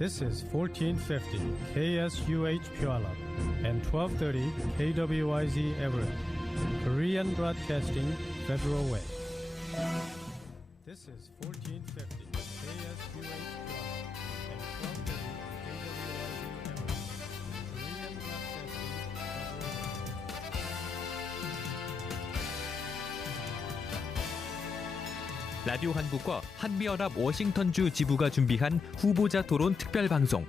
This is 1450 KSUH Puyallup and 1230 KWYZ Everett, Korean Broadcasting Federal Way. This is 1450 KSUH Puyallup and 1230 KWYZ Everett, Korean Broadcasting Federal Way. 라디오 한국과 한미연합 워싱턴주 지부가 준비한 후보자 토론 특별 방송.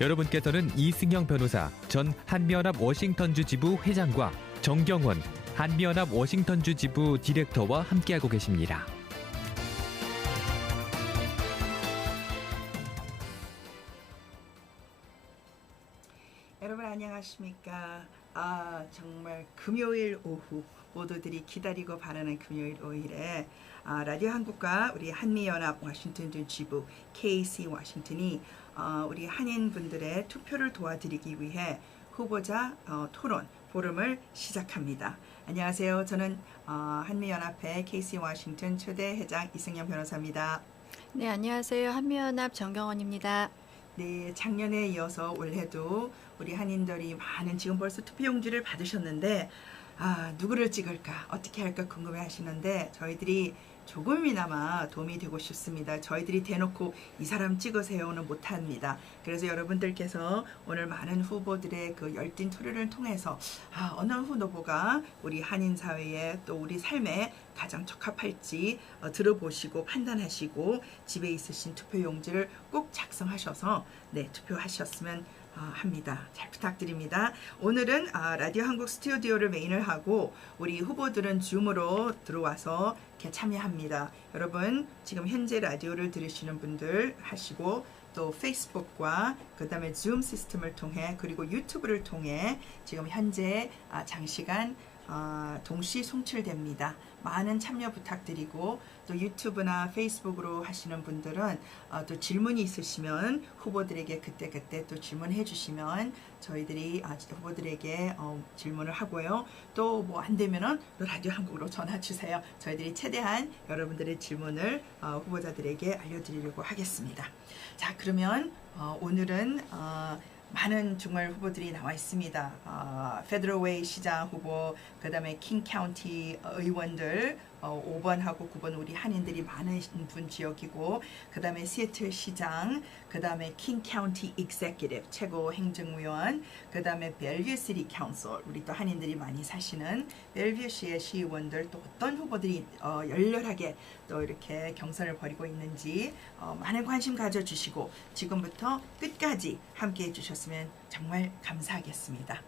여러분께서는 이승영 변호사, 전 한미연합 워싱턴주 지부 회장과 정경원 한미연합 워싱턴주 지부 디렉터와 함께하고 계십니다. 여러분 안녕하십니까? 정말 금요일 오후 모두들이 기다리고 바라는 금요일 오후에 라디오 한국과 우리 한미연합 워싱턴주 지부 KC 워싱턴이 우리 한인분들의 투표를 도와드리기 위해 후보자 토론 포럼을 시작합니다. 안녕하세요. 저는 한미연합회 KC 워싱턴 초대 회장 이승영 변호사입니다. 네, 안녕하세요. 한미연합 정경원입니다. 네, 작년에 이어서 올해도 우리 한인들이 많은 지금 벌써 투표용지를 받으셨는데 누구를 찍을까 어떻게 할까 궁금해 하시는데 저희들이 조금이나마 도움이 되고 싶습니다. 저희들이 대놓고 이 사람 찍으세요는 못합니다. 그래서 여러분들께서 오늘 많은 후보들의 그 열띤 토론을 통해서 어느 후보가 우리 한인 사회에 또 우리 삶에 가장 적합할지 들어보시고 판단하시고 집에 있으신 투표용지를 꼭 작성하셔서 투표하셨으면 합니다. 잘 부탁드립니다. 오늘은 라디오 한국 스튜디오를 메인을 하고 우리 후보들은 줌으로 들어와서 이렇게 참여합니다. 여러분 지금 현재 라디오를 들으시는 분들 하시고 또 페이스북과 그 다음에 줌 시스템을 통해 그리고 유튜브를 통해 지금 현재 장시간 동시 송출됩니다. 많은 참여 부탁드리고 또 유튜브나 페이스북으로 하시는 분들은 또 질문이 있으시면 후보들에게 그때 또 질문해 주시면 저희들이 후보들에게 질문을 하고요. 또 뭐 안 되면은 라디오 한국으로 전화 주세요. 저희들이 최대한 여러분들의 질문을 후보자들에게 알려드리려고 하겠습니다. 자, 그러면 오늘은 많은 정말 후보들이 나와 있습니다. 페더럴웨이 시장 후보, 그 다음에 킹 카운티 의원들 5번하고 9번 우리 한인들이 많은 분 지역이고 그 다음에 시애틀 시장, 그 다음에 킹 카운티 익세큐티브 최고 행정위원, 그 다음에 벨뷰 시티 카운슬 우리 또 한인들이 많이 사시는 벨뷰시의 시의원들 또 어떤 후보들이 열렬하게 또 이렇게 경선을 벌이고 있는지 많은 관심 가져주시고 지금부터 끝까지 함께 해주셨으면 정말 감사하겠습니다.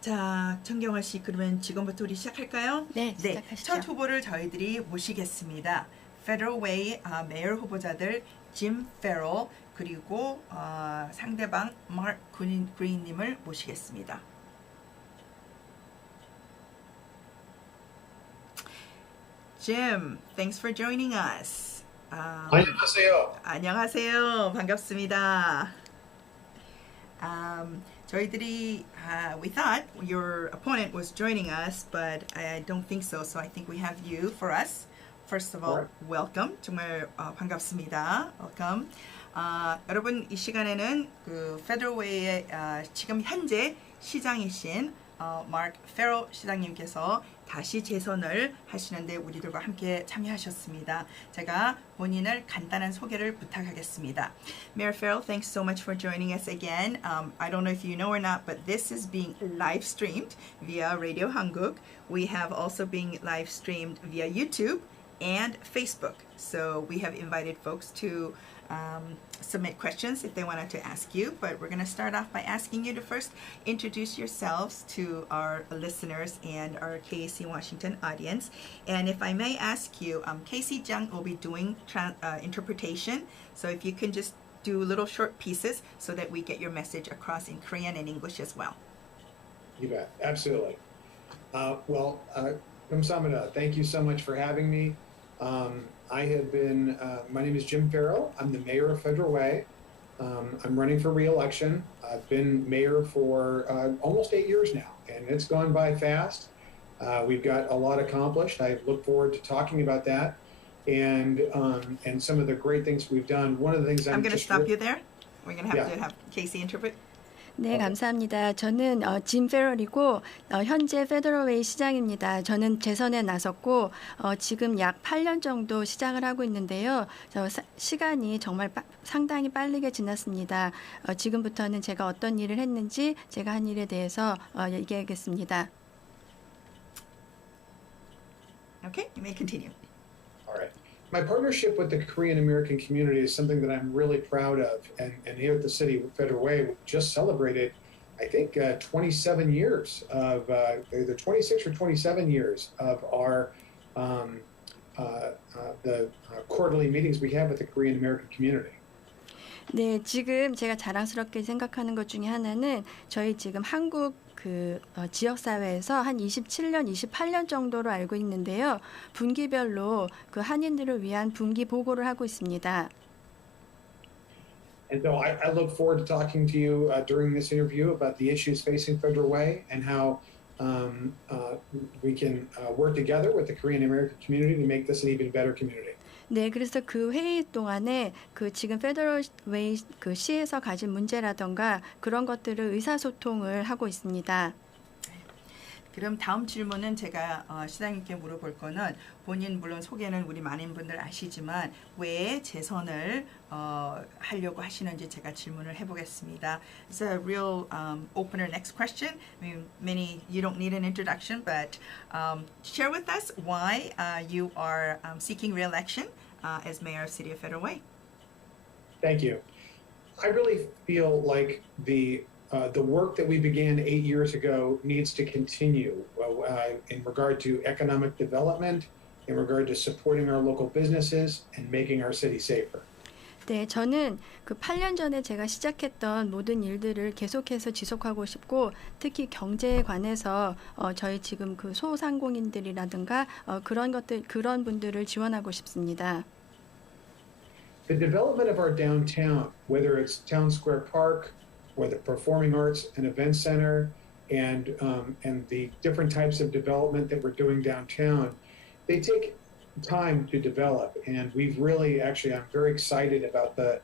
자, 정경화 씨, 그러면 지금부터 우리 시작할까요? 네, 시작하시죠. 첫 후보를 저희들이 모시겠습니다. Federal Way 메이어 후보자들 짐 페럴 그리고 상대방 마크 그린님을 모시겠습니다. Jim, thanks for joining us. 안녕하세요. 안녕하세요. 반갑습니다. 저희들이 we thought your opponent was joining us, but I don't think so. So I think we have you for us. First of all, welcome. 정말 반갑습니다. Welcome. 여러분 이 시간에는 그 페더럴웨이의 지금 현재 시장이신 마크 페럴 시장님께서 다시 재선을 하시는데 우리들과 함께 참여하셨습니다. 제가 본인을 간단한 소개를 부탁하겠습니다. Mayor Farrell, thanks so much for joining us again. I don't know if you know or not, but this is being live streamed via Radio 한국. We have also been live streamed via YouTube and Facebook. So we have invited folks to submit questions if they wanted to ask you, but we're going to start off by asking you to first introduce yourselves to our listeners and our KC Washington audience. And if I may ask you, KC Jung will be doing interpretation, so if you can just do little short pieces so that we get your message across in Korean and English as well. You bet. Absolutely. 감사합니다. Thank you so much for having me. I have been, my name is Jim Farrell. I'm the mayor of Federal Way. I'm running for re-election. I've been mayor for almost 8 years now, and it's gone by fast. We've got a lot accomplished. I look forward to talking about that and some of the great things we've done. One of the things I'm going to stop you there. We're going to have Casey interpret. 네, 감사합니다. 저는 짐 페럴이고 현재 페더럴웨이 시장입니다. 저는 재선에 나섰고 지금 약 8년 정도 시장을 하고 있는데요. 시간이 정말 상당히 빠르게 지났습니다. 지금부터는 제가 어떤 일을 했는지 제가 한 일에 대해서 얘기하겠습니다. Okay, you may continue. All right. My partnership with the Korean American community is something that I'm really proud of. And here at the City Federal Way, we just celebrated, I think, 27 years of, either 26 or 27 years of our quarterly meetings we have with the Korean American community. 네, 지금 제가 자랑스럽게 생각하는 것 중에 하나는 저희 지금 한국 지역사회에서 한 27년, 28년 정도로 알고 있는데요. 분기별로 그 한인들을 위한 분기 보고를 하고 있습니다. And so I look forward to talking to you during this interview about the issues facing Federal Way and how we can work together with the Korean American community to make this an even better community. 네, 그래서 그 회의 동안에 그 지금 페더럴 웨이 그 시에서 가진 문제라던가 그런 것들을 의사소통을 하고 있습니다. 그럼 다음 질문은 제가 시장님께 물어볼 거는 본인 물론 소개는 우리 많은 분들 아시지만 왜 재선을 하려고 하시는지 제가 질문을 해보겠습니다. It's a real opener next question. I mean, many you don't need an introduction, but share with us why you are seeking re-election as mayor of City of Federal Way. Thank you. I really feel like the work that we began 8 years ago needs to continue in regard to economic development, in regard to supporting our local businesses and making our city safer. 네, 저는 그 8년 전에 제가 시작했던 모든 일들을 계속해서 지속하고 싶고 특히 경제에 관해서 저희 지금 그 소상공인들이라든가 그런 분들을 지원하고 싶습니다. The development of our downtown, whether it's Town Square Park, or the Performing Arts and Events Center, and the different types of development that we're doing downtown, they take time to develop. And we've really, actually, I'm very excited about the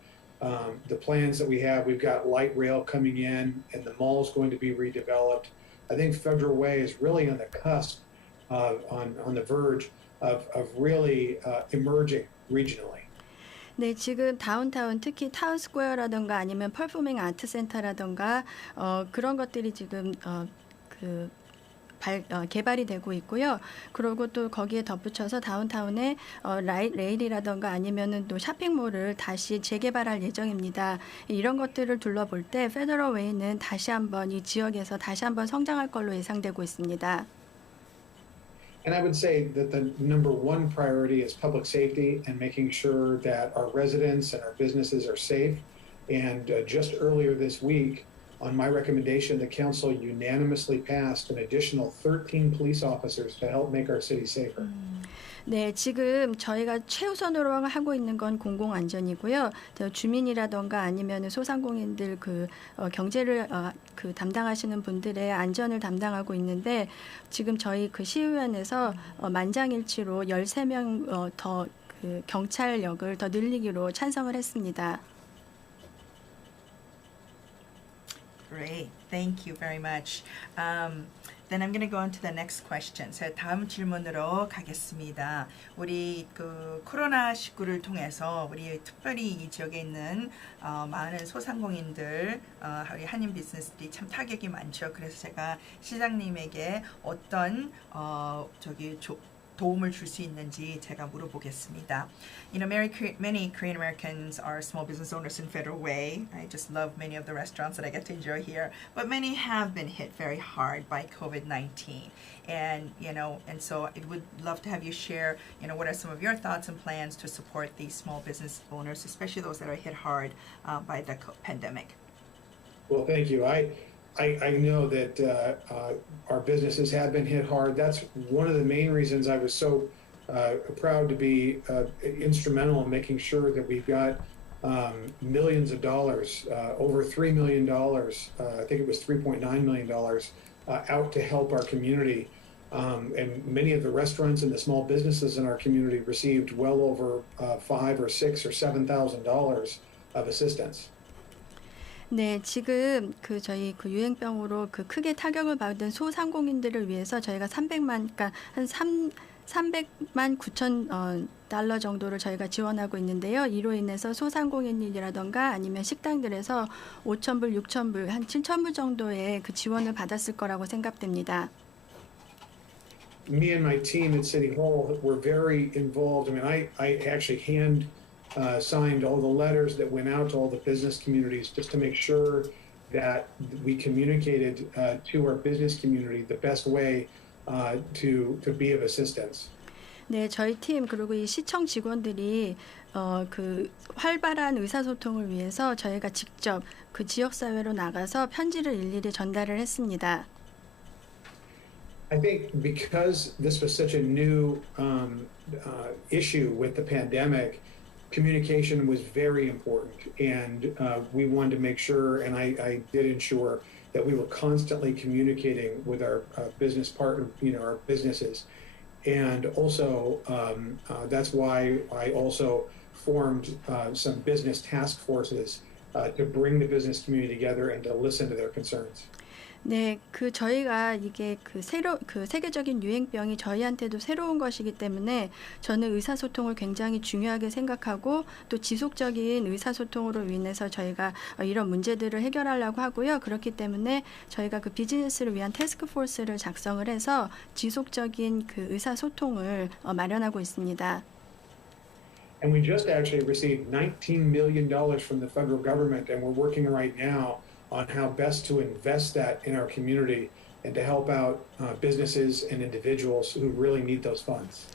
plans that we have. We've got light rail coming in, and the mall's going to be redeveloped. I think Federal Way is really on the cusp, on the verge of really emerging regionally. 네, 지금 다운타운 특히 타운스퀘어라든가 아니면 퍼포밍 아트 센터라든가 그런 것들이 지금 개발이 되고 있고요. 그리고 또 거기에 덧붙여서 다운타운에 레일이라든가 아니면은 또 쇼핑몰을 다시 재개발할 예정입니다. 이런 것들을 둘러볼 때 페더럴 웨이는 다시 한번 이 지역에서 다시 한번 성장할 걸로 예상되고 있습니다. And I would say that the number one priority is public safety and making sure that our residents and our businesses are safe. And just earlier this week, on my recommendation, the council unanimously passed an additional 13 police officers to help make our city safer. 네, 지금 저희가 최우선으로 하고 있는 건 공공안전이고요. 주민이라던가 아니면 소상공인들 경제를 담당하시는 분들의 안전을 담당하고 있는데 지금 저희 그 시의원에서 만장일치로 13명 더 경찰력을 더 늘리기로 찬성을 했습니다. Great, thank you very much. Then I'm going to go on to the next question. 다음 질문으로 가겠습니다. 우리 그 코로나19를 통해서 우리 특별히 이 지역에 있는 많은 소상공인들, 우리 한인 비즈니스들이 참 타격이 많죠. 그래서 제가 시장님에게 어떤 도움을 줄 수 있는지 제가 물어보겠습니다. You know, many Korean Americans are small business owners in Federal Way. I just love many of the restaurants that I get to enjoy here. But many have been hit very hard by COVID-19. And, and so I would love to have you share, what are some of your thoughts and plans to support these small business owners, especially those that are hit hard by the pandemic. Well, thank you. I know that our businesses have been hit hard. That's one of the main reasons I was so proud to be instrumental in making sure that we've got millions of dollars, over $3 million, I think it was $3.9 million, out to help our community. And many of the restaurants and the small businesses in our community received well over $5,000 or $6,000 or $7,000 of assistance. 네, 지금 저희 유행병으로 크게 타격을 받은 소상공인들을 위해서 저희가 300만, 그러니까 한 300만 9천 달러 정도를 저희가 지원하고 있는데요. 이로 인해서 소상공인이라던가 아니면 식당들에서 5,000불, 6,000불, 한 7,000불 정도의 지원을 받았을 거라고 생각됩니다. Me and my team at City Hall were very involved. I mean, I actually signed all the letters that went out to all the business communities just to make sure that we communicated to our business community the best way to be of assistance. 네, 저희 팀 그리고 이 시청 직원들이 활발한 의사소통을 위해서 저희가 직접 지역 사회로 나가서 편지를 일일이 전달을 했습니다. I think because this was such a new issue with the pandemic, communication was very important, and we wanted to make sure, and I did ensure that we were constantly communicating with our business partner, our businesses, and also that's why I also formed some business task forces to bring the business community together and to listen to their concerns. 네, 저희가 이게 세계적인 유행병이 저희한테도 새로운 것이기 때문에 저는 의사소통을 굉장히 중요하게 생각하고 또 지속적인 의사소통으로 인해서 저희가 이런 문제들을 해결하려고 하고요. 그렇기 때문에 저희가 비즈니스를 위한 태스크포스를 작성을 해서 지속적인 의사소통을 마련하고 있습니다. And we just actually received $19 million from the federal government, and we're working right now on how best to invest that in our community and to help out businesses and individuals who really need those funds.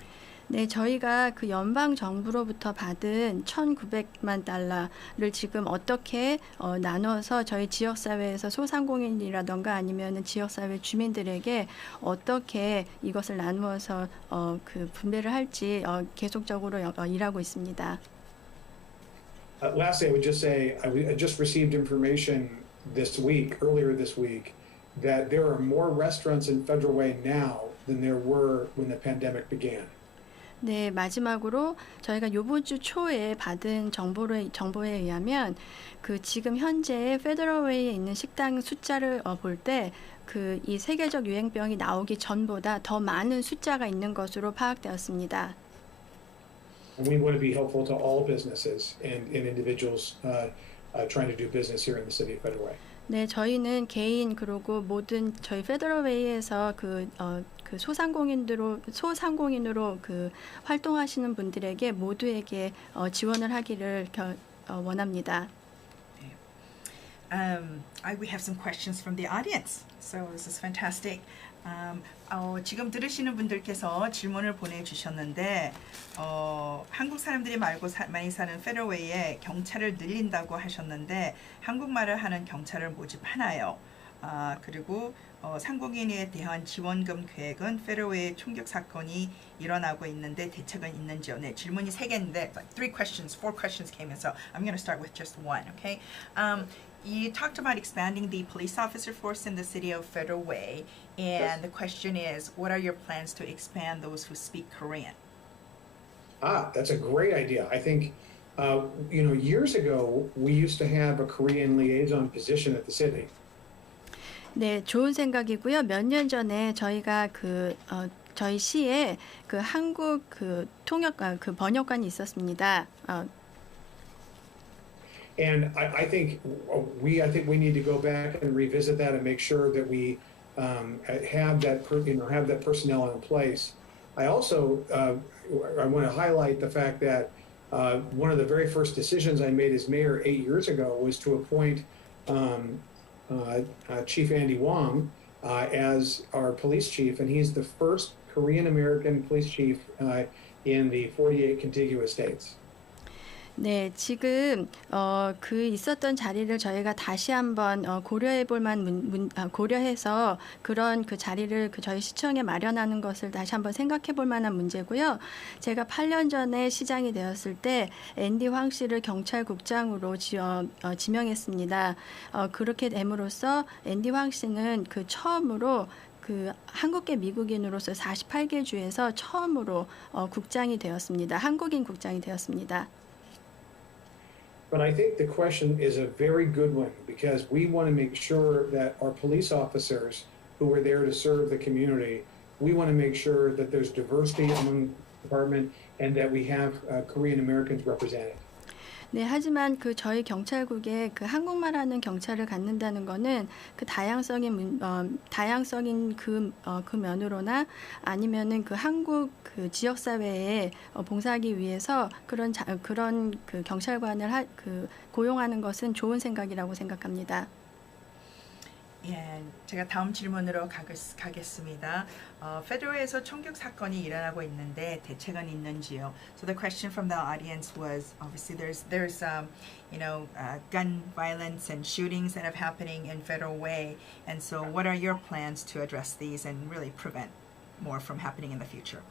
네, 저희가 연방 정부로부터 받은 1,900만 달러를 지금 어떻게 나눠서 저희 지역 사회에서 소상공인이라던가 아니면은 지역 사회 주민들에게 어떻게 이것을 나누어서 분배를 할지 계속적으로 일하고 있습니다. Lastly, I would just say I just received information earlier this week, that there are more restaurants in Federal Way now than there were when the pandemic began. 네, 마지막으로 저희가 이번 주 초에 받은 정보에 의하면 지금 현재 페더럴웨이에 있는 식당 숫자를 볼 때 이 세계적 유행병이 나오기 전보다 더 많은 숫자가 있는 것으로 파악되었습니다. And we want to be helpful to all businesses and individuals trying to do business here in the city of Federal Way. 네, 저희는 개인 그리고 모든 저희 페더럴웨이에서 소상공인으로 활동하시는 분들에게 모두에게 지원을 하기를 원합니다. We have some questions from the audience. So this is fantastic. 지금 들으시는 분들께서 질문을 보내주셨는데 한국 사람들이 많이 사는 페더럴웨이에 경찰을 늘린다고 하셨는데 한국말을 하는 경찰을 모집하나요? 그리고 상공인에 대한 지원금 계획은 페더럴웨이 총격 사건이 일어나고 있는데 대책은 있는지요? 네, 질문이 3개인데 like 4 questions came in, so I'm going to start with just one, okay? You talked about expanding the police officer force in the city of Federal Way, and the question is, what are your plans to expand those who speak Korean? That's a great idea. I think, years ago, we used to have a Korean liaison position at the city. 네, 좋은 생각이고요. 몇 년 전에 저희가 저희 시에 한국 번역관이 있었습니다. And I think we need to go back and revisit that and make sure that we have that personnel in place. I also I want to highlight the fact that one of the very first decisions I made as mayor 8 years ago was to appoint Chief Andy Wong as our police chief, and he's the first Korean American police chief in the 48 contiguous states. 네, 지금 있었던 자리를 저희가 다시 한번 고려해서 그런 자리를 저희 시청에 마련하는 것을 다시 한번 생각해 볼 만한 문제고요. 제가 8년 전에 시장이 되었을 때 앤디 황 씨를 경찰국장으로 지명했습니다. 그렇게 됨으로써 앤디 황 씨는 처음으로 한국계 미국인으로서 48개 주에서 처음으로 국장이 되었습니다. 한국인 국장이 되었습니다. But I think the question is a very good one because we want to make sure that our police officers who are there to serve the community, we want to make sure that there's diversity among the department and that we have Korean Americans represented. 네, 하지만 그 저희 경찰국에 그 한국말하는 경찰을 갖는다는 거는 그 다양성인 그 면으로나 아니면은 그 한국 그 지역 사회에 봉사하기 위해서 그런 그 경찰관을 고용하는 것은 좋은 생각이라고 생각합니다. 예, 제가 다음 질문으로 가겠습니다. 페드로에서 총격 사건이 일어나고 있는데 대책은 있는지요? So the question from the audience was obviously there's gun violence and shootings that are happening in Federal Way, and so what are your plans to address these and really prevent more from happening in the future?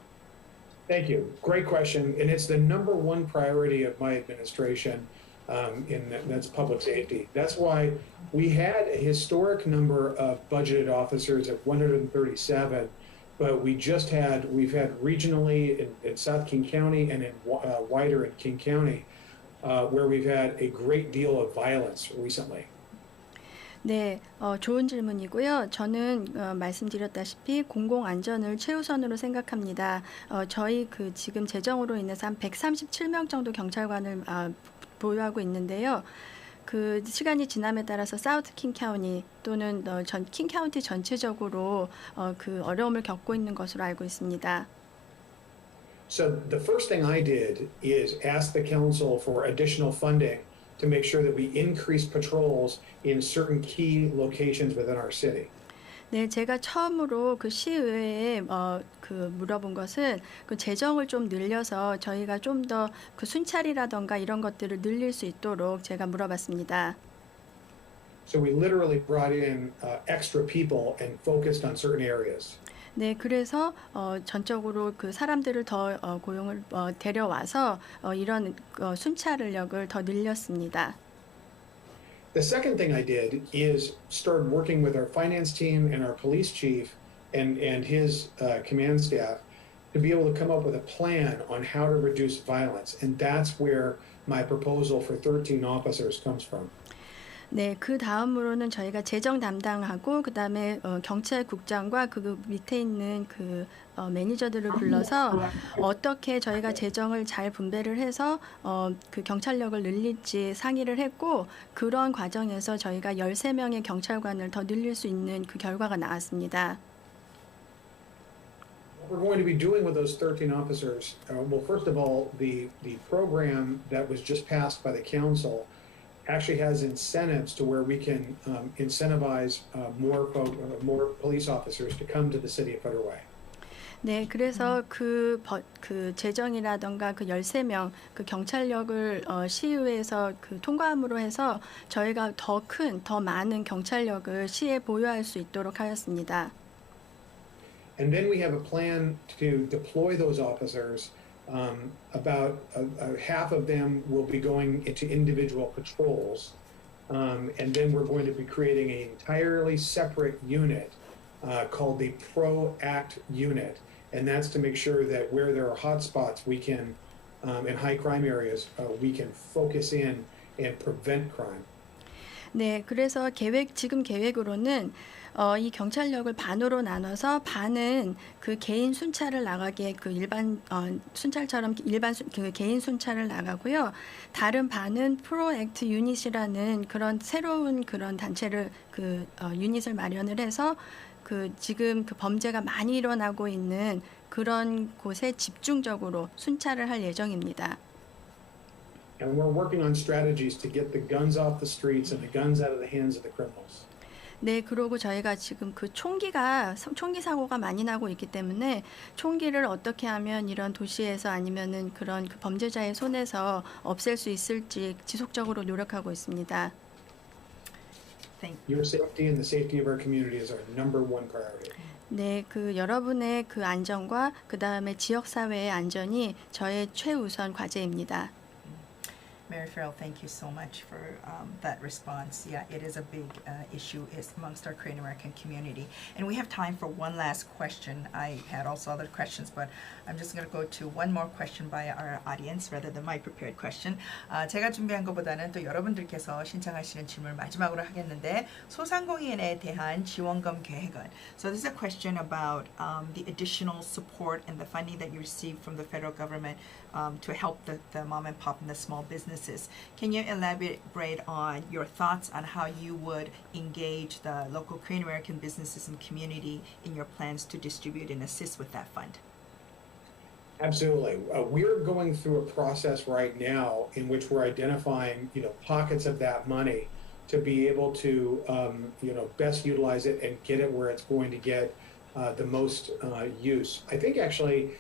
Thank you. Great question, and it's the number one priority of my administration. That's public safety. That's why we had a historic number of budgeted officers at 137, but we've had regionally in South King County and wider in King County, where we've had a great deal of violence recently. 네, 좋은 질문이고요. 저는 말씀드렸다시피 공공 안전을 최우선으로 생각합니다. 저희 그 지금 재정으로 인해서 한 137명 정도 경찰관을 보유하고 있는데요. 그 시간이 지남에 따라서 사우트 킹 카운티 또는 킹 카운티 전체적으로 그 어려움을 겪고 있는 것으로 알고 있습니다. So the first thing I did is ask the council for additional funding to make sure that we increase patrols in certain key locations within our city. 네, 제가 처음으로 그 시의회에 그 물어본 것은 그 재정을 좀 늘려서 저희가 좀 더 그 순찰이라던가 이런 것들을 늘릴 수 있도록 제가 물어봤습니다. So we literally brought in extra people and focused on certain areas. 네, 그래서 전적으로 그 사람들을 더 고용을 데려와서 이런 순찰력을 더 늘렸습니다. The second thing I did is start working with our finance team and our police chief and his command staff to be able to come up with a plan on how to reduce violence. And that's where my proposal for 13 officers comes from. 네, 그 다음으로는 저희가 재정 담당하고 그 다음에 경찰국장과 그 밑에 있는 그 매니저들을 불러서 어떻게 저희가 재정을 잘 분배를 해서 그 경찰력을 늘릴지 상의를 했고 그런 과정에서 저희가 13명의 경찰관을 더 늘릴 수 있는 그 결과가 나왔습니다. What we're going to be doing with those 13 officers, well, first of all, the program that was just passed by the council actually has incentives to where we can incentivize more police officers to come to the city of Federal Way. 네, 그래서 그 재정이라던가 그 13명 그 경찰력을 시의회에서 그 통과함으로 해서 저희가 더 많은 경찰력을 시에 보유할 수 있도록 하였습니다. And then we have a plan to deploy those officers. About half of them will be going into individual patrols, and then we're going to be creating an entirely separate unit called the Pro Act Unit, and that's to make sure that where there are hotspots, we can, in high crime areas, we can focus in and prevent crime. 네, 그래서 지금 계획으로는 이 경찰력을 반으로 나눠서 반은 그 개인 순찰을 나가게 그 일반 순찰처럼 그 개인 순찰을 나가고요. 다른 반은 프로액트 유닛이라는 그런 새로운 그런 단체를 그 유닛을 마련을 해서 그 지금 그 범죄가 많이 일어나고 있는 그런 곳에 집중적으로 순찰을 할 예정입니다. And we're working on strategies to get the guns off the streets and the guns out of the hands of the criminals. 네, 그리고 저희가 지금 그 총기 사고가 많이 나고 있기 때문에 총기를 어떻게 하면 이런 도시에서 아니면은 그런 그 범죄자의 손에서 없앨 수 있을지 지속적으로 노력하고 있습니다. Your safety and the safety of our community is our number one priority. 네, 그 여러분의 그 안전과 그 다음에 지역 사회의 안전이 저의 최우선 과제입니다. Mary Farrell, thank you so much for that response. Yeah, it is a big issue amongst our Korean American community. And we have time for one last question. I had also other questions, but I'm just going to go to one more question by our audience rather than my prepared question. 제가 준비한 것보다는 또 여러분들께서 신청하시는 질문을 마지막으로 하겠는데 소상공인에 대한 지원금 계획은 So this is a question about the additional support and the funding that you receive from the federal government to help the mom and pop and the small businesses. Can you elaborate on your thoughts on how you would engage the local Korean American businesses and community in your plans to distribute and assist with that fund? Absolutely. We're going through a process right now in which we're identifying, pockets of that money to be able to, best utilize it and get it where it's going to get the most use. I think actually,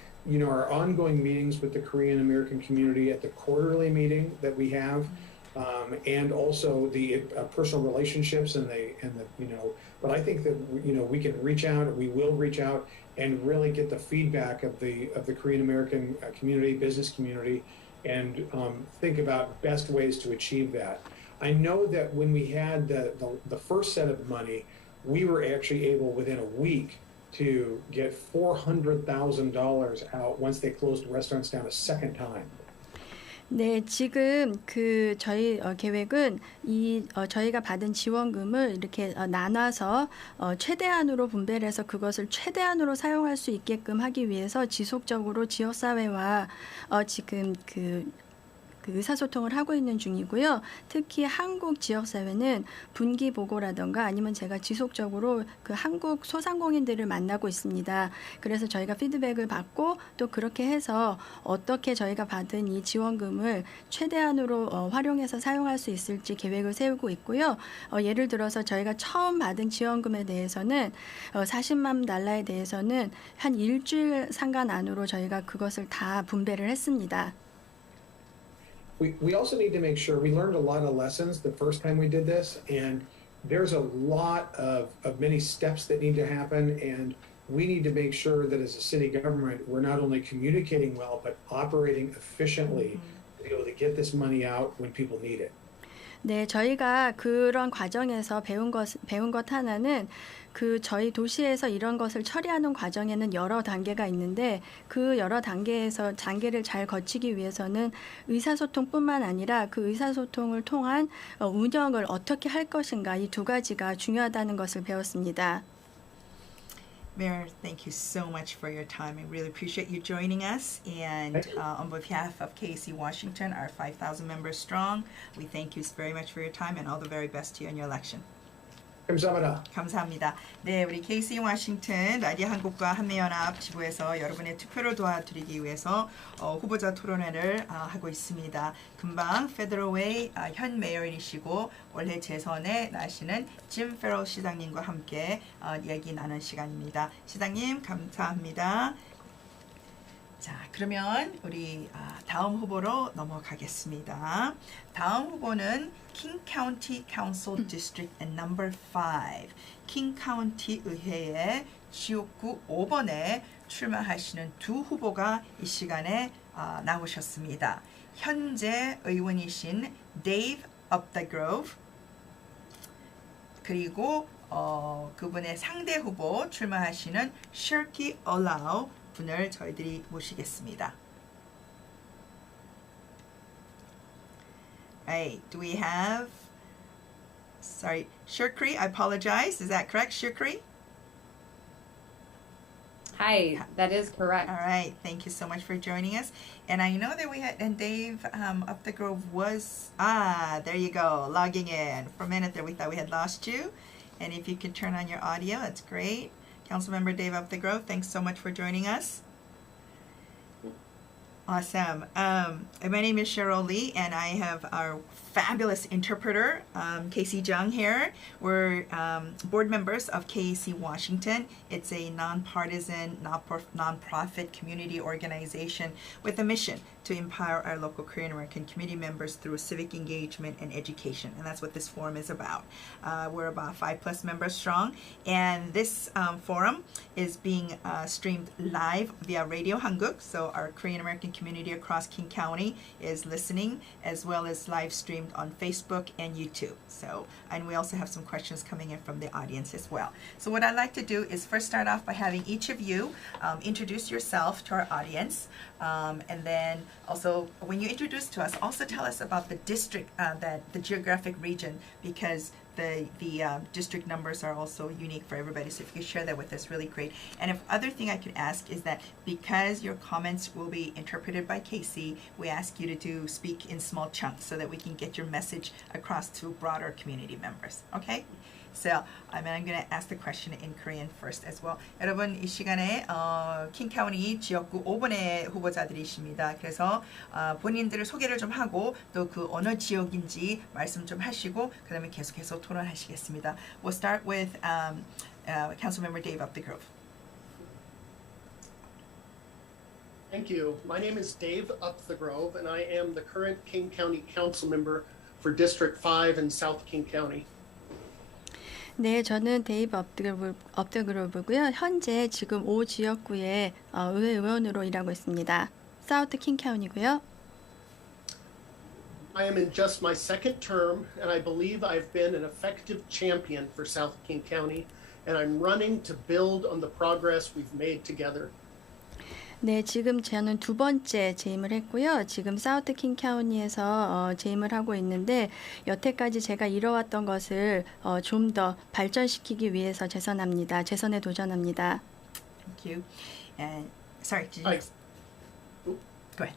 our ongoing meetings with the Korean American community at the quarterly meeting that we have, and also the personal relationships and the but I think that we can reach out, we will reach out and really get the feedback of the Korean American community, business community, and think about best ways to achieve that. I know that when we had the first set of money, we were actually able within a week to get $400,000 out once they closed restaurants down a second time. 네, 지금 저희 계획은 저희가 받은 지원금을 이렇게 나눠서 최대한으로 분배를 해서 그것을 최대한으로 사용할 수 있게끔 하기 위해서 지속적으로 지역사회와 지금 의사소통을 하고 있는 중이고요. 특히 한국 지역사회는 분기 보고라던가 아니면 제가 지속적으로 한국 소상공인들을 만나고 있습니다. 그래서 저희가 피드백을 받고 또 그렇게 해서 어떻게 저희가 받은 이 지원금을 최대한으로 활용해서 사용할 수 있을지 계획을 세우고 있고요. 예를 들어서 저희가 처음 받은 지원금에 대해서는 40만 달러에 대해서는 한 일주일 상간 안으로 저희가 그것을 다 분배를 했습니다. We also need to make sure we learned a lot of lessons the first time we did this, and there's a lot of many steps that need to happen, and we need to make sure that as a city government, we're not only communicating well, but operating efficiently to be able to get this money out when people need it. 네, 저희가 그런 과정에서 배운 것 하나는 저희 도시에서 이런 것을 처리하는 과정에는 여러 단계가 있는데 그 여러 단계를 잘 거치기 위해서는 의사소통뿐만 아니라 그 의사소통을 통한 운영을 어떻게 할 것인가 이 두 가지가 중요하다는 것을 배웠습니다. Mayor, thank you so much for your time. I really appreciate you joining us. And on behalf of KC Washington, our 5,000 members strong, we thank you very much for your time and all the very best to you in your election. 감사합니다. 감사합니다. 네, 우리 KC 워싱턴 라디오 한국과 한미연합 지부에서 여러분의 투표를 도와드리기 위해서 후보자 토론회를 하고 있습니다. 금방 페더럴웨이 현 메이어이시고 올해 재선에 나시는 짐 페럴 시장님과 함께 얘기 나눈 시간입니다. 시장님 감사합니다. 자, 그러면 우리 다음 후보로 넘어가겠습니다. 다음 후보는 킹 카운티 카운슬 디스트릭트 넘버 5 킹 카운티 의회의 지역구 5번에 출마하시는 두 후보가 이 시간에 나오셨습니다. 현재 의원이신 데이브 업더그로브 그리고 그분의 상대 후보 출마하시는 셔키 올라우 분을 저희들이 모시겠습니다. Right, do we have, sorry, Shirkri, I apologize, is that correct, Shirkri? Hi, that is correct. All right, thank you so much for joining us. And I know that we had, and Dave Up the Grove was, there you go, logging in. For a minute there we thought we had lost you. And if you could turn on your audio, that's great. Councilmember Dave Up the Grove, thanks so much for joining us. Awesome. My name is Cheryl Lee, and I have our fabulous interpreter, Casey Jung here. We're board members of KAC Washington. It's a nonpartisan, nonprofit community organization with a mission to empower our local Korean American community members through civic engagement and education. And that's what this forum is about. We're about 5+ members strong. And this forum is being streamed live via 라디오한국. So our Korean American community across King County is listening, as well as live streamed on Facebook and YouTube. So, and we also have some questions coming in from the audience as well. So what I'd like to do is first start off by having each of you introduce yourself to our audience. And then also, when you introduce to us, also tell us about the district, the geographic region, because the district numbers are also unique for everybody. So if you could share that with us, really great. And if other thing I could ask is that because your comments will be interpreted by Casey, we ask you to speak in small chunks so that we can get your message across to broader community members. Okay? So I'm going to ask the question in Korean first as well. 여러분 이 시간에 킹카운티 지역구 5번의 후보자들이십니다. 그래서 본인들을 소개를 좀 하고 또 그 어느 지역인지 말씀 좀 하시고 그다음에 계속해서 토론하시겠습니다. We'll start with Councilmember Dave Up the Grove. Thank you. My name is Dave Up the Grove, and I am the current King County Council member for District 5 in South King County. 네, 저는 데이브 업더그로브고요. 현재 지금 5 지역구의 의회 의원으로 일하고 있습니다. 사우트 킹카운티고요. I am in just my second term, and I believe I've been an effective champion for South King County, and I'm running to build on the progress we've made together. 네, 지금 저는 2번째 재임을 했고요. 지금 사우트 킹카운티에서 재임을 하고 있는데 여태까지 제가 이뤄왔던 것을 좀 더 발전시키기 위해서 재선에 도전합니다. Thank you. And sorry, did you go ahead.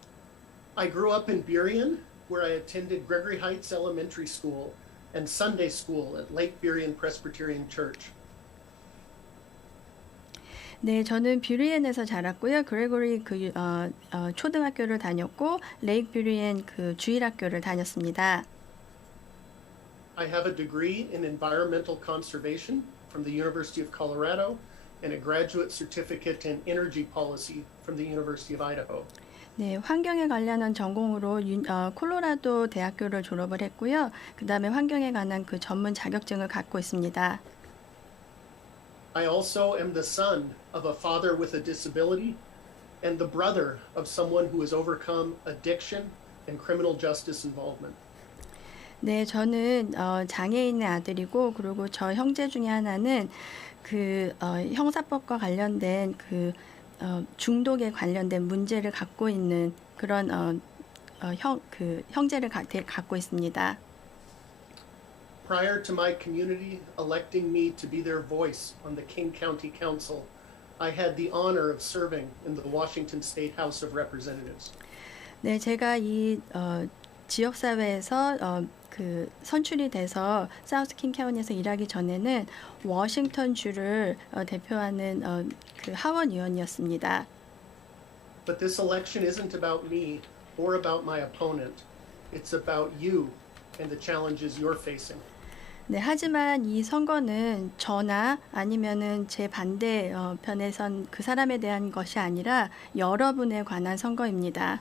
I grew up in Burien, where I attended Gregory Heights Elementary School and Sunday School at Lake Burien Presbyterian Church. 네, 저는 뷰리엔에서 자랐고요. 그레고리 초등학교를 다녔고 레이크 뷰리엔 주일학교를 다녔습니다. I have a degree in environmental conservation from the University of Colorado and a graduate certificate in energy policy from the University of Idaho. 네, 환경에 관련한 전공으로 콜로라도 대학교를 졸업을 했고요. 그다음에 환경에 관한 전문 자격증을 갖고 있습니다. I also am the son of a father with a disability and the brother of someone who has overcome addiction and criminal justice involvement. 네, 저는 장애인의 아들이고 그리고 저 형제 중에 하나는 형사법과 관련된 중독에 관련된 문제를 갖고 있는 그런 형제를 갖고 있습니다. Prior to my community electing me to be their voice on the King County Council, I had the honor of serving in the Washington State House of Representatives. 네, 제가 이 지역사회에서 선출이 돼서 사우스 킹카운티에서 일하기 전에는 워싱턴주를 대표하는 하원 의원이었습니다. But this election isn't about me or about my opponent. It's about you and the challenges you're facing. 네, 하지만 이 선거는 저나 아니면은 제 반대 편에 선 그 사람에 대한 것이 아니라 여러분에 관한 선거입니다.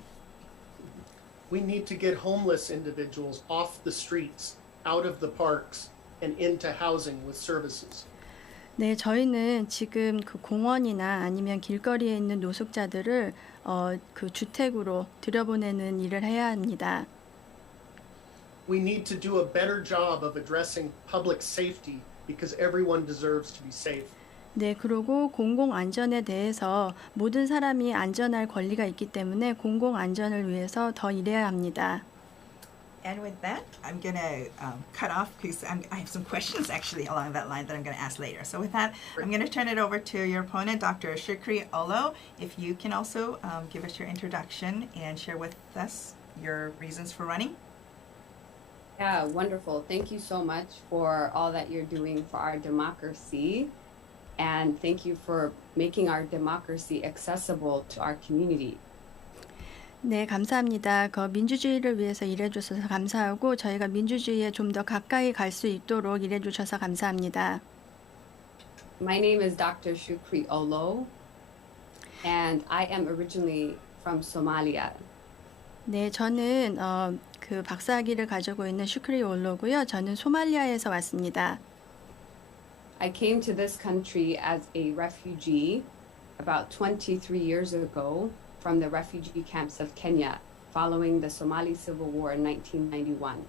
We need to get homeless individuals off the streets, out of the parks, and into housing with services. 네, 저희는 지금 공원이나 아니면 길거리에 있는 노숙자들을 주택으로 들여보내는 일을 해야 합니다. We need to do a better job of addressing public safety because everyone deserves to be safe. 네, 그리고 공공 안전에 대해서 모든 사람이 안전할 권리가 있기 때문에 공공 안전을 위해서 더 일해야 합니다. And with that, I'm going to cut off because I have some questions actually along that line that I'm going to ask later. So with that, I'm going to turn it over to your opponent, Dr. Shikri Olo. If you can also give us your introduction and share with us your reasons for running. Yeah, wonderful. Thank you so much for all that you're doing for our democracy. And thank you for making our democracy accessible to our community. 네, 감사합니다. 민주주의를 위해서 일해주셔서 감사하고 저희가 민주주의에 좀 더 가까이 갈 수 있도록 일해주셔서 감사합니다. My name is Dr. Shukri Olo, and I am originally from Somalia. 네, 저는 박사학위를 가지고 있는 슈크리 올로고요. 저는 소말리아에서 왔습니다. I came to this country as a refugee about 23 years ago from the refugee camps of Kenya following the Somali Civil War in 1991.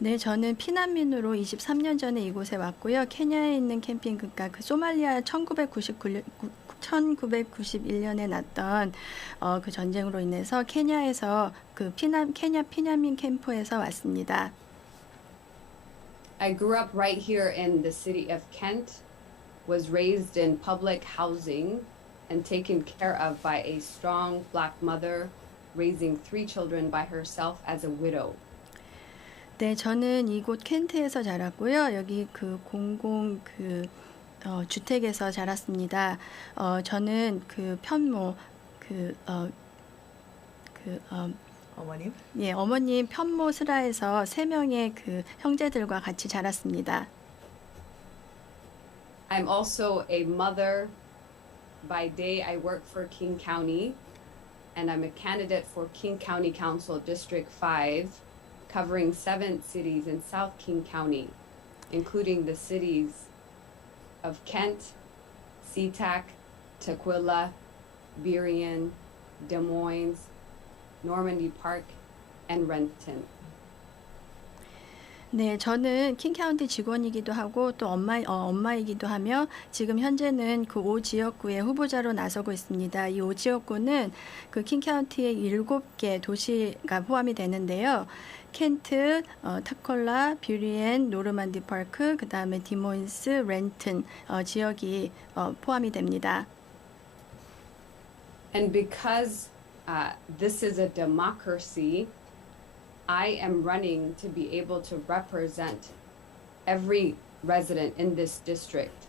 네, 저는 피난민으로 23년 전에 이곳에 왔고요. 케냐에 있는 캠핑카 소말리아 1991년에 났던 그 전쟁으로 인해서 케냐에서 케냐 피난민 캠프에서 왔습니다. I grew up right here in the city of Kent, was raised in public housing and taken care of by a strong black mother, raising 3 children by herself as a widow. 네, 저는 이곳 켄트에서 자랐고요. 여기 주택에서 자랐습니다. 저는 어머님. 예, 어머님 편모 슬하에서 3명의 형제들과 같이 자랐습니다. I'm also a mother. By day, I work for King County, and I'm a candidate for King County Council District 5, covering 7 cities in South King County, including the cities of Kent, SeaTac, Tukwila, Burien, Des Moines, Normandy Park, and Renton. 네, 저는 킹카운티 직원이기도 하고 또 엄마이기도 하며 지금 현재는 그 5지역구의 후보자로 나서고 있습니다. 이 5지역구는 킹카운티의 7개 도시가 포함이 되는데요. 켄트, 타콜라, 뷰리엔, 노르만디 파크, 그 다음에 디모인스, 렌튼 지역이 포함이 됩니다. And because this is a democracy, I am running to be able to represent every resident in this district.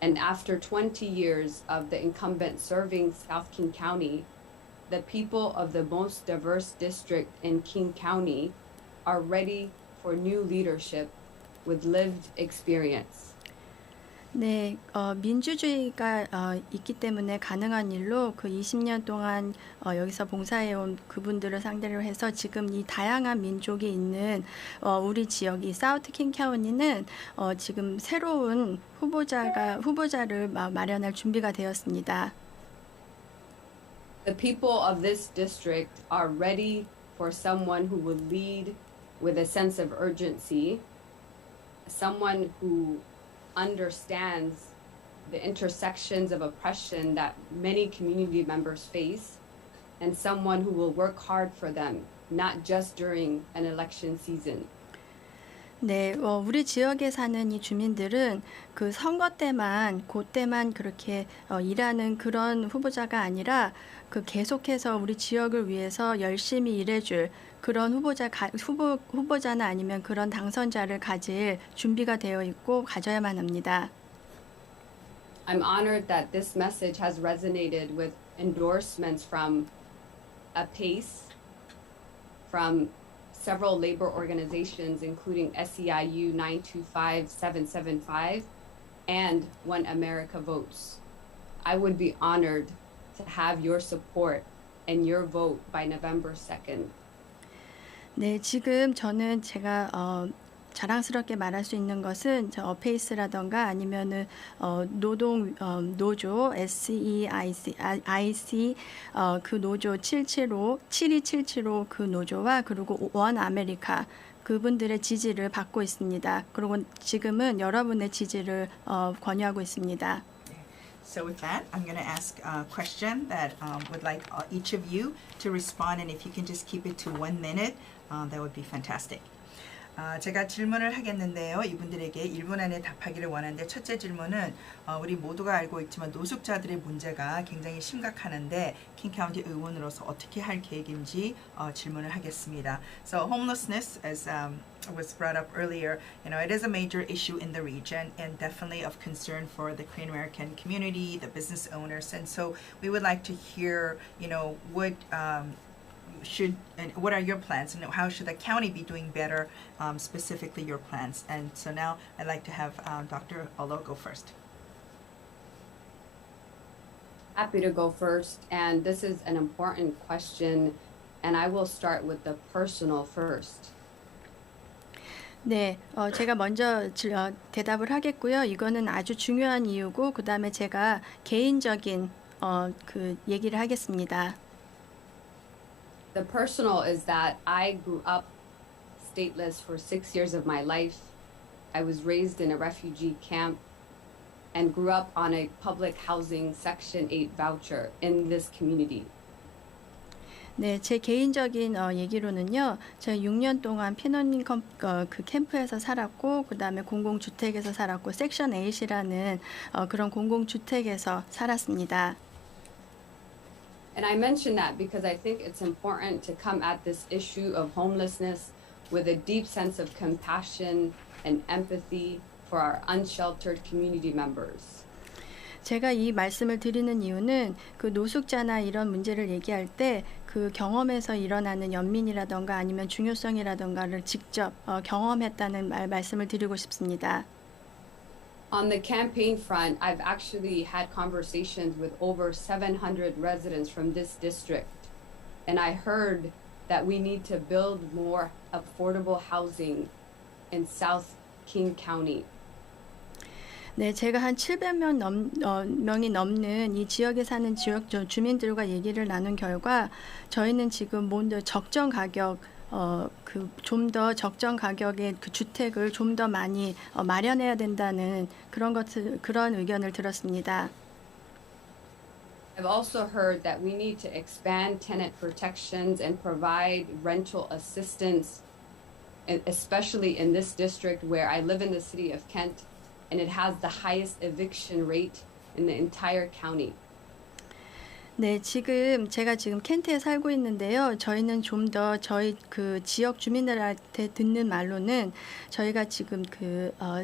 And after 20 years of the incumbent serving South King County, the people of the most diverse district in King County are ready for new leadership with lived experience. 네, 민주주의가 있기 때문에 가능한 일로 20년 동안 여기서 봉사해온 그분들을 상대로 해서 지금 이 다양한 민족이 있는 우리 지역이 사우트 킹카운티는 지금 새로운 후보자를 마련할 준비가 되었습니다. The people of this district are ready for someone who will lead with a sense of urgency, someone who understands the intersections of oppression that many community members face, and someone who will work hard for them, not just during an election season. 네, 우리 지역에 사는 이 주민들은 선거 때만 그때만 그렇게 일하는 그런 후보자가 아니라 계속해서 우리 지역을 위해서 열심히 일해줄 그런 후보자나 아니면 그런 당선자를 가질 준비가 되어 있고 가져야만 합니다. I'm honored that this message has resonated with endorsements from APACE, from several labor organizations, including SEIU 925775 and One America Votes. I would be honored to have your support and your vote by November 2nd. 네, 지금 제가 자랑스럽게 말할 수 있는 것은 어페이스라던가 아니면은 노조 SEIC 그 노조 72775 그 노조와 그리고 원 아메리카 그분들의 지지를 받고 있습니다. 그리고 지금은 여러분의 지지를 권유하고 있습니다. So with that, I'm going to ask a question that would like each of you to respond, and if you can just keep it to 1 minute, that would be fantastic. 제가 질문을 하겠는데요. 이분들에게 1분 안에 답하기를 원하는데 첫째 질문은 우리 모두가 알고 있지만 노숙자들의 문제가 굉장히 심각하는데 킹카운티 의원으로서 어떻게 할 계획인지 질문을 하겠습니다. So homelessness, as was brought up earlier, it is a major issue in the region and definitely of concern for the Korean American community, the business owners, and so we would like to hear, what are your plans and how should the county be doing better, specifically your plans. And so now I'd like to have Dr. Olo go first. Happy to go first, and this is an important question, and I will start with the personal first. 네, 제가 먼저 대답을 하겠고요. 이거는 아주 중요한 이유고 그 다음에 제가 개인적인 그 얘기를 하겠습니다. The personal is that I grew up stateless for 6 years of my life. I was raised in a refugee camp and grew up on a public housing Section 8 voucher in this community. 네, 제 개인적인 얘기로는요. 제가 6년 동안 피난민 그 캠프에서 살았고 그 다음에 공공주택에서 살았고 섹션 8이라는 그런 공공주택에서 살았습니다. And I mention that because I think it's important to come at this issue of homelessness with a deep sense of compassion and empathy for our unsheltered community members. 제가 이 말씀을 드리는 이유는 그 노숙자나 이런 문제를 얘기할 때 그 경험에서 일어나는 연민이라던가 아니면 중요성이라던가를 직접 경험했다는 말씀을 드리고 싶습니다. On the campaign front, I've actually had conversations with over 700 residents from this district, and I heard that we need to build more affordable housing in South King County. 네, 제가 한 700명이 넘는 이 지역에 사는 지역 주민들과 얘기를 나눈 결과 저희는 지금 적정 가격 좀 더 적정 가격의 그 주택을 좀 더 많이 마련해야 된다는 그런 의견을 들었습니다. I've also heard that we need to expand tenant protections and provide rental assistance, especially in this district where I live in the city of Kent, and it has the highest eviction rate in the entire county. 네, 제가 지금 켄트에 살고 있는데요. 저희는 좀 더 저희 그 지역 주민들한테 듣는 말로는 저희가 지금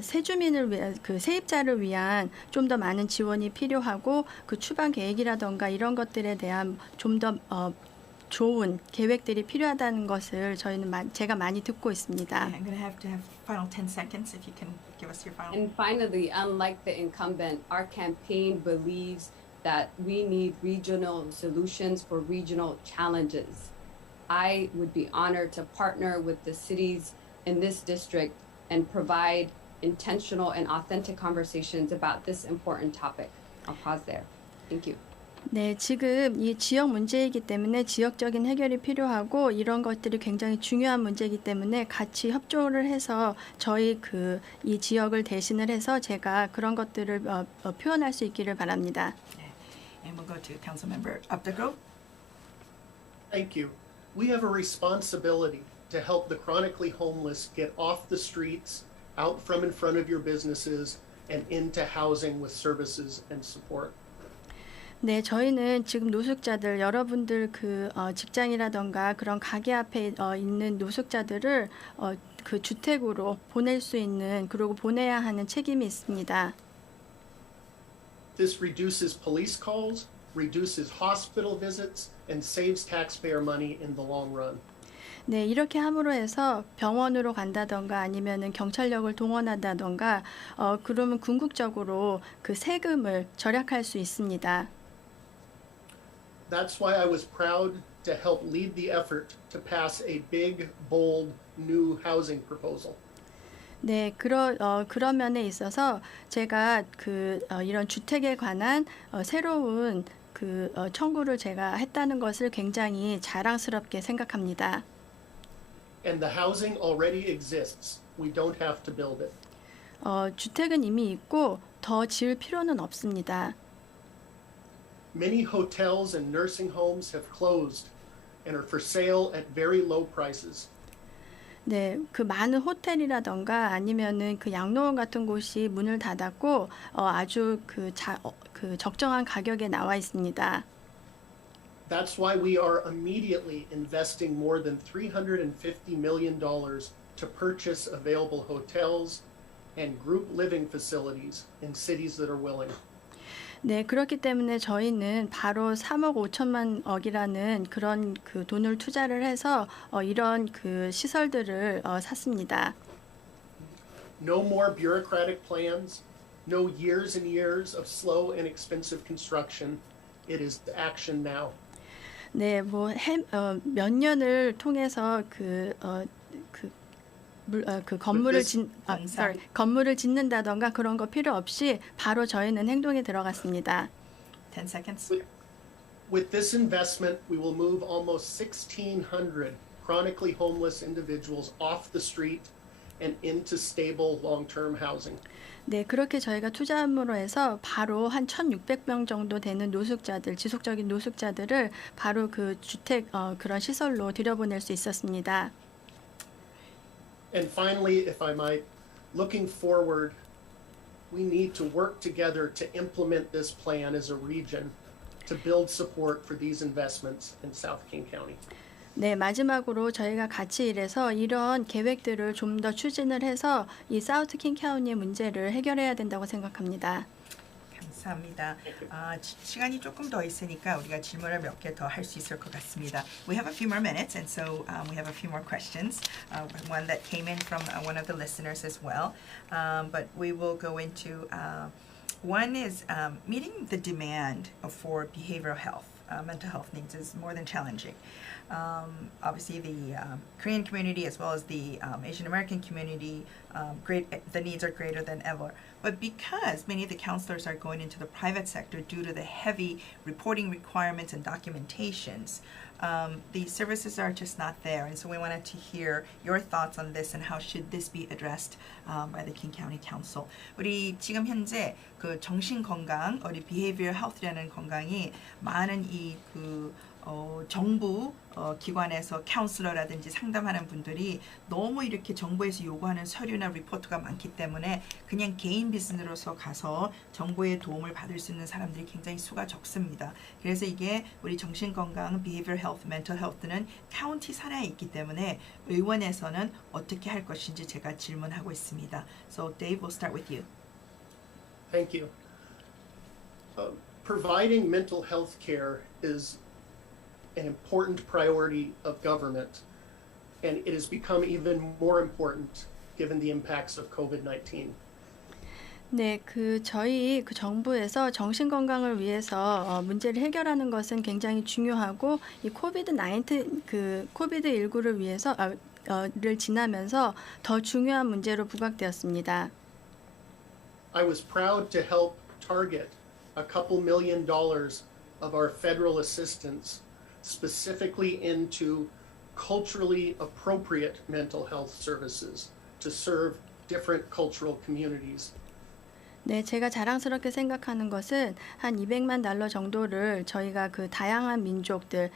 세주민을 위한 세입자를 위한 좀 더 많은 지원이 필요하고 그 추방 계획이라던가 이런 것들에 대한 좀 더 좋은 계획들이 필요하다는 것을 제가 많이 듣고 있습니다. I'm going to have final 10 seconds if you can give us your final. And finally, unlike the incumbent, our campaign believes that we need regional solutions for regional challenges. I would be honored to partner with the cities in this district and provide intentional and authentic conversations about this important topic. I'll pause there. Thank you. 네, 지금 이 지역 문제이기 때문에 지역적인 해결이 필요하고 이런 것들이 굉장히 중요한 문제이기 때문에 같이 협조를 해서 저희 이 지역을 대신을 해서 제가 그런 것들을 표현할 수 있기를 바랍니다. And we'll go to Council Member Updegrove. Thank you. We have a responsibility to help the chronically homeless get off the streets, out from in front of your businesses, and into housing with services and support. 네, 저희는 지금 노숙자들, 여러분들 직장이라던가 그런 가게 앞에 있는 노숙자들을 그 주택으로 보낼 수 있는 그리고 보내야 하는 책임이 있습니다. This reduces police calls, reduces hospital visits, and saves taxpayer money in the long run. 네, 이렇게 함으로 해서 병원으로 간다던가 아니면은 경찰력을 동원한다던가 그러면 궁극적으로 그 세금을 절약할 수 있습니다. That's why I was proud to help lead the effort to pass a big, bold, new housing proposal. 네, 그런 면에 있어서 제가 이런 주택에 관한 새로운 청구를 제가 했다는 것을 굉장히 자랑스럽게 생각합니다. And the housing already exists. We don't have to build it. 주택은 이미 있고 더 지을 필요는 없습니다. Many hotels and nursing homes have closed and are for sale at very low prices. 네, 그 많은 호텔이라던가 아니면은 그 양로원 같은 곳이 문을 닫았고 아주 그 적정한 가격에 나와 있습니다. That's why we are immediately investing more than $350 million to purchase available hotels and group living facilities in cities that are willing. 네, 그렇기 때문에 저희는 바로 3억 5천만 억이라는 그런 그 돈을 투자를 해서 이런 그 시설들을 샀습니다. No more bureaucratic plans, no years and years of slow and expensive construction. It is action now. 네, 뭐 몇 년을 통해서 건물을 짓는다던가 그런 거 필요 없이 바로 저희는 행동에 들어갔습니다. 10 seconds. With this investment, we will move almost 1,600 chronically homeless individuals off the street and into stable long-term housing. 네, 그렇게 저희가 투자함으로 해서 바로 한 1,600명 정도 되는 지속적인 노숙자들을 바로 그 주택 그런 시설로 들여보낼 수 있었습니다. And finally, if I might, looking forward, we need to work together to implement this plan as a region to build support for these investments in South King County. 네, 마지막으로 저희가 같이 일해서 이런 계획들을 좀 더 추진을 해서 이 사우트 킹 카운티의 문제를 해결해야 된다고 생각합니다. 감사합니다. 시간이 조금 더 있으니까 우리가 질문을 몇 개 더 할 수 있을 것 같습니다. We have a few more minutes, and so we have a few more questions. One that came in from one of the listeners as well. But we will go into one is meeting the demand for behavioral health. Mental health needs is more than challenging. Obviously, the Korean community as well as the Asian American community, the needs are greater than ever. But because many of the counselors are going into the private sector due to the heavy reporting requirements and documentations, the services are just not there. And so we wanted to hear your thoughts on this and how should this be addressed by the King County Council. 우리 지금 현재 그 정신 건강, 우리 behavioral health라는 건강이 많은 정부 기관에서 카운슬러라든지 상담하는 분들이 너무 이렇게 정부에서 요구하는 서류나 리포트가 많기 때문에 그냥 개인 비즈니스로서 가서 정부의 도움을 받을 수 있는 사람들이 굉장히 수가 적습니다. 그래서 이게 우리 정신건강, behavioral health, mental health는 카운티 산하에 있기 때문에 의원에서는 어떻게 할 것인지 제가 질문하고 있습니다. So Dave, we'll start with you. Thank you. Providing mental health care is an important priority of government, and it has become even more important given the impacts of COVID-19. 네, 저희 정부에서 정신 건강을 위해서 문제를 해결하는 것은 굉장히 중요하고 이 코비드-19를 위해서 를 지나면서 더 중요한 문제로 부각되었습니다. I was proud to help target a couple $1 million of our federal assistance specifically into culturally appropriate mental health services to serve different cultural communities. 네, 제가 자랑스럽게 생각하는 것은 한 $200만 정도를 저희가 그 다양한 민족들,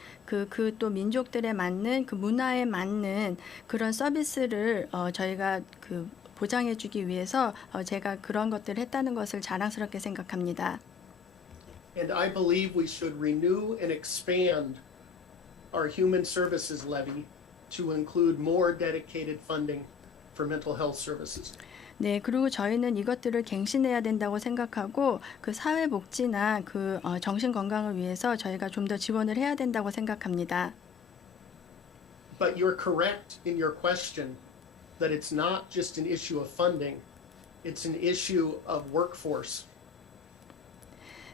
또 민족들에 맞는 그 문화에 맞는 그런 서비스를 저희가 보장해주기 위해서 제가 그런 것들을 했다는 것을 자랑스럽게 생각합니다. And I believe we should renew and expand our human services levy to include more dedicated funding for mental health services. 네, 그리고 저희는 이것들을 갱신해야 된다고 생각하고 그 사회복지나 정신 건강을 위해서 저희가 좀 더 지원을 해야 된다고 생각합니다. But you're correct in your question that it's not just an issue of funding, it's an issue of workforce.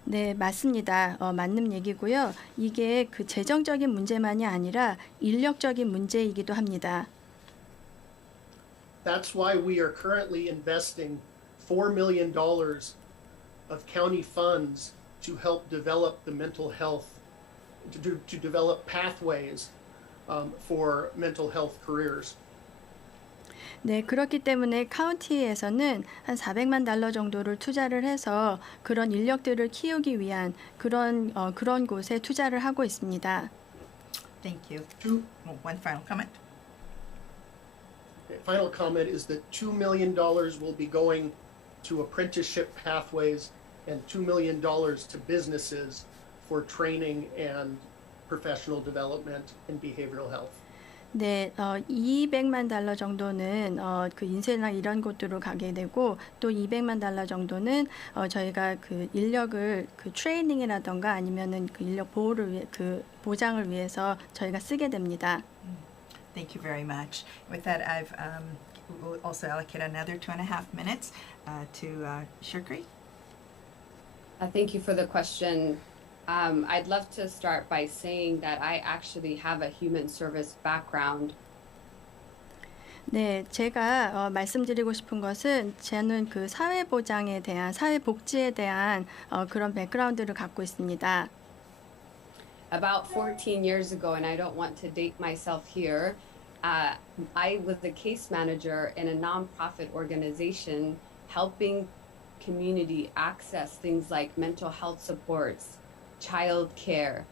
네, 맞습니다. 맞는 얘기고요. 이게 그 재정적인 문제만이 아니라 인력적인 문제이기도 합니다. That's why we are currently investing $4 million of county funds to help develop the mental health, to develop pathways for mental health careers. 네, 그렇기 때문에 카운티에서는 한 $400만 정도를 투자를 해서 그런 인력들을 키우기 위한 그런 곳에 투자를 하고 있습니다. Thank you. One final comment. final comment is that $2 million will be going to apprenticeship pathways and $2 million to businesses for training and professional development in behavioral health. 네, $200만 정도는 그 인쇄나 이런 곳으로 가게 되고 또 $200만 정도는 저희가 그 인력을 그 트레이닝이라던가 아니면은 그 인력 보호를 위해 그 보장을 위해서 저희가 쓰게 됩니다. Thank you very much. With that, I've we'll also allocate another 2.5 minutes to Shukri. Thank you for the question. I'd love to start by saying that I actually have a human service background. 네, 제가 말씀드리고 싶은 것은 저는 그 사회보장에 대한 사회복지에 대한 그런 백그라운드를 갖고 있습니다. About 14 years ago, and I don't want to date myself here, I was a case manager in a nonprofit organization helping community access things like mental health supports, child care,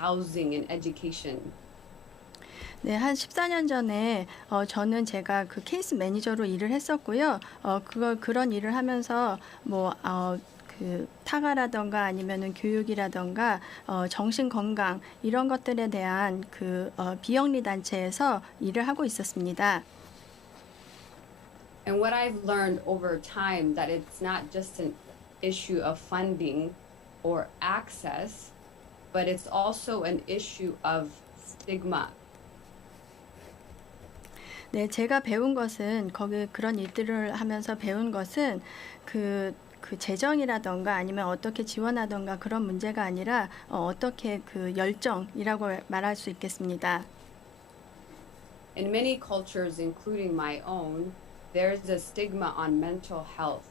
housing, and education. 네, 한 14년 전에 저는 제가 그 케이스 매니저로 일을 했었고요. 그런 일을 하면서 그 타가라던가 아니면은 교육이라던가 정신 건강 이런 것들에 대한 그 비영리 단체에서 일을 하고 있었습니다. And what I've learned over time that it's not just an issue of funding or access, but it's also an issue of stigma. 네, 제가 배운 것은 거기 그런 일들을 하면서 배운 것은 그 재정이라던가 아니면 어떻게 지원하던가 그런 문제가 아니라 어떻게 그 열정이라고 말할 수 있겠습니다. In many cultures, including my own, there's a stigma on mental health.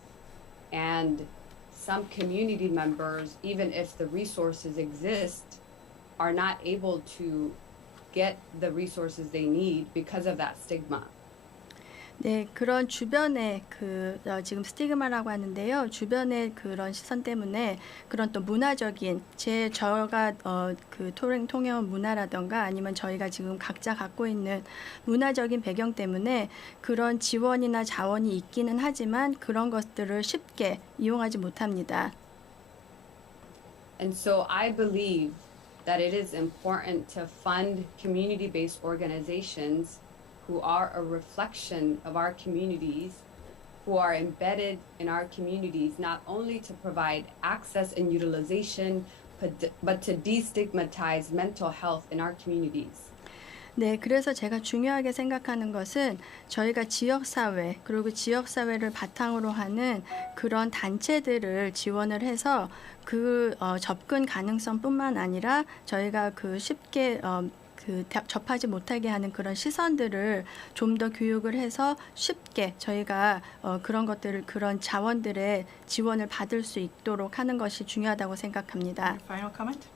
And some community members, even if the resources exist, are not able to get the resources they need because of that stigma. 네, 그런 주변에 지금 스티그마라고 하는데요. 주변의 그런 시선 때문에 그런 또 문화적인 저가 그 통해온 문화라던가 아니면 저희가 지금 각자 갖고 있는 문화적인 배경 때문에 그런 지원이나 자원이 있기는 하지만 그런 것들을 쉽게 이용하지 못합니다. And so I believe that it is important to fund community-based organizations who are a reflection of our communities, who are embedded in our communities, not only to provide access and utilization, but to destigmatize mental health in our communities. 네, 그래서 제가 중요하게 생각하는 것은 저희가 지역사회 그리고 지역사회를 바탕으로 하는 그런 단체들을 지원을 해서 그 접근 가능성뿐만 아니라 저희가 그 쉽게 접하지 못하게 하는 그런 시선들을 좀 더 교육을 해서 쉽게 저희가 그런 것들을 그런 자원들의 지원을 받을 수 있도록 하는 것이 중요하다고 생각합니다. Final comment?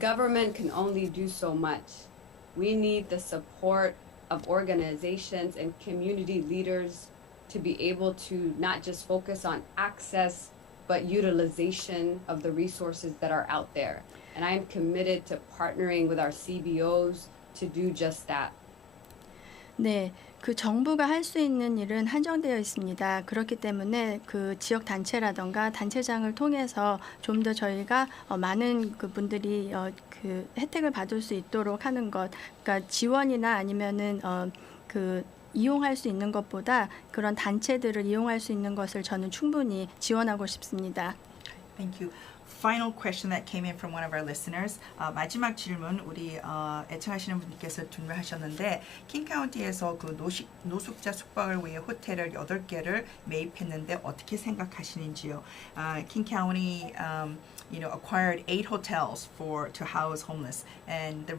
Government can only do so much. We need the support of organizations and community leaders to be able to not just focus on access, but utilization of the resources that are out there. And I am committed to partnering with our CBOs to do just that. 네, 그 정부가 할 수 있는 일은 한정되어 있습니다. 그렇기 때문에 그 지역 단체라던가 단체장을 통해서 좀 더 저희가 많은 그 분들이 그 혜택을 받을 수 있도록 하는 것, 그러니까 지원이나 아니면은 그 이용할 수 있는 것보다 그런 단체들을 이용할 수 있는 것을 저는 충분히 지원하고 싶습니다. Thank you. Final question that came in from one of our listeners. 마지막 질문 우리 애청하시는 분께서 준비하셨는데 킹카운티에서 그 노숙자 숙박을 위해 호텔을 8개를 매입했는데 어떻게 생각하시는지요? King County acquired 8 hotels to house homeless, and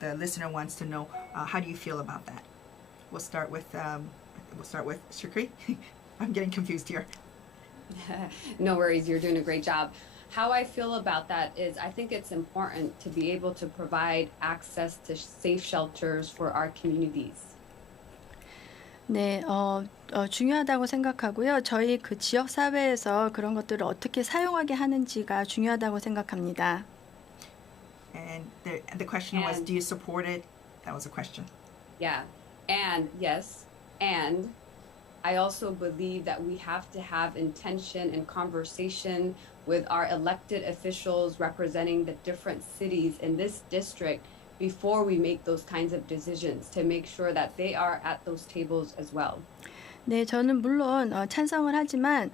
the listener wants to know how do you feel about that? We'll start with Shukri. I'm getting confused here. No worries, you're doing a great job. How I feel about that is I think it's important to be able to provide access to safe shelters for our communities. 네, 중요하다고 생각하고요. 저희 그 지역 사회에서 그런 것들을 어떻게 사용하게 하는지가 중요하다고 생각합니다. And the question was, do you support it? That was a question. Yeah. And yes, and I also believe that we have to have intention and conversation with our elected officials representing the different cities in this district before we make those kinds of decisions to make sure that they are at those tables as well. 네, 저는 물론 찬성을 하지만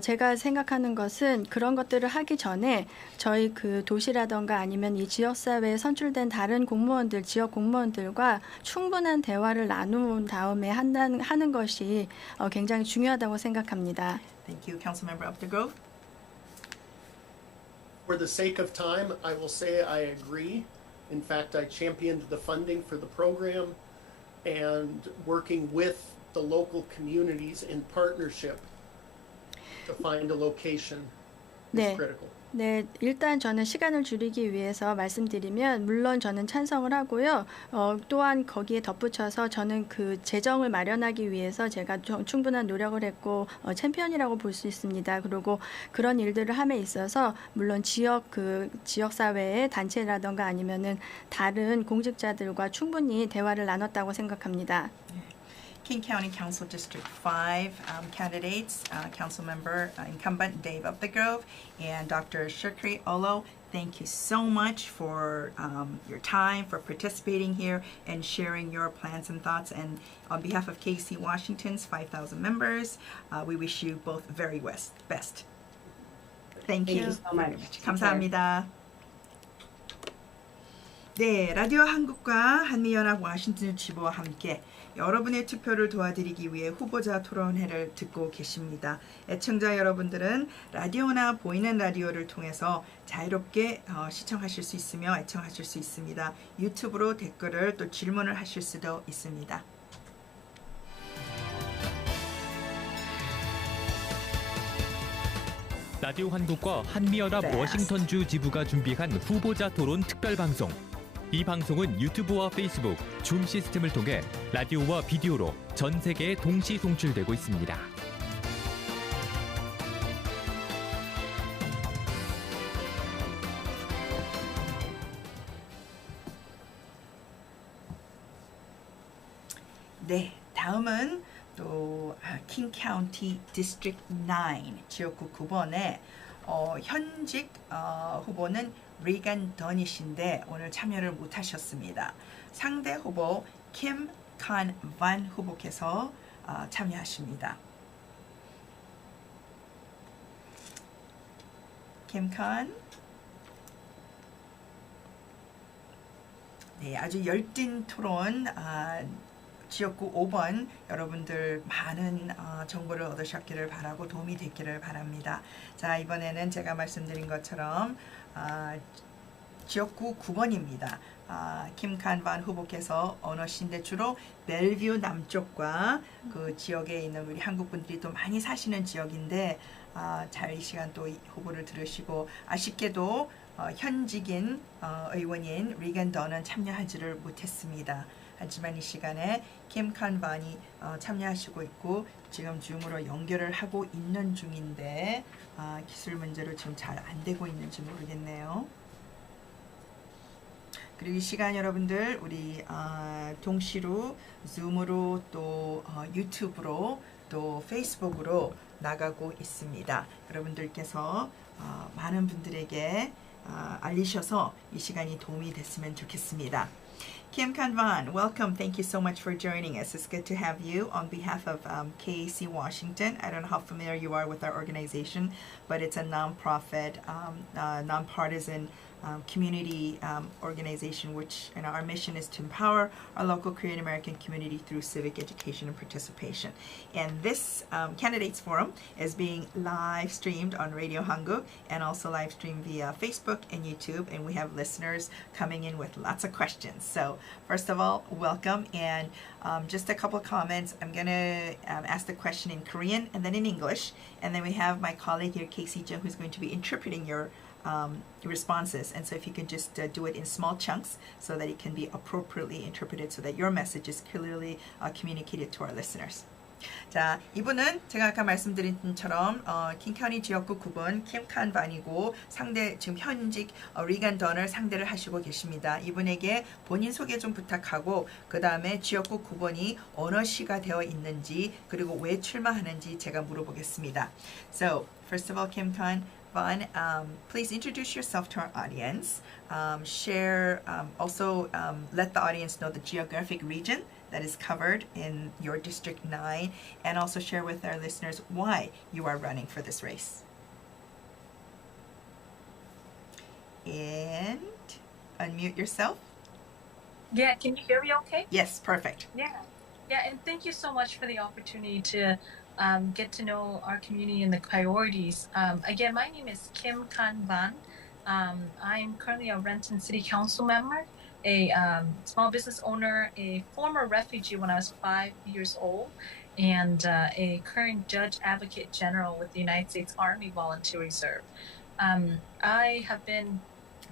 제가 생각하는 것은 그런 것들을 하기 전에 저희 그 도시라던가 아니면 이 지역사회에 선출된 다른 공무원들, 지역 공무원들과 충분한 대화를 나눈 다음에 하는 것이 굉장히 중요하다고 생각합니다. Thank you, Councilmember Updegrove. For the sake of time, I will say I agree. In fact, I championed the funding for the program and working with the local communities in partnership to find a location is critical. 네, 일단 저는 시간을 줄이기 위해서 말씀드리면 물론 저는 찬성을 하고요. 또한 거기에 덧붙여서 저는 그 재정을 마련하기 위해서 제가 충분한 노력을 했고 챔피언이라고 볼 수 있습니다. 그리고 그런 일들을 함에 있어서 물론 지역 사회의 단체라던가 아니면은 다른 공직자들과 충분히 대화를 나눴다고 생각합니다. King County Council District 5 candidates, Councilmember incumbent Dave Updegrove and Dr. Shukri Olo, thank you so much for your time, for participating here and sharing your plans and thoughts. And on behalf of KC Washington's 5,000 members, we wish you both very best. Thank you so much. 감사합니다. 네, 라디오 한국과 한미연합 워싱턴 지부와 함께 여러분의 투표를 도와드리기 위해 후보자 토론회를 듣고 계십니다. 애청자 여러분들은 라디오나 보이는 라디오를 통해서 자유롭게 시청하실 수 있으며 애청하실 수 있습니다. 유튜브로 댓글을 또 질문을 하실 수도 있습니다. 라디오 한국과 한미연합 워싱턴주 지부가 준비한 후보자 토론 특별 방송. 이 방송은 유튜브와 페이스북, 줌 시스템을 통해 라디오와 비디오로 전 세계에 동시 송출되고 있습니다. 네, 다음은 또 킹 카운티 디스트릭트 9 지역구 9번에 현직 후보는 리간 더니시인데 오늘 참여를 못하셨습니다. 상대 후보 킴 칸 반 후보께서 참여하십니다. 킴 칸, 네, 아주 열띤 토론. 지역구 5번 여러분들 많은 정보를 얻으셨기를 바라고 도움이 됐기를 바랍니다. 자, 이번에는 제가 말씀드린 것처럼 지역구 9번입니다. 킴칸 반 후보께서 언어신데 주로 벨뷰 남쪽과 그 지역에 있는 우리 한국 분들이 또 많이 사시는 지역인데 잘 이 시간 또 후보를 들으시고 아쉽게도 현직인 의원인 리건 더는 참여하지를 못했습니다. 하지만 이 시간에 킴칸 반이 참여하시고 있고 지금 줌으로 연결을 하고 있는 중인데 기술 문제로 지금 잘 안 되고 있는지 모르겠네요. 그리고 이 시간 여러분들 우리 동시로 줌으로 또 유튜브로 또 페이스북으로 나가고 있습니다. 여러분들께서 많은 분들에게 알리셔서 이 시간이 도움이 됐으면 좋겠습니다. Kim Kanvan, welcome. Thank you so much for joining us. It's good to have you on behalf of KAC Washington. I don't know how familiar you are with our organization, but it's a nonprofit, nonpartisan community organization, which our mission is to empower our local Korean American community through civic education and participation. And this candidates forum is being live streamed on Radio Hanguk and also live streamed via Facebook and YouTube. And we have listeners coming in with lots of questions. So first of all, welcome. And just a couple of comments. I'm going to ask the question in Korean and then in English. And then we have my colleague here, Casey Jung, who's going to be interpreting your responses. And so if you can just do it in small chunks so that it can be appropriately interpreted so that your message is clearly communicated to our listeners. 자, 이분은 제가 아까 말씀드린 것처럼 킹카운티 지역구 9번 킴칸 반이고 상대 지금 현직 리간 더널 상대를 하시고 계십니다. 이분에게 본인 소개 좀 부탁하고 그 다음에 지역구 9번이 어느 시가 되어 있는지 그리고 왜 출마하는지 제가 물어보겠습니다. So, first of all, Kim Khan Van, please introduce yourself to our audience. Share, also let the audience know the geographic region that is covered in your District 9 and also share with our listeners why you are running for this race. And unmute yourself. Yeah, can you hear me okay? Yes, perfect. Yeah, and thank you so much for the opportunity to get to know our community and the priorities. Again, my name is Kim Kan Van. I'm currently a Renton City Council member, a small business owner, a former refugee when I was 5 years old, and a current judge advocate general with the United States Army Volunteer Reserve. I have been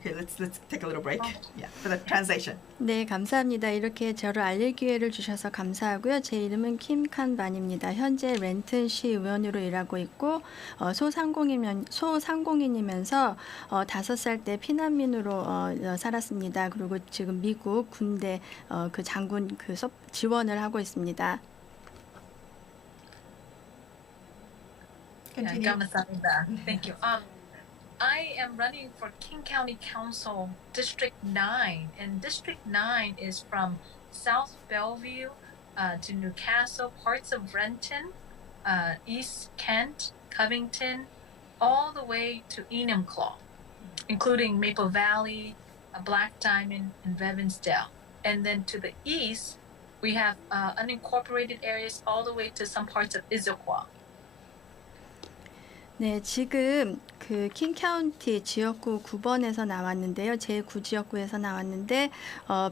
Okay, let's take a little break. Yeah, for the translation. 네, 감사합니다. 이렇게 저를 알릴 기회를 주셔서 감사하고요. 제 이름은 킴칸반입니다. 현재 렌튼시 의원으로 일하고 있고 소상공인이면서 5살 때 피난민으로 살았습니다. 그리고 지금 미국 군대 그 장군 지원을 하고 있습니다. Continue. 감사합니다. Thank you. I am running for King County Council District 9, and District 9 is from South Bellevue to Newcastle, parts of Renton, East Kent, Covington, all the way to Enumclaw, including Maple Valley, Black Diamond, and Vevansdale. And then to the east, we have unincorporated areas all the way to some parts of Issaquah. 네, 지금 그 킹카운티 지역구 9번에서 나왔는데요. 제 9지역구에서 나왔는데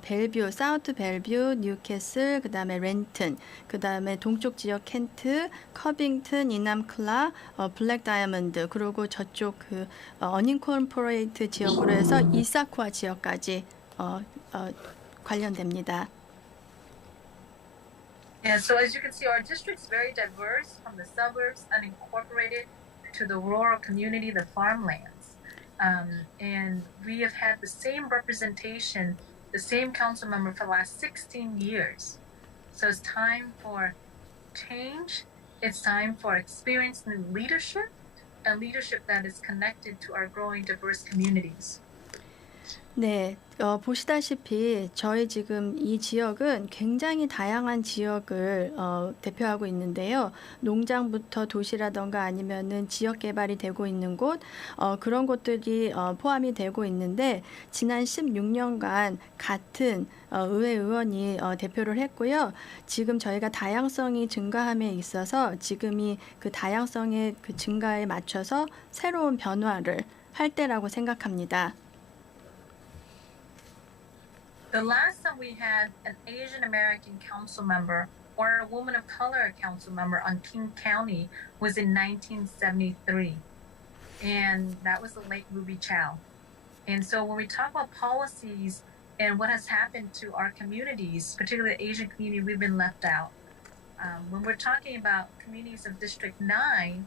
벨뷰, 사우트 벨뷰, 뉴캐슬, 그다음에 렌튼, 그다음에 동쪽 지역 켄트, 커빙턴, 이남클라, 블랙 다이아몬드, 그리고 저쪽 그 어닝콘포레이트 지역으로 해서 이사쿠아 지역까지 관련됩니다. Yeah, so as you can see, our district's very diverse, from the suburbs, unincorporated, to the rural community, the farmlands. And we have had the same representation, the same council member for the last 16 years. So it's time for change. It's time for experienced new leadership, and leadership that is connected to our growing diverse communities. 네, 보시다시피 저희 지금 이 지역은 굉장히 다양한 지역을 대표하고 있는데요. 농장부터 도시라던가 아니면은 지역 개발이 되고 있는 곳, 그런 곳들이 포함이 되고 있는데 지난 16년간 같은 의회 의원이 대표를 했고요. 지금 저희가 다양성이 증가함에 있어서 지금이 그 다양성의 그 증가에 맞춰서 새로운 변화를 할 때라고 생각합니다. The last time we had an Asian American council member or a woman of color council member on King County was in 1973. And that was the late Ruby Chow. And so when we talk about policies and what has happened to our communities, particularly the Asian community, we've been left out. When we're talking about communities of District 9,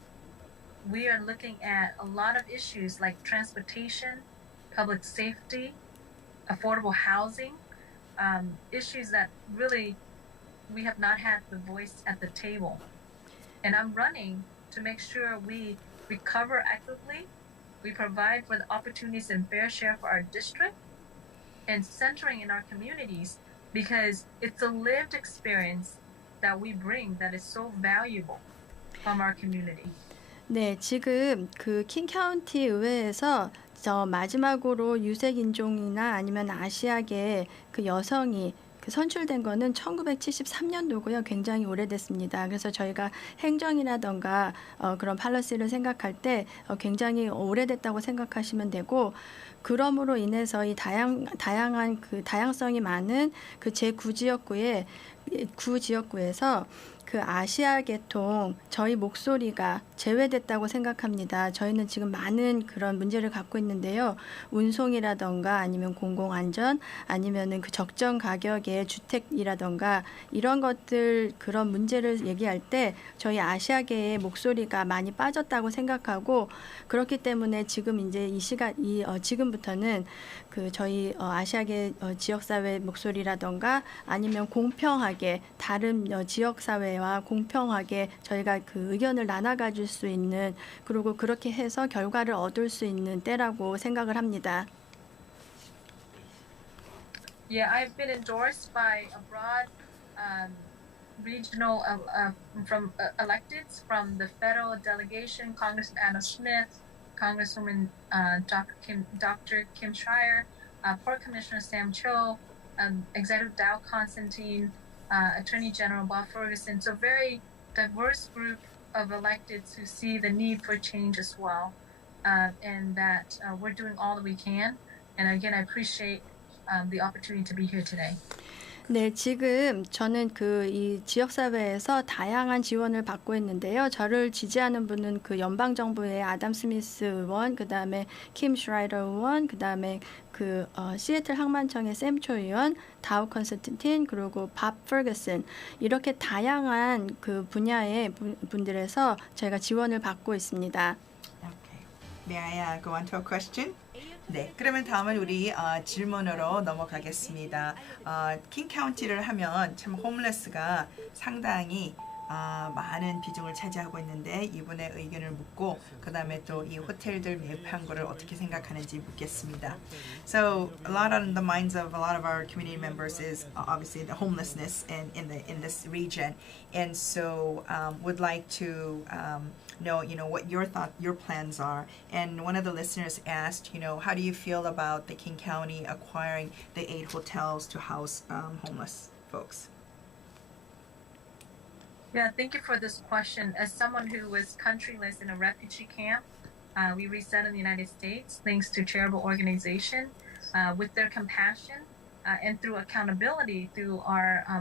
we are looking at a lot of issues like transportation, public safety, affordable housing, issues that really we have not had the voice at the table. And I'm running to make sure we recover equitably, we provide for the opportunities and fair share for our district, and centering in our communities, because it's a lived experience that we bring that is so valuable from our community. 네, 지금 그 킹카운티 의회에서 마지막으로 유색인종이나 아니면 아시아계 그 여성이 그 선출된 거는 1973년도고요. 굉장히 오래됐습니다. 그래서 저희가 행정이라던가 그런 팔러시를 생각할 때 굉장히 오래됐다고 생각하시면 되고, 그럼으로 인해서 이 다양한 그 다양성이 많은 그 구지역구에서 그 아시아 계통 저희 목소리가 제외됐다고 생각합니다. 저희는 지금 많은 그런 문제를 갖고 있는데요. 운송이라던가 아니면 공공안전 아니면은 그 적정 가격의 주택이라던가 이런 것들 그런 문제를 얘기할 때 저희 아시아계의 목소리가 많이 빠졌다고 생각하고 그렇기 때문에 지금 이제 지금부터는 그 저희 아시아계 지역사회 목소리라던가 아니면 공평하게 다른 지역사회와 공평하게 저희가 그 의견을 나눠가질 수 있는 그리고 그렇게 해서 결과를 얻을 수 있는 때라고 생각을 합니다. Yeah, I've been endorsed by a broad regional from electeds from the federal delegation, Congressman Anna Smith, Congresswoman Dr. Kim Schreier, Port Commissioner Sam Cho, Executive Dow Constantine, Attorney General Bob Ferguson. So very diverse group of electeds who see the need for change as well, and that we're doing all that we can. And again, I appreciate the opportunity to be here today. 네, 지금 저는 이 지역사회에서 다양한 지원을 받고 있는데요. 저를 지지하는 분은 그 연방정부의 아담 스미스 의원, 그 다음에 킴 슈라이더 의원, 그 다음에 시애틀 항만청의 샘초 의원, 다우 컨스턴틴, 그리고 밥 퍼거슨 이렇게 다양한 그 분야의 분들에서 저희가 지원을 받고 있습니다. Okay. May I go on to a question? 네, 그러면 다음은 우리 질문으로 넘어가겠습니다. 킹 카운티를 하면 참 홈레스가 상당히 많은 비중을 차지하고 있는데 이분의 의견을 묻고 그 다음에 또 이 호텔들 매입한 거를 어떻게 생각하는지 묻겠습니다. So a lot on the minds of a lot of our community members is obviously the homelessness in this region, and so would like to know what your plans are. And one of the listeners asked, how do you feel about the King County acquiring the 8 hotels to house homeless folks? Yeah, thank you for this question. As someone who was countryless in a refugee camp, we resettled in the United States thanks to charitable organization. With their compassion and through accountability, through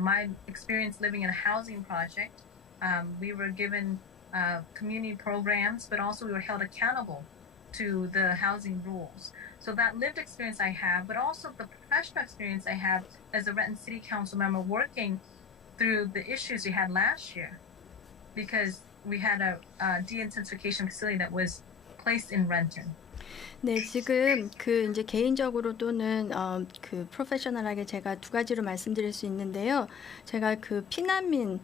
my experience living in a housing project, we were given community programs, but also we were held accountable to the housing rules. So that lived experience I have, but also the professional experience I have as a Renton City Council member working through the issues we had last year, because we had a de-intensification facility that was placed in Renton. 네, 지금 이제 개인적으로 또는 프로페셔널하게 제가 두 가지로 말씀드릴 수 있는데요. 제가 피난민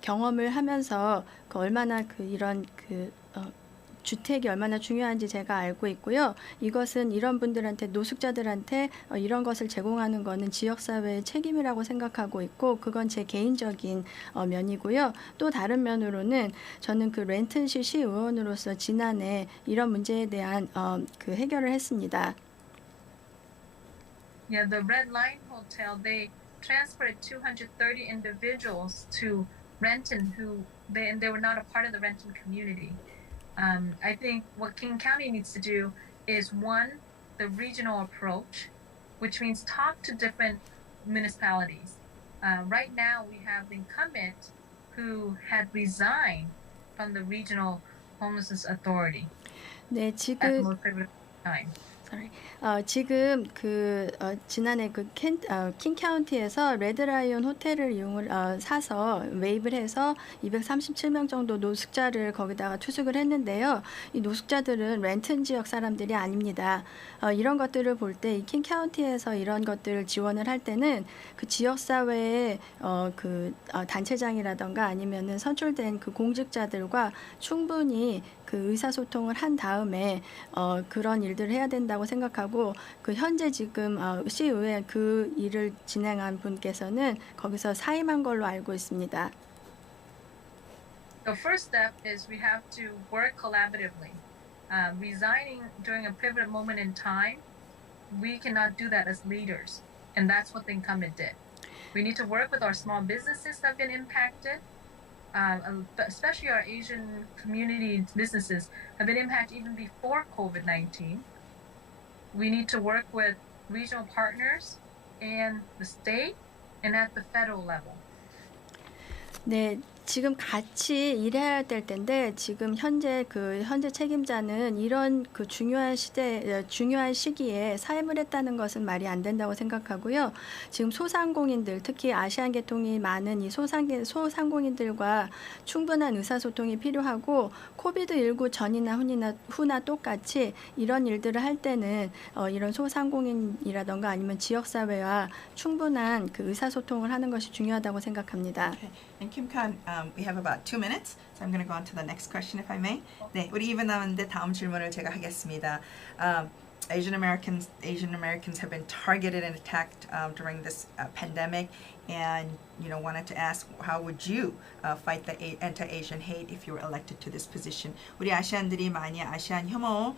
경험을 하면서 얼마나 이런 주택이 얼마나 중요한지 제가 알고 있고요. 이것은 이런 분들한테 노숙자들한테 이런 것을 제공하는 것은 지역사회의 책임이라고 생각하고 있고 그건 제 개인적인 면이고요. 또 다른 면으로는 저는 렌튼시 시의원으로서 지난해 이런 문제에 대한 해결을 했습니다. Yeah, the Red Line Hotel, they transferred 230 individuals to Renton they were not a part of the Renton community. I think what King County needs to do is, one, the regional approach, which means talk to different municipalities. Right now, we have the incumbent who had resigned from the regional homelessness authority. 네, 지금 at the most favorable time. 지금 지난해 킹 카운티에서 레드라이온 호텔을 사서 매입을 해서 237명 정도 노숙자를 거기다가 투숙을 했는데요. 이 노숙자들은 렌튼 지역 사람들이 아닙니다. 이런 것들을 볼 때 이 킹 카운티에서 이런 것들을 지원을 할 때는 그 지역 사회의 단체장이라던가 아니면은 선출된 공직자들과 충분히 의사소통을 한 다음에 그런 일들을 해야 된다고 생각하고 현재 지금 시의회 일을 진행한 분께서는 거기서 사임한 걸로 알고 있습니다. The first step is we have to work collaboratively. Resigning during a pivotal moment in time, we cannot do that as leaders, and that's what the incumbent did. We need to work with our small businesses that have been impacted. Especially our Asian community businesses have been impacted even before COVID-19. we need to work with regional partners and the state and at the federal level. 네, 지금 같이 일해야 될 텐데 지금 현재 책임자는 이런 그 중요한 시기에 사임을 했다는 것은 말이 안 된다고 생각하고요. 지금 소상공인들, 특히 아시안 계통이 많은 이 소상공인들과 충분한 의사소통이 필요하고 코비드19 전이나 후나 똑같이 이런 일들을 할 때는 이런 소상공인이라던가 아니면 지역사회와 충분한 그 의사소통을 하는 것이 중요하다고 생각합니다. Okay. And Kim Khan, we have about 2 minutes, so I'm going to go on to the next question if I may. 네, 우리 2분 남았는데 다음 질문을 제가 하겠습니다. Asian Americans have been targeted and attacked during this pandemic, and wanted to ask, how would you fight the anti-Asian hate if you were elected to this position? 우리 아시안들이 많이 아시안 혐오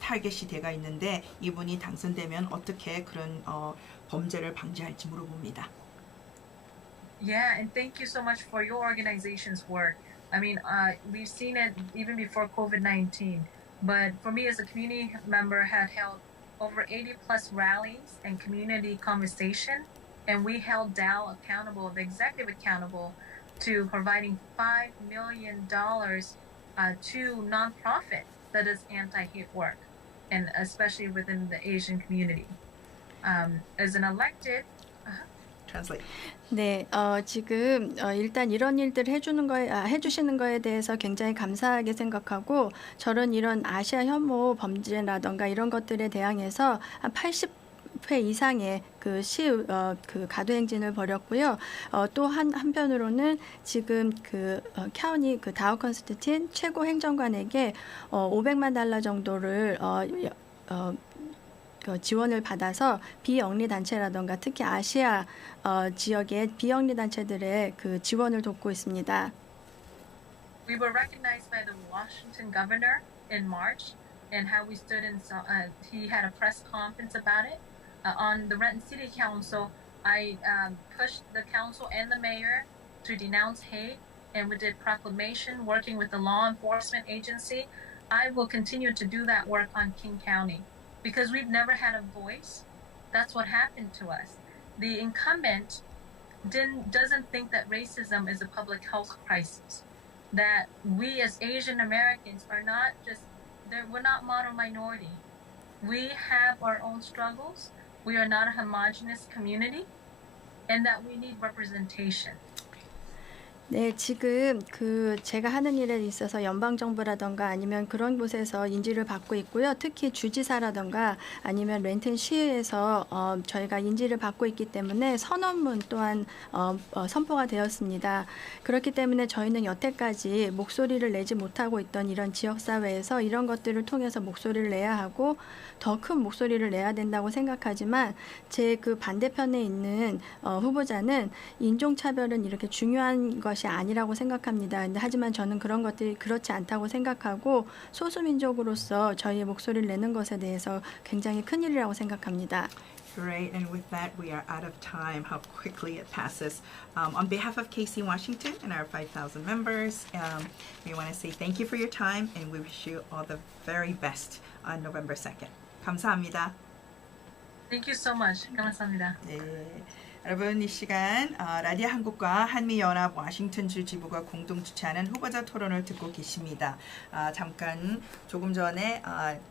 타겟이 돼가 있는데 이분이 당선되면 어떻게 그런 범죄를 방지할지 물어봅니다. Yeah, and thank you so much for your organization's work. I mean, we've seen it even before COVID-19, but for me as a community member, had held over 80 plus rallies and community conversation, and we held Dow accountable, the executive accountable, to providing $5 million to nonprofit that does anti-hate work, and especially within the Asian community. As an elected, Translate. 네, 지금 일단 이런 일들을 해주시는 거에 대해서 굉장히 감사하게 생각하고 저런 이런 아시아 혐오 범죄라던가 이런 것들에 대항해서 한 80회 이상의 그 가도행진을 벌였고요. 또 한편으로는 지금 카운티 다우 컨스티튜션 최고 행정관에게 $500만 정도를 지원을 받아서 비영리 단체라던가 특히 아시아 지역의 비영리 단체들의 그 지원을 돕고 있습니다. we were recognized by the Washington governor in March, and how we stood in. He had a press conference about it. On the Renton City Council, I pushed the council and the mayor to denounce hate, and we did proclamation working with the law enforcement agency. I will continue to do that work on King County. Because we've never had a voice. That's what happened to us. The incumbent doesn't think that racism is a public health crisis. That we as Asian Americans are not we're not model minority. We have our own struggles. We are not a homogenous community, and that we need representation. 네, 지금 제가 하는 일에 있어서 연방정부라던가 아니면 그런 곳에서 인지를 받고 있고요. 특히 주지사라던가 아니면 렌튼 시에서 저희가 인지를 받고 있기 때문에 선언문 또한 선포가 되었습니다. 그렇기 때문에 저희는 여태까지 목소리를 내지 못하고 있던 이런 지역사회에서 이런 것들을 통해서 목소리를 내야 하고 더 큰 목소리를 내야 된다고 생각하지만 제 반대편에 있는 후보자는 인종차별은 이렇게 중요한 것이 아니라고 생각합니다. 하지만 저는 그런 것들이 그렇지 않다고 생각하고 소수민족으로서 저희의 목소리를 내는 것에 대해서 굉장히 큰 일이라고 생각합니다. Great, and with that, we are out of time. How quickly it passes. On behalf of KC Washington and our 5,000 members, we want to say thank you for your time, and we wish you all the very best on November 2nd. 감사합니다. Thank you so much. 감사합니다. 네. 여러분, 이 시간 라디오 한국과 한미연합 워싱턴주 지부가 공동 주최하는 후보자 토론을 듣고 계십니다. 잠깐 조금 전에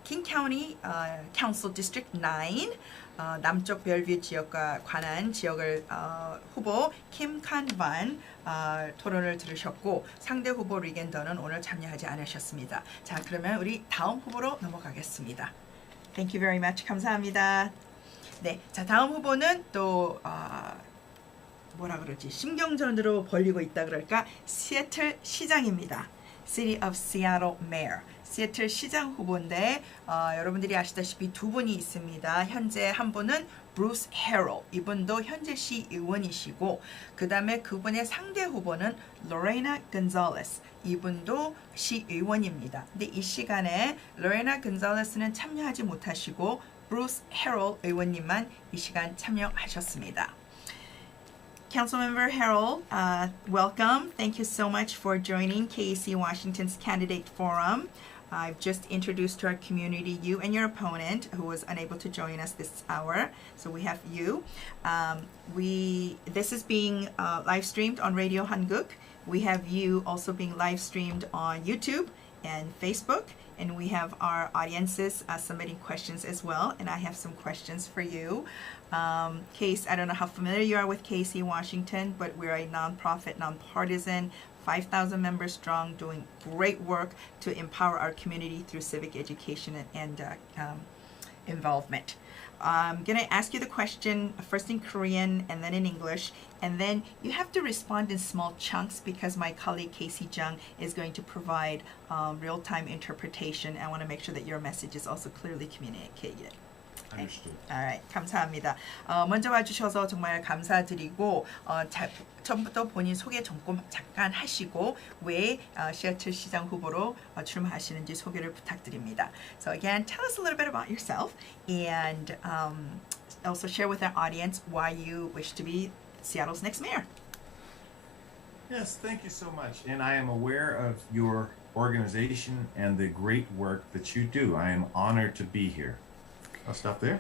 킹 카운티 카운슬 디스트릭트 9 남쪽 벨뷰 지역과 관한 지역을 후보 킴 칸반 토론을 들으셨고 상대 후보 리겐더는 오늘 참여하지 않으셨습니다. 자, 그러면 우리 다음 후보로 넘어가겠습니다. Thank you very much. 감사합니다. 네, 자 다음 후보는 또 뭐라 그러지? 심경전으로 벌리고 있다 그럴까? 시애틀 시장입니다. City of Seattle Mayor. 시애틀 시장 후보인데 여러분들이 아시다시피 두 분이 있습니다. 현재 한 분은 브루스 헤럴, 이분도 현재 시의원이시고 그 다음에 그분의 상대 후보는 로레나 건잘레스, 이분도 시의원입니다. 근데 이 시간에 로레나 건잘레스는 참여하지 못하시고 브루스 헤럴 의원님만 이 시간 참여하셨습니다. Councilmember Harold, welcome. Thank you so much for joining KC Washington's Candidate Forum. I've just introduced to our community you and your opponent who was unable to join us this hour. So we have you. This is being live streamed on 라디오한국. We have you also being live streamed on YouTube and Facebook. And we have our audiences submitting questions as well. And I have some questions for you. Case, I don't know how familiar you are with KC Washington, but we're a nonprofit, nonpartisan, 5,000 members strong, doing great work to empower our community through civic education and involvement. I'm going to ask you the question first in Korean and then in English, and then you have to respond in small chunks because my colleague Casey Jung is going to provide real-time interpretation. I want to make sure that your message is also clearly communicated. Understood. Alright, 감사합니다. 먼저 와주셔서 정말 감사드리고 처음부터 본인 소개 잠깐 하시고 왜 시애틀 시장 후보로 출마하시는지 소개를 부탁드립니다. So again, tell us a little bit about yourself and also share with our audience why you wish to be Seattle's next mayor. Yes, thank you so much. And I am aware of your organization and the great work that you do. I am honored to be here. I'll stop there.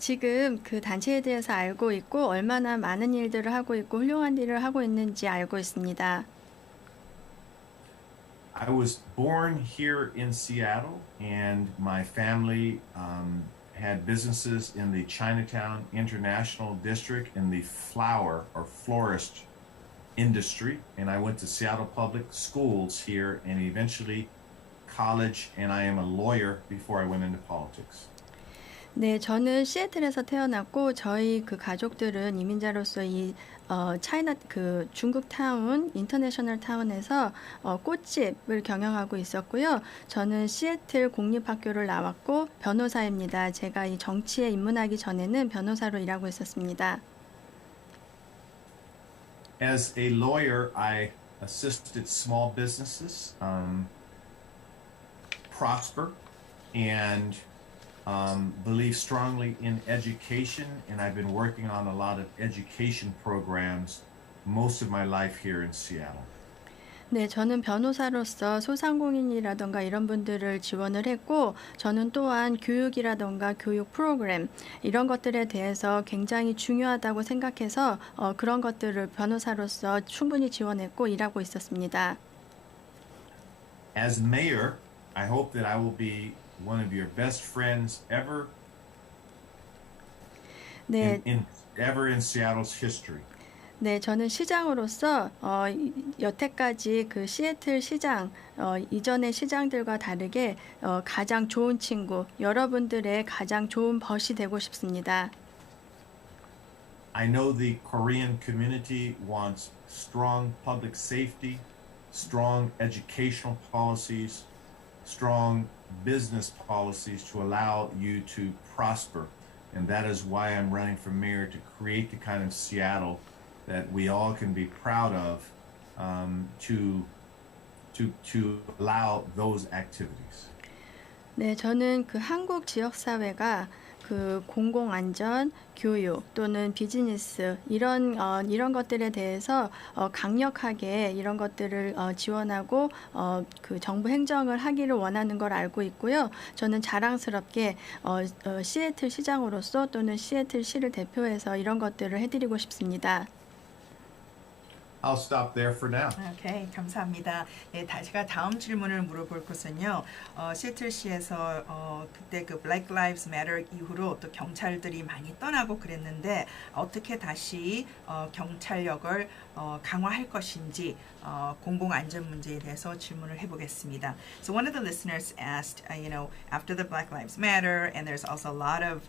지금 그 단체에 대해서 알고 있고 얼마나 많은 일들을 하고 있고 훌륭한 일을 하고 있는지 알고 있습니다. I was born here in Seattle, and my family had businesses in the Chinatown International District in the flower or florist industry. And I went to Seattle Public Schools here and eventually college, and I am a lawyer before I went into politics. 네, 저는 시애틀에서 태어났고 저희 그 가족들은 이민자로서 이 차이나 그 중국 타운 인터내셔널 타운에서 꽃집을 경영하고 있었고요. 저는 시애틀 공립학교를 나왔고 변호사입니다. 제가 이 정치에 입문하기 전에는 변호사로 일하고 있었습니다. As a lawyer, I assisted small businesses prosper and believe strongly in education, and I've been working on a lot of education programs most of my life here in Seattle. 네, 저는 변호사로서 소상공인이라던가 이런 분들을 지원을 했고 저는 또한 교육이라던가 교육 프로그램 이런 것들에 대해서 굉장히 중요하다고 생각해서 그런 것들을 변호사로서 충분히 지원했고 일하고 있었습니다. As mayor, I hope that I will be one of your best friends ever 네. ever in Seattle's history. 네, 저는 시장으로서 여태까지 그 시애틀 시장 이전의 시장들과 다르게 가장 좋은 친구, 여러분들의 가장 좋은 벗이 되고 싶습니다. I know the Korean community wants strong public safety, strong educational policies, strong business policies to allow you to prosper. And that is why I'm running for mayor, to create the kind of Seattle that we all can be proud of, to allow those activities. 네, 저는 그 한국 지역 사회가 그 공공안전, 교육 또는 비즈니스 이런 것들에 대해서 강력하게 이런 것들을 지원하고 그 정부 행정을 하기를 원하는 걸 알고 있고요. 저는 자랑스럽게 시애틀 시장으로서 또는 시애틀 시를 대표해서 이런 것들을 해드리고 싶습니다. I'll stop there for now. 오케이, 감사합니다. 네, 제가 다음 질문을 물어볼 것은요. 시애틀시에서 그때 그 Black Lives Matter 이후로 또 경찰들이 많이 떠나고 그랬는데 어떻게 다시 경찰력을 강화할 것인지 공공 안전 문제에 대해서 질문을 해보겠습니다. So one of the listeners asked, after the Black Lives Matter, and there's also a lot of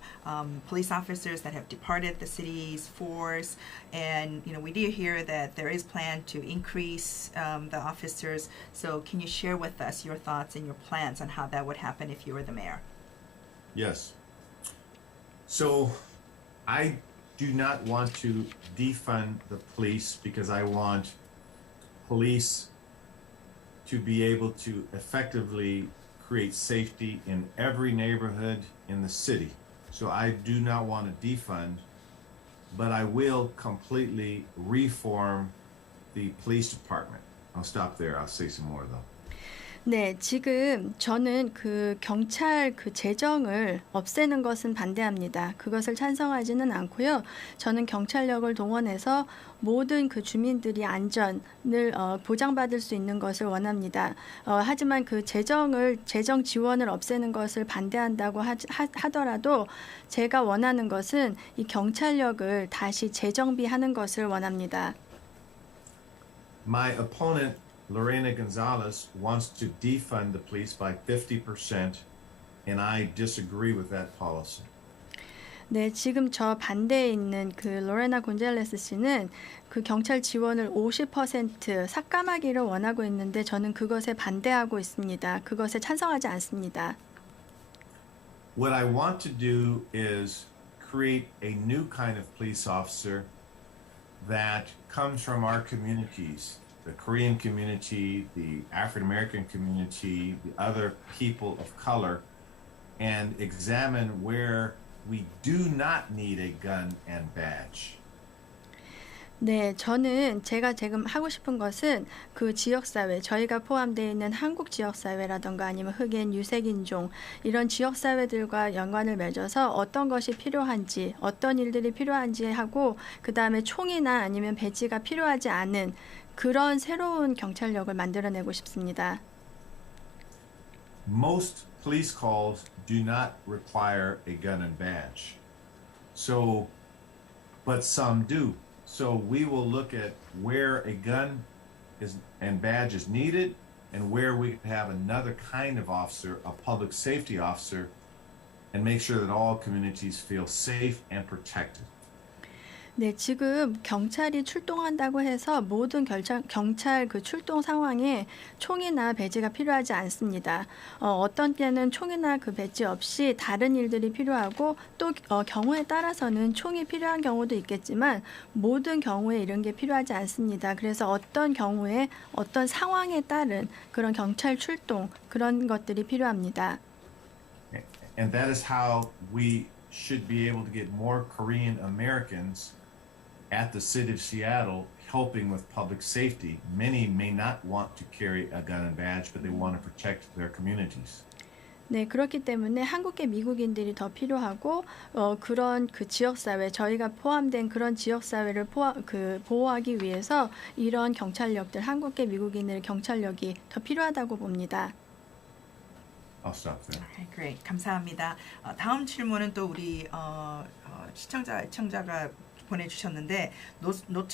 police officers that have departed the city's force, and we do hear that there is plan to increase the officers. So can you share with us your thoughts and your plans on how that would happen if you were the mayor? Yes. So I do not want to defund the police because I want police to be able to effectively create safety in every neighborhood in the city. So I do not want to defund, but I will completely reform the police department. I'll stop there. I'll say some more though. 네, 지금 저는 그 경찰 그 재정을 없애는 것은 반대합니다. 그것을 찬성하지는 않고요. 저는 경찰력을 동원해서 모든 그 주민들이 안전을 보장받을 수 있는 것을 원합니다. 하지만 그 재정 지원을 없애는 것을 반대한다고 하더라도 제가 원하는 것은 이 경찰력을 다시 재정비하는 것을 원합니다. My opponent, Lorena Gonzalez, wants to defund the police by 50%, and I disagree with that policy. 네, 지금 저 반대에 있는 그 로레나 곤잘레스 씨는 그 경찰 지원을 50% 삭감하기를 원하고 있는데 저는 그것에 반대하고 있습니다. 그것에 찬성하지 않습니다. What I want to do is create a new kind of police officer that comes from our communities, the Korean community, the African American community, the other people of color, and examine where we do not need a gun and badge. 네, 제가 지금 하고 싶은 것은 그 지역사회, 저희가 포함되어 있는 한국 지역사회라던가 아니면 흑인, 유색인종 이런 지역사회들과 연관을 맺어서 어떤 것이 필요한지, 어떤 일들이 필요한지 하고 그 다음에 총이나 아니면 배지가 필요하지 않은 그런 새로운 경찰력을 만들어내고 싶습니다. Most police calls do not require a gun and badge. But some do. So we will look at where a gun and badge is needed and where we have another kind of officer, a public safety officer, and make sure that all communities feel safe and protected. 네, 지금 경찰이 출동한다고 해서 모든 경찰 그 출동 상황에 총이나 배지가 필요하지 않습니다. 어떤 때는 총이나 그 배지 없이 다른 일들이 필요하고 또 경우에 따라서는 총이 필요한 경우도 있겠지만 모든 경우에 이런 게 필요하지 않습니다. 그래서 어떤 경우에 어떤 상황에 따른 그런 경찰 출동 그런 것들이 필요합니다. And that is how we should be able to get more Korean Americans at the city of Seattle helping with public safety. Many may not want to carry a gun and badge, but they want to protect their communities. 네, 그렇기 때문에 한국계 미국인들이 더 필요하고 그런 그 지역사회, 저희가 포함된 그런 지역사회를 보호하기 위해서 이런 경찰력들, 한국계 미국인의 경찰력이 더 필요하다고 봅니다. I'll stop there. Okay, great. 감사합니다. 다음 질문은 또 우리 시청자가 보내주셨는데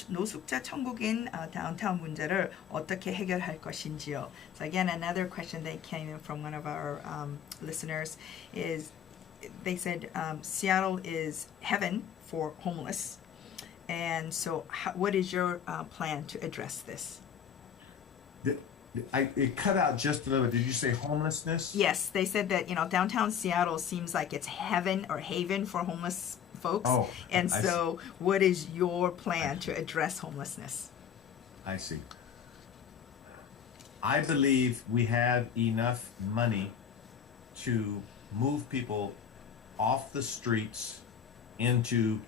노숙자 천국인 다운타운 문제를 어떻게 해결할 것인지요. So again, another question that came in from one of our listeners is they said Seattle is heaven for homeless, and so what is your plan to address this? It cut out just a little bit. Did you say homelessness? Yes, they said that downtown Seattle seems like it's heaven or haven for homeless folks. Oh, and so what is your plan to address homelessness? I see. I believe we have enough money to move people off the streets into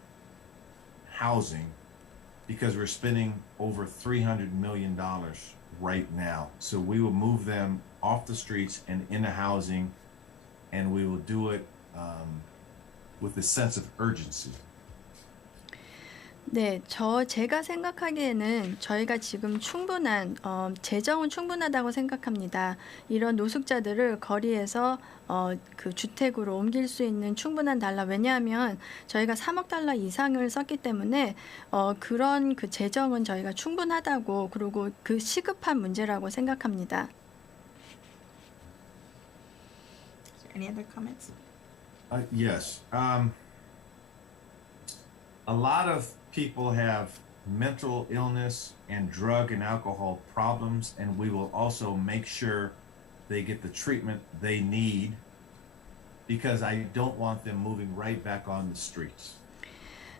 housing because we're spending over $300 million right now. So we will move them off the streets and into housing, and we will do it with a sense of urgency. 네, 제가 생각하기에는 저희가 지금 재정은 충분하다고 생각합니다. 이런 노숙자들을 거리에서 그 주택으로 옮길 수 있는 충분한 달러. 왜냐하면 저희가 3억 달러 이상을 썼기 때문에 그런 그 재정은 저희가 충분하다고 그리고 그 시급한 문제라고 생각합니다. Any other comments? Yes. A lot of people have mental illness and drug and alcohol problems, and we will also make sure they get the treatment they need because I don't want them moving right back on the streets.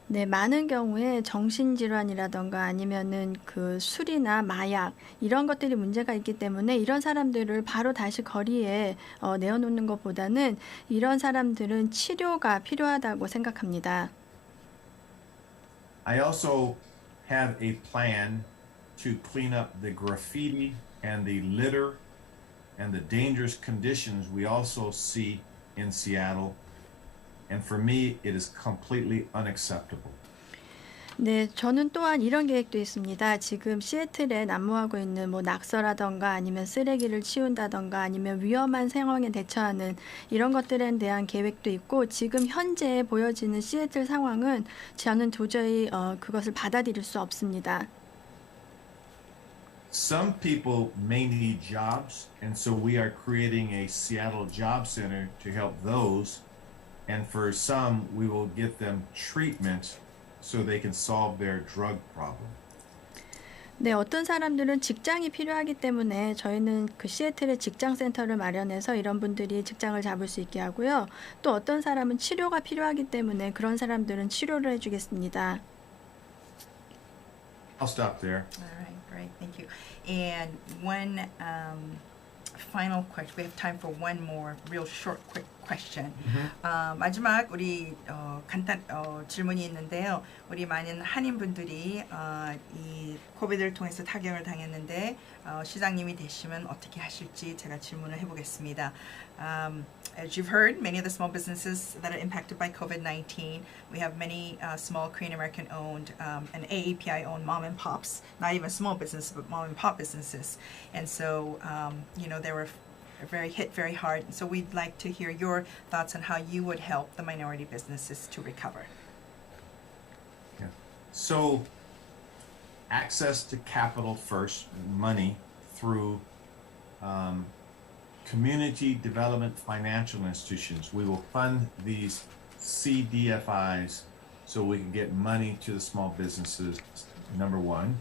네, 많은 경우에 정신질환이라던가 아니면은 그 술이나 마약 이런 것들이 문제가 있기 때문에 이런 사람들을 바로 다시 거리에 내어놓는 것보다는 이런 사람들은 치료가 필요하다고 생각합니다. I also have a plan to clean up the graffiti and the litter and the dangerous conditions we also see in Seattle. And for me, it is completely unacceptable. 네, 저는 또한 이런 계획도 있습니다. 지금 시애틀에 난무하고 있는 뭐 낙서라던가 아니면 쓰레기를 치운다던가 아니면 위험한 상황에 대처하는 이런 것들에 대한 계획도 있고 지금 현재 보여지는 시애틀 상황은 저는 도저히 그것을 받아들일 수 없습니다. Some people may need jobs, and so we are creating a Seattle Job Center to help those. And for some, we will get them treatment so they can solve their drug problem. 네, 어떤 사람들은 직장이 필요하기 때문에 저희는 그 시애틀에 직장 센터를 마련해서 이런 분들이 직장을 잡을 수 있게 하고요. 또 어떤 사람은 치료가 필요하기 때문에 그런 사람들은 치료를 해주겠습니다. I'll stop there. All right, great, thank you. And one final question. We have time for one more real short, quick question. 마지막 우리 간단 질문이 있는데요. 우리 많은 한인 분들이 이 코비드를 통해서 타격을 당했는데 시장님이 되시면 어떻게 하실지 제가 질문을 해보겠습니다. As you've heard, many of the small businesses that are impacted by COVID-19, we have many small Korean American owned and AAPI owned mom and pops, not even small businesses, but mom and pop businesses. And so, you know, they were hit very hard. So we'd like to hear your thoughts on how you would help the minority businesses to recover. Yeah. So, access to capital first, money through community development financial institutions. We will fund these CDFIs so we can get money to the small businesses, number one.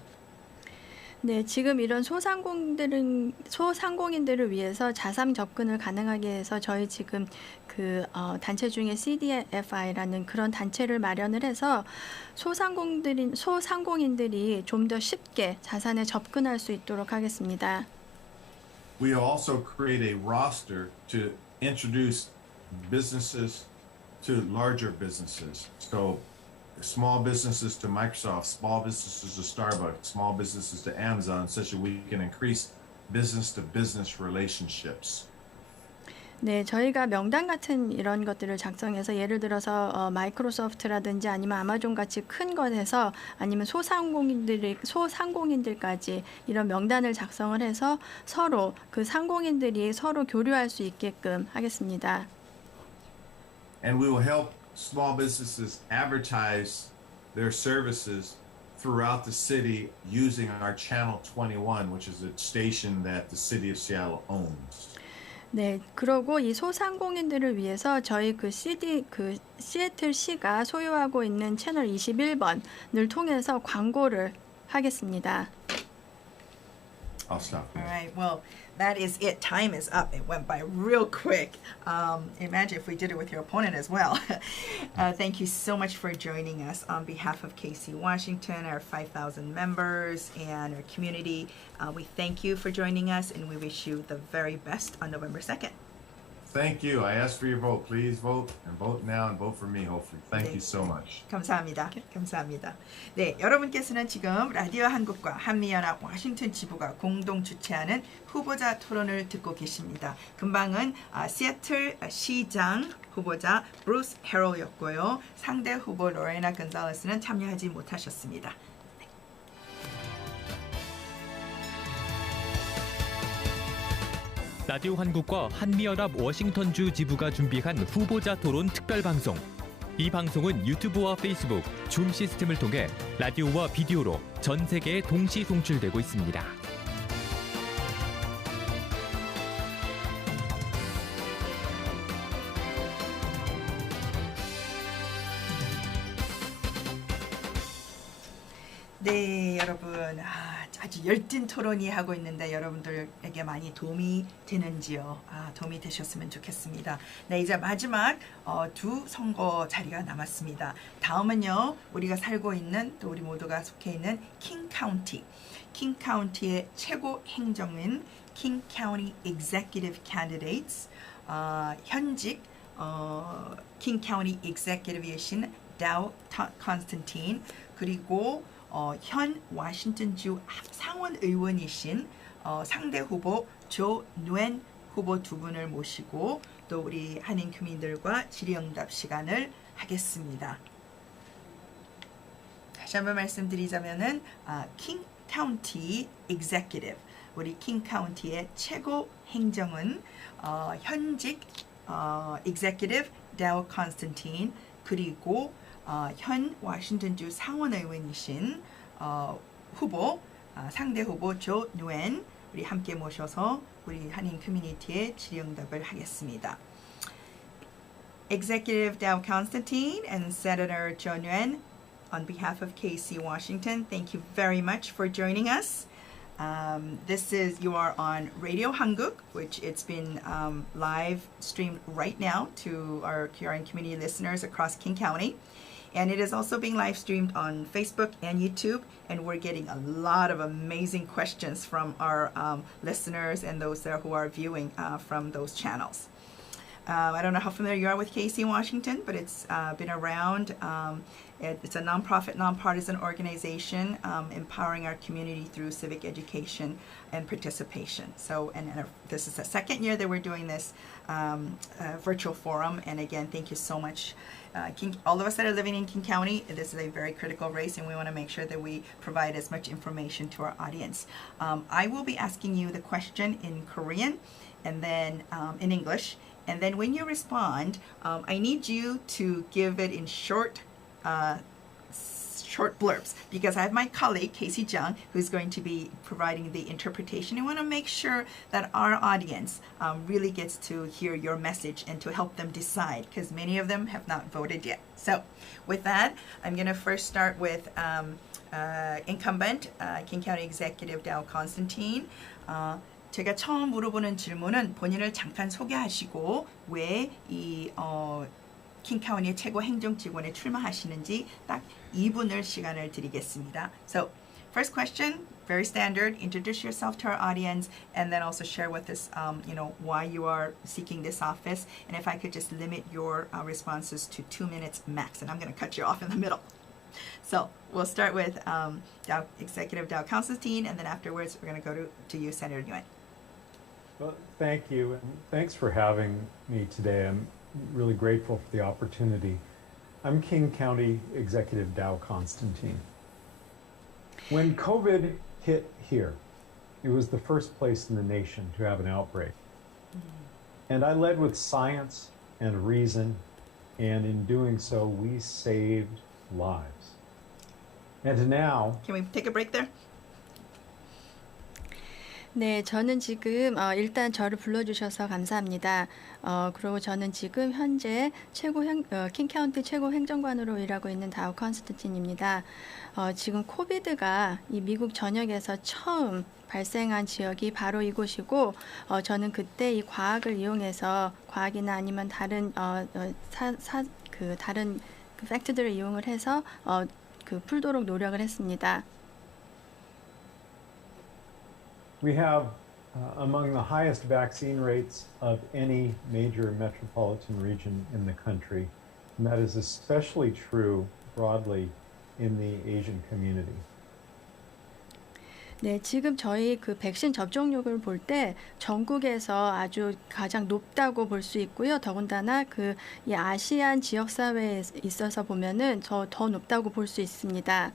네, 지금 이런 소상공인들을 위해서 자산 접근을 가능하게 해서 저희 지금 그 단체 중에 CDFI라는 그런 단체를 마련을 해서 소상공인들이 좀 더 쉽게 자산에 접근할 수 있도록 하겠습니다. We also create a roster to introduce businesses to larger businesses. So small businesses to Microsoft, small businesses to Starbucks, small businesses to Amazon, such that we can increase business-to-business relationships. 네, 저희가 명단 같은 이런 것들을 작성해서 예를 들어서 마이크로소프트라든지 아니면 아마존 같이 큰 것에서 아니면 소상공인들까지 이런 명단을 작성을 해서 서로 그 상공인들이 서로 교류할 수 있게끔 하겠습니다. And we will help small businesses advertise their services throughout the city using our Channel 21, which is a station that the city of Seattle owns. 네, 그러고 이 소상공인들을 위해서 저희 그 시애틀 시가 소유하고 있는 채널 21번을 통해서 광고를 하겠습니다. I'll stop there. All right, well, that is it. Time is up. It went by real quick. Imagine if we did it with your opponent as well. Thank you so much for joining us on behalf of KC Washington, our 5,000 members, and our community. We thank you for joining us, and we wish you the very best on November 2nd. Thank you. I ask for your vote. Please vote and vote now and vote for me, hopefully. Thank you so much. 감사합니다. 감사합니다. 네, 여러분께서는 지금 라디오 한국과 한미연합 워싱턴 지부가 공동 주최하는 후보자 토론을 듣고 계십니다. 금방은 시애틀 시장 후보자 브루스 헤럴이었고요. 상대 후보 로레나 건살레스는 참여하지 못하셨습니다. 라디오 한국과 한미연합 워싱턴주 지부가 준비한 후보자 토론 특별방송. 이 방송은 유튜브와 페이스북, 줌 시스템을 통해 라디오와 비디오로 전 세계에 동시 송출되고 있습니다. 네, 여러분. 아주 열띤 토론이 하고 있는데 여러분들에게 많이 도움이 되는지요? 도움이 되셨으면 좋겠습니다. 네, 이제 마지막 두 선거 자리가 남았습니다. 다음은요, 우리가 살고 있는 또 우리 모두가 속해 있는 킹 카운티의 최고 행정인 킹 카운티 Executive Candidates, 현직 킹 카운티 Executive이신 다우 컨스탄틴, 그리고 현 워싱턴주 상원 의원이신 상대 후보 조 누엔 후보 두 분을 모시고 또 우리 한인 교민들과 질의응답 시간을 하겠습니다. 다시 한번 말씀드리자면은 킹 카운티 executive, 우리 킹 카운티의 최고 행정은 현직 executive 다우 컨스탄틴, 그리고 현 워싱턴주 상원의원이신 후보 상대 후보 조 누엔 우리 함께 모셔서 우리 한인 커뮤니티의 질의응답을 하겠습니다. Executive Dow Constantine and Senator Joe Nguyen, on behalf of KC Washington, thank you very much for joining us. You are on 라디오한국, which it's been live streamed right now to our Korean community listeners across King County. And it is also being live streamed on Facebook and YouTube. And we're getting a lot of amazing questions from our listeners and those there who are viewing from those channels. I don't know how familiar you are with KC Washington, but it's been around. It's a nonprofit, nonpartisan organization empowering our community through civic education and participation. So, and this is the second year that we're doing this virtual forum. And again, thank you so much. All of us that are living in King County, this is a very critical race, and we want to make sure that we provide as much information to our audience. I will be asking you the question in Korean and then in English. And then when you respond, I need you to give it in short blurbs, because I have my colleague, Casey Jung, who's going to be providing the interpretation. I want to make sure that our audience really gets to hear your message and to help them decide, because many of them have not voted yet. So with that, I'm going to first start with incumbent King County Executive Dow Constantine. 제가 처음 물어보는 질문은 본인을 잠깐 소개하시고 왜 이 킹카운티의 최고 행정직원에 출마하시는지 딱 2분을 시간을 드리겠습니다. So, first question, very standard. Introduce yourself to our audience, and then also share with us, why you are seeking this office. And if I could just limit your responses to 2 minutes max, and I'm going to cut you off in the middle. So we'll start with Executive Dow Constantine, and then afterwards we're going to go to you, Senator Nguyen. Well, thank you, and thanks for having me today. I'm really grateful for the opportunity. I'm King County Executive Dow Constantine. When COVID hit here, it was the first place in the nation to have an outbreak. And I led with science and reason, and in doing so, we saved lives. And now... Can we take a break there? 네, 저는 지금 일단 저를 불러주셔서 감사합니다. 그리고 저는 지금 현재 킹카운티 최고 행정관으로 일하고 있는 다우 컨스탄틴입니다. 지금 코비드가 이 미국 전역에서 처음 발생한 지역이 바로 이곳이고, 저는 그때 이 과학을 이용해서 과학이나 아니면 다른 다른 팩트들을 이용을 해서 풀도록 노력을 했습니다. We have among the highest vaccine rates of any major metropolitan region in the country, and that is especially true broadly in the Asian community. 네, 지금 저희 백신 접종률을 볼 때 전국에서 아주 가장 높다고 볼 수 있고요. 더군다나 이 아시안 지역 사회에 있어서 보면은 더 높다고 볼 수 있습니다.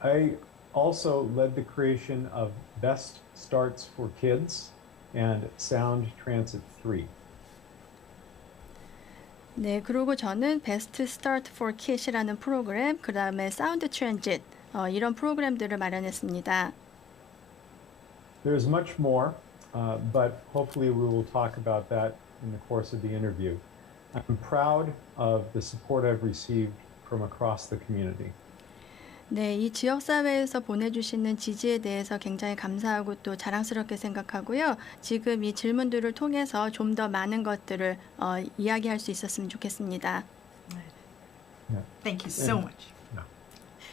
I also led the creation of Best Starts for Kids and Sound Transit 3. 네, 그리고 저는 Best Start for Kids이라는 프로그램, 그 다음에 Sound Transit 이런 프로그램들을 마련했습니다. There's much more, but hopefully we will talk about that in the course of the interview. I'm proud of the support I've received from across the community. 네, 이 지역사회에서 보내주시는 지지에 대해서 굉장히 감사하고 또 자랑스럽게 생각하고요. 지금 이 질문들을 통해서 좀 더 많은 것들을 이야기할 수 있었으면 좋겠습니다. Thank you so much.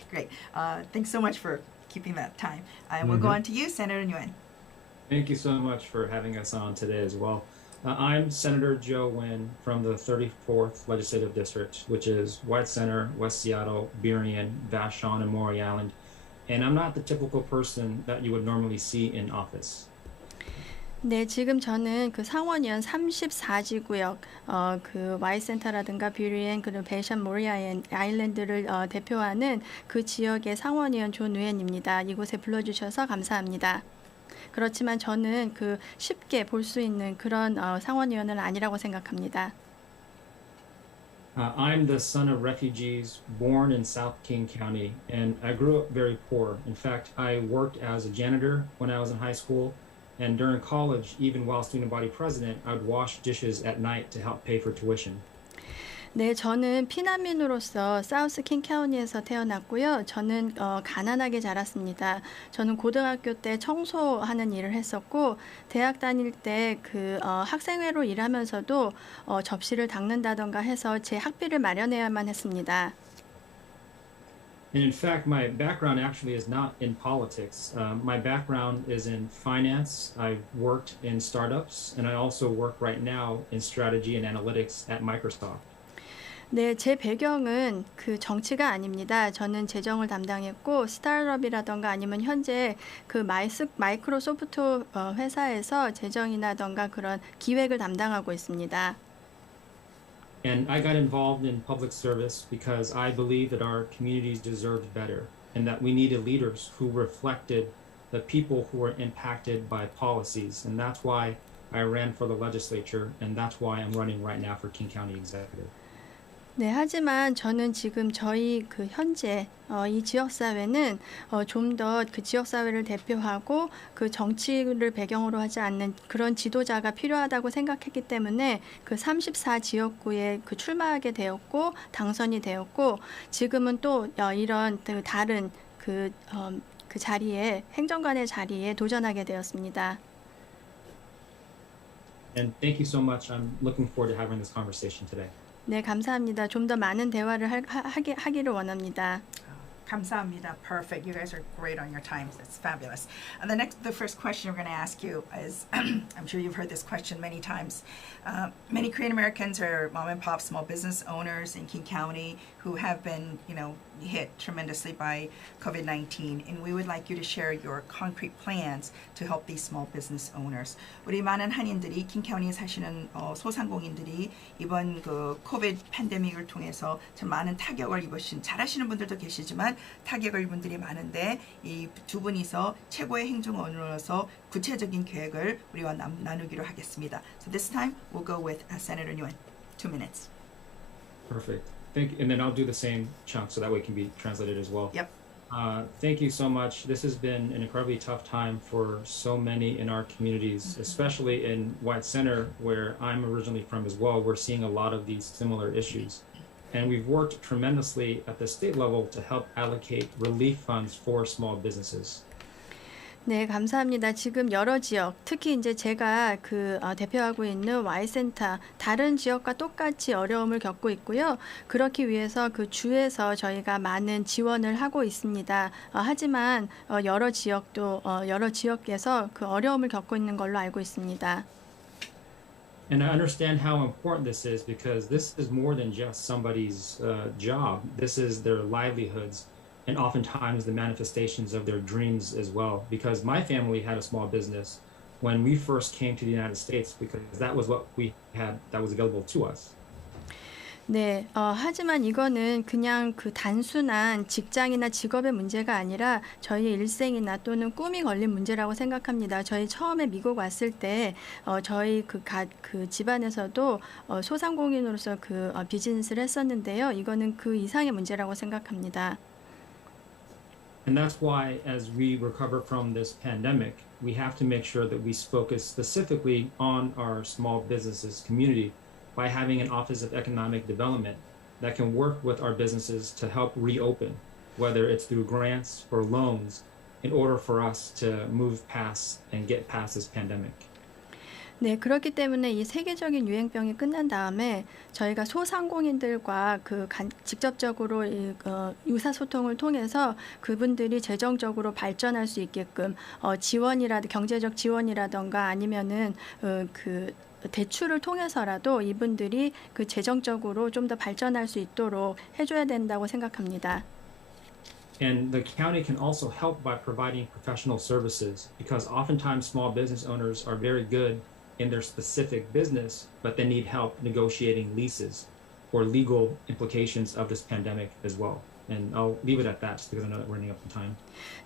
Great. Thanks so much for keeping that time. We'll go on to you, Senator Nguyen. Thank you so much for having us on today as well. I'm Senator Joe Nguyen from the 34th Legislative District, which is White Center, West Seattle, Burien, Vashon, and Maury Island. And I'm not the typical person that you would normally see in office. 네, 지금 저는 그 상원의원 34지구역 그 Y센터라든가 뷰리엔 그리고 베이션 모리아 아일랜드를 대표하는 그 지역의 상원의원 조 누엔입니다. 이곳에 불러주셔서 감사합니다. 그렇지만 저는 그 쉽게 볼 수 있는 그런 상원의원은 아니라고 생각합니다. I'm the son of refugees born in South King County, and I grew up very poor. In fact, I worked as a janitor when I was in high school, and during college, even while student body president, I would wash dishes at night to help pay for tuition. 네, 저는 피난민으로서 사우스 킹 카운티에서 태어났고요. 저는 가난하게 자랐습니다. 저는 고등학교 때 청소하는 일을 했었고, 대학 다닐 때 그 학생회로 일하면서도 접시를 닦는다던가 해서 제 학비를 마련해야만 했습니다. And in fact, my background actually is not in politics. My background is in finance. I've worked in startups, and I also work right now in strategy and analytics at Microsoft. 네, 제 배경은 그 정치가 아닙니다. 저는 재정을 담당했고 스타트업이라던가 아니면 현재 그 마이크로소프트 회사에서 재정이라던가 그런 기획을 담당하고 있습니다. And I got involved in public service because I believe that our communities deserved better and that we needed leaders who reflected the people who were impacted by policies. And that's why I ran for the legislature, and that's why I'm running right now for King County Executive. 네, 하지만 저는 지금 저희 그 현재 이 지역사회는 좀 더 그 지역사회를 대표하고 그 정치를 배경으로 하지 않는 그런 지도자가 필요하다고 생각했기 때문에 그 34지역구에 그 출마하게 되었고 당선이 되었고 지금은 또 이런 그 다른 그 자리에 행정관의 자리에 도전하게 되었습니다. And thank you so much. I'm looking forward to having this conversation today. 네, 감사합니다. 좀 더 많은 대화를 하기를 원합니다. 감사합니다. Perfect. You guys are great on your times. That's fabulous. And the first question we're going to ask you is, I'm sure you've heard this question many times. Many Korean Americans are mom and pop small business owners in King County who have been, hit tremendously by COVID-19, and we would like you to share your concrete plans to help these small business owners. 우리 많은 한인들이 킹카운티에 사시는 소상공인들이 이번 그 코비드 팬데믹을 통해서 참 많은 타격을 입으신 잘하시는 분들도 계시지만 타격을 입은 분들이 많은데 이 두 분이서 최고의 행정원으로서 구체적인 계획을 우리와 나누기로 하겠습니다. So this time we'll go with Senator Nguyen. 2 minutes. Perfect. Thank you. And then I'll do the same chunk so that way it can be translated as well. Yep. Thank you so much. This has been an incredibly tough time for so many in our communities, especially in White Center, where I'm originally from as well. We're seeing a lot of these similar issues. And we've worked tremendously at the state level to help allocate relief funds for small businesses. 네, 감사합니다. 지금 여러 지역, 특히 이제 제가 그 대표하고 있는 Y센터 다른 지역과 똑같이 어려움을 겪고 있고요. 그렇기 위해서 그 주에서 저희가 많은 지원을 하고 있습니다. 하지만 여러 지역에서 그 어려움을 겪고 있는 걸로 알고 있습니다. And I understand how important this is because this is more than just somebody's job. This is their livelihoods. And oftentimes the manifestations of their dreams as well. Because my family had a small business when we first came to the United States because that was what we had that was available to us. 네, 하지만 이거는 그냥 그 단순한 직장이나 직업의 문제가 아니라 저희의 일생이나 또는 꿈이 걸린 문제라고 생각합니다. 저희 처음에 미국 왔을 때 저희 그 집안에서도 소상공인으로서 그 비즈니스를 했었는데요. 이거는 그 이상의 문제라고 생각합니다. And that's why, as we recover from this pandemic, we have to make sure that we focus specifically on our small businesses community by having an Office of Economic Development that can work with our businesses to help reopen, whether it's through grants or loans, in order for us to move past and get past this pandemic. 네, 그렇기 때문에 이 세계적인 유행병이 끝난 다음에 저희가 소상공인들과 직접적으로 의사소통을 통해서 그분들이 재정적으로 발전할 수 있게끔 경제적 지원이라던가 아니면은 그 대출을 통해서라도 이분들이 그 재정적으로 좀 더 발전할 수 있도록 해줘야 된다고 생각합니다. And the county can also help by providing professional services, because oftentimes small business owners are very good in their specific business, but they need help negotiating leases or legal implications of this pandemic as well. And I'll leave it at that because I know that we're running up on time.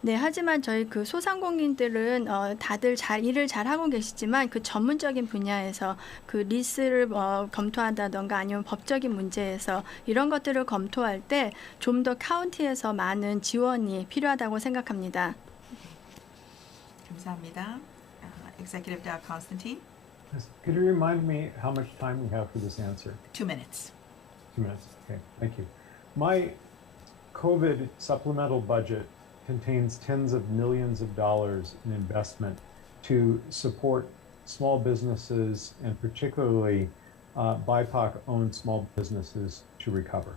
네, 하지만 저희 그 소상공인들은 다들 일을 잘 하고 계시지만 그 전문적인 분야에서 그 리스를 검토한다던가 아니면 법적인 문제에서 이런 것들을 검토할 때 좀 더 카운티에서 많은 지원이 필요하다고 생각합니다. 감사합니다. Executive Dow Constantine. Could you remind me how much time we have for this answer? 2 minutes. 2 minutes. Okay, thank you. My COVID supplemental budget contains tens of millions of dollars in investment to support small businesses and particularly BIPOC-owned small businesses to recover.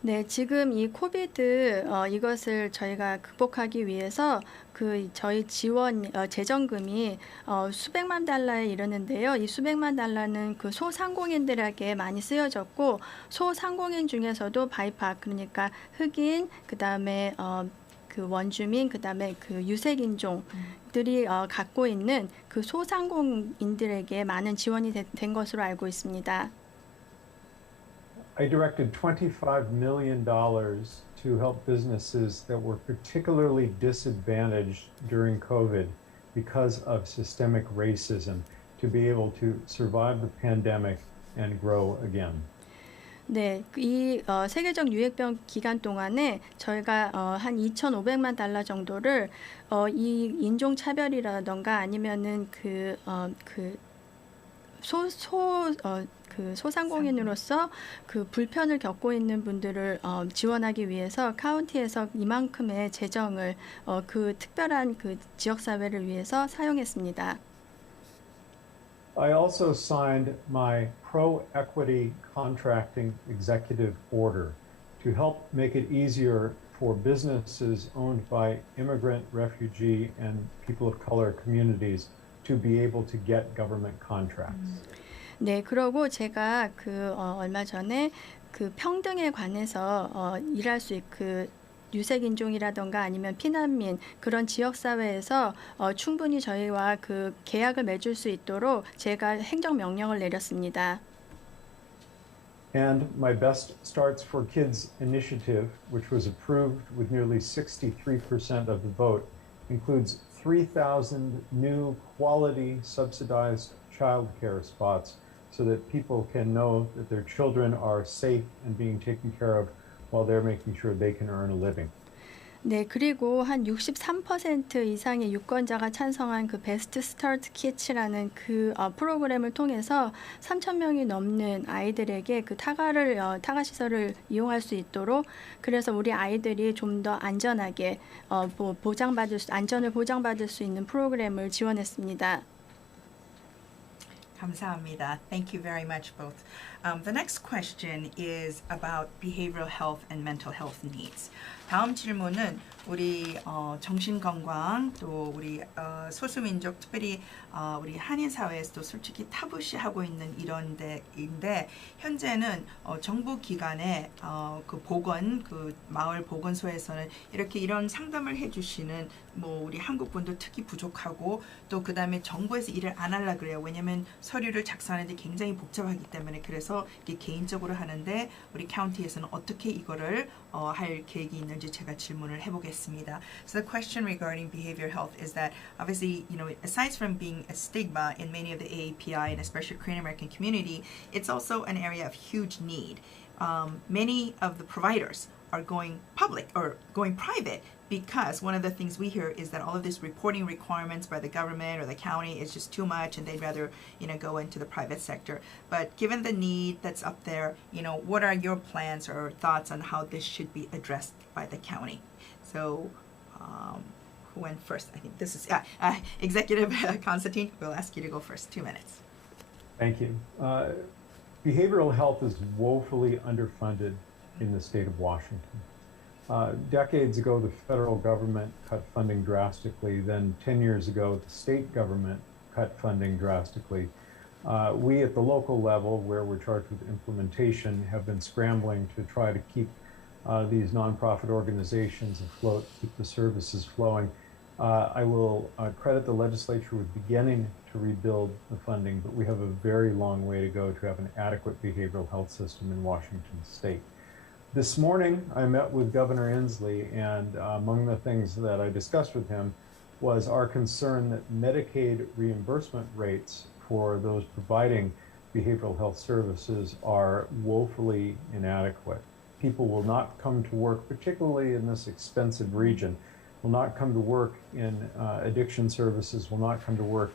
네, 지금 이 코비드 이것을 저희가 극복하기 위해서 그 저희 지원 재정금이 수백만 달러에 이르는데요. 이 수백만 달러는 그 소상공인들에게 많이 쓰여졌고 소상공인 중에서도 바이팍 그러니까 흑인 그다음에 그 원주민 그다음에 그 유색인종들이 갖고 있는 그 소상공인들에게 많은 지원이 된 것으로 알고 있습니다. I directed $25 million to help businesses that were particularly disadvantaged during COVID because of systemic racism to be able to survive the pandemic and grow again. 네, 이 세계적 유행병 기간 동안에 저희가 한 2,500만 달러 정도를 이 인종 차별이라던가 아니면은 그 소상공인으로서 그 불편을 겪고 있는 분들을 지원하기 위해서 카운티에서 이만큼의 재정을 그 특별한 그 지역 사회를 위해서 사용했습니다. I also signed my pro-equity contracting executive order to help make it easier for businesses owned by immigrant, refugee, and people of color communities to be able to get government contracts. 네, 그러고 제가 그 얼마 전에 그 평등에 관해서 일할 수 그 유색인종이라던가 아니면 피난민 그런 지역 사회에서 충분히 저희와 그 계약을 맺을 수 있도록 제가 행정 명령을 내렸습니다. And my Best Starts for Kids initiative, which was approved with nearly 63% of the vote, includes 3,000 new quality subsidized child care spots so that people can know that their children are safe and being taken care of while they're making sure they can earn a living. 네, 그리고 한 63% 이상의 유권자가 찬성한 그 베스트 스타트 키츠라는 그 프로그램을 통해서 3,000명이 넘는 아이들에게 그 타가 시설을 이용할 수 있도록 그래서 우리 아이들이 좀 더 안전하게 안전을 보장받을 수 있는 프로그램을 지원했습니다. 감사합니다. Thank you very much both. The next question is about behavioral health and mental health needs. 다음 질문은 우리 정신건강 또 우리 소수민족 특별히 우리 한인 사회에서도 솔직히 타부시하고 있는 이런 데인데 현재는 정부 기관의 그 보건 그 마을 보건소에서는 이렇게 이런 상담을 해주시는 뭐 우리 한국 분도 특히 부족하고 또 그 다음에 정부에서 일을 안 하려 그래요. 왜냐면 서류를 작성하는데 굉장히 복잡하기 때문에 그래서 이게 개인적으로 하는데 우리 카운티에서는 어떻게 이거를 할 계획이 있는지 제가 질문을 해보겠습니다. So the question regarding behavioral health is that obviously, you know, aside from being a stigma in many of the AAPI and especially Korean American community, it's also an area of huge need. Many of the providers are going public or going private because one of the things we hear is that all of this reporting requirements by the government or the county is just too much and they'd rather, you know, go into the private sector. But given the need that's up there, you know, what are your plans or thoughts on how this should be addressed by the county? So who went first? I think this is Executive Constantine. We'll ask you to go first. 2 minutes. Thank you. Behavioral health is woefully underfunded in the state of Washington. Decades ago, the federal government cut funding drastically. Then 10 years ago, the state government cut funding drastically. We at the local level, where we're charged with implementation, have been scrambling to try to keep these nonprofit organizations afloat, keep the services flowing. I will credit the legislature with beginning to rebuild the funding, but we have a very long way to go to have an adequate behavioral health system in Washington state. This morning, I met with Governor Inslee, and among the things that I discussed with him was our concern that Medicaid reimbursement rates for those providing behavioral health services are woefully inadequate. People will not come to work, particularly in this expensive region, will not come to work in addiction services, will not come to work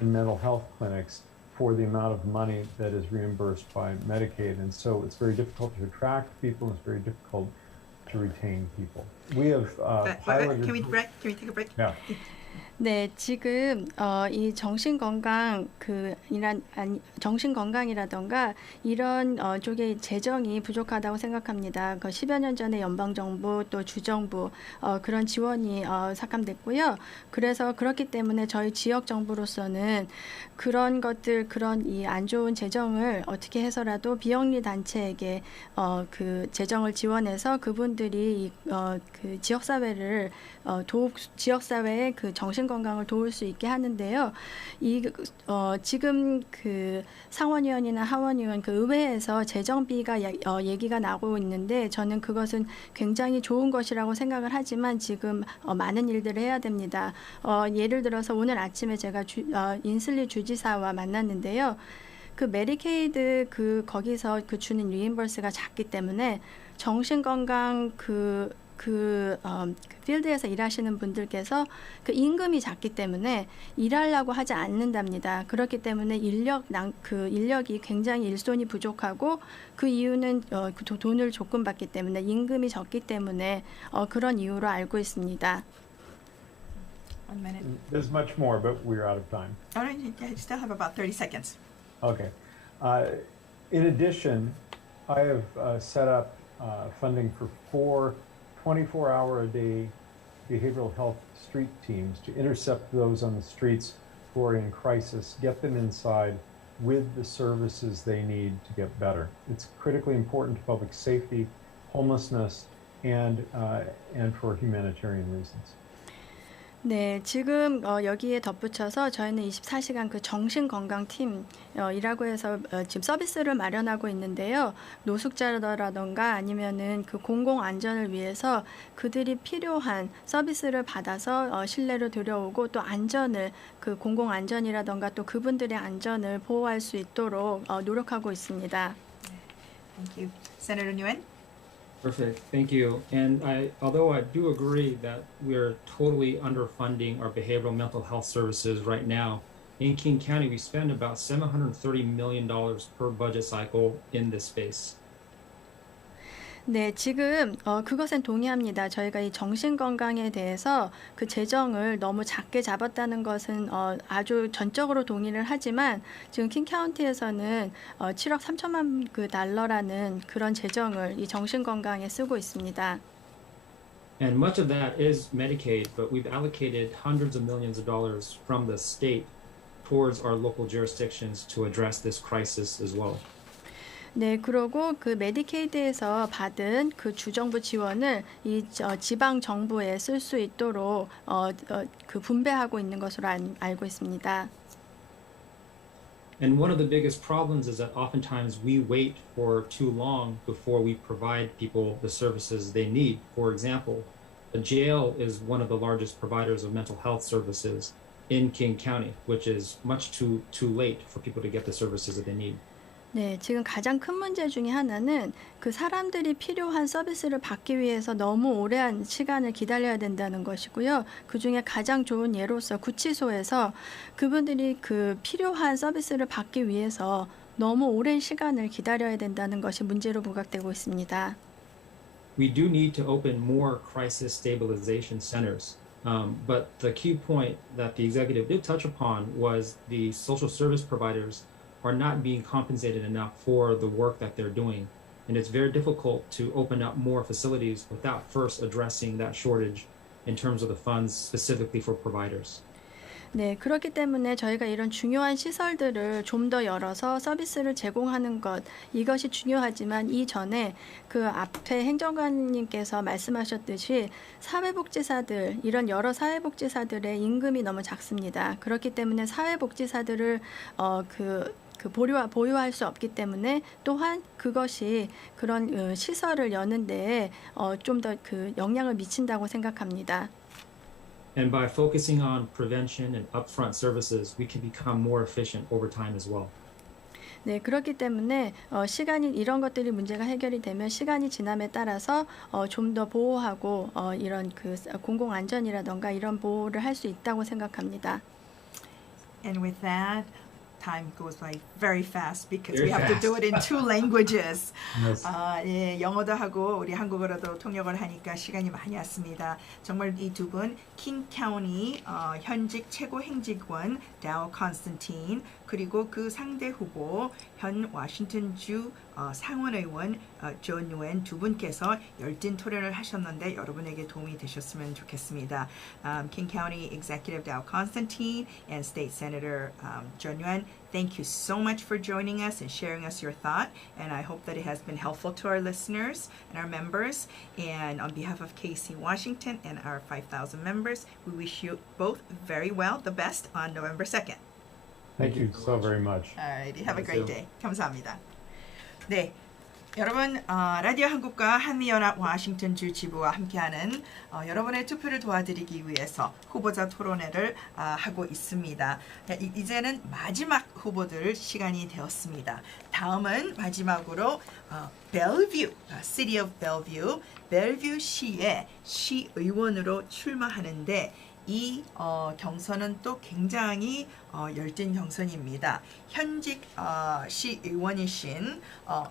in mental health clinics for the amount of money that is reimbursed by Medicaid. And so it's very difficult to attract people, it's very difficult to retain people. We have piloted... Can we take a break? Yeah. 네, 지금 이 정신건강이라던가 이런 쪽에 재정이 부족하다고 생각합니다. 그 10여 년 전에 연방정부 또 주정부 그런 지원이 삭감됐고요. 그래서 그렇기 때문에 저희 지역 정부로서는 그런 것들, 그런 이 안 좋은 재정을 어떻게 해서라도 비영리 단체에게 그 재정을 지원해서 그분들이 그 지역사회를 지역사회의 그 정신건강을 도울 수 있게 하는데요. 지금 그 상원의원이나 하원의원 그 의회에서 재정비가 얘기가 나오고 있는데 저는 그것은 굉장히 좋은 것이라고 생각을 하지만 지금 많은 일들을 해야 됩니다. 예를 들어서 오늘 아침에 제가 인슬리 주지사와 만났는데요. 그 메디케이드 거기서 주는 리임버스가 작기 때문에 정신건강 필드에서 일하시는 분들께서 그 임금이 작기 때문에 일하려고 하지 않는답니다. 그렇기 때문에 인력이 굉장히 일손이 부족하고 그 이유는 돈을 조금 받기 때문에 임금이 적기 때문에 그런 이유로 알고 있습니다. 1 minute. There's much more, but we're out of time. Oh, no, I still have about 30 seconds. Okay. In addition, I have set up funding for 4 24-hour-a-day behavioral health street teams to intercept those on the streets who are in crisis, get them inside with the services they need to get better. It's critically important to public safety, homelessness, and for humanitarian reasons. 네, 지금 여기에 덧붙여서 저희는 24시간 그 정신건강팀이라고 해서 지금 서비스를 마련하고 있는데요. 노숙자라던가 아니면은 그 공공안전을 위해서 그들이 필요한 서비스를 받아서 실내로 들여오고 또 안전을 그 공공안전이라던가 또 그분들의 안전을 보호할 수 있도록 노력하고 있습니다. Thank you. Senator Nguyen? Perfect. Thank you. And although I do agree that we're totally underfunding our behavioral mental health services right now, in King County, we spend about $730 million per budget cycle in this space. 네, 지금 그것엔 동의합니다. 저희가 이 정신건강에 대해서 그 재정을 너무 작게 잡았다는 것은 아주 전적으로 동의를 하지만 지금 킹카운티에서는 7억 3천만 그 달러라는 그런 재정을 이 정신건강에 쓰고 있습니다. And much of that is Medicaid, but we've allocated hundreds of millions of dollars from the state towards our local jurisdictions to address this crisis as well. 네, 그리고 그 메디케이드에서 받은 그 주정부 지원을 이 지방 정부에 쓸 수 있도록 그 분배하고 있는 것으로 알고 있습니다. And one of the biggest problems is that oftentimes we wait for too long before we provide people the services they need. For example, a jail is one of the largest providers of mental health services in King County, which is much too late for people to get the services that they need. 네, 지금 가장 큰 문제 중에 하나는 그 사람들이 필요한 서비스를 받기 위해서 너무 오랜 시간을 기다려야 된다는 것이고요. 그 중에 가장 좋은 예로서 구치소에서 그분들이 그 필요한 서비스를 받기 위해서 너무 오랜 시간을 기다려야 된다는 것이 문제로 부각되고 있습니다. We do need to open more crisis stabilization centers. But the key point that the executive did touch upon was the social service providers are not being compensated enough for the work that they're doing. And it's very difficult to open up more facilities without first addressing that shortage in terms of the funds specifically for providers. 네, 그렇기 때문에 저희가 이런 중요한 시설들을 좀 더 열어서 서비스를 제공하는 것, 이것이 중요하지만 이전에 그 앞에 행정관님께서 말씀하셨듯이 사회복지사들, 이런 여러 사회복지사들의 임금이 너무 작습니다. 그렇기 때문에 사회복지사들을 보유할 수 없기 때문에 또한 그것이 그런 시설을 여는 데에 좀 더 그 영향을 미친다고 생각합니다. And by focusing on prevention and upfront services, we can become more efficient over time as well. 네, 그렇기 때문에 시간이 이런 것들이 문제가 해결이 되면 시간이 지남에 따라서 좀 더 보호하고 이런 그 공공 안전이라던가 이런 보호를 할 수 있다고 생각합니다. And with that, time goes by very fast because Very we have to do it in two languages. Yes. 예, 영어도 하고 우리 한국어로도 통역을 하니까 시간이 많이 왔습니다. 정말 이 두 분, 킹 카운티 현직 최고 행직원 다오 컨스탄틴 그리고 그 상대 후보 현 워싱턴주 상원의원 조 뉴엔 두 분께서 열띤 토론을 하셨는데 여러분에게 도움이 되셨으면 좋겠습니다. King County Executive Dow Constantine and State Senator Joe Nguyen, thank you so much for joining us and sharing us your thought, and I hope that it has been helpful to our listeners and our members. And on behalf of KC Washington and our 5,000 members, we wish you both very well, the best on November 2nd. Thank you so very much. Alrighty, have a great day. 감사합니다. 네, 여러분 라디오 한국과 한미연합 워싱턴주 지부와 함께하는 여러분의 투표를 도와드리기 위해서 후보자 토론회를 하고 있습니다. 이제는 마지막 후보들 시간이 되었습니다. 다음은 마지막으로 벨뷰, City of Bellevue, 벨뷰 시의 시의원으로 출마하는데 이 경선은 또 굉장히 열띤 경선입니다. 현직 시의원이신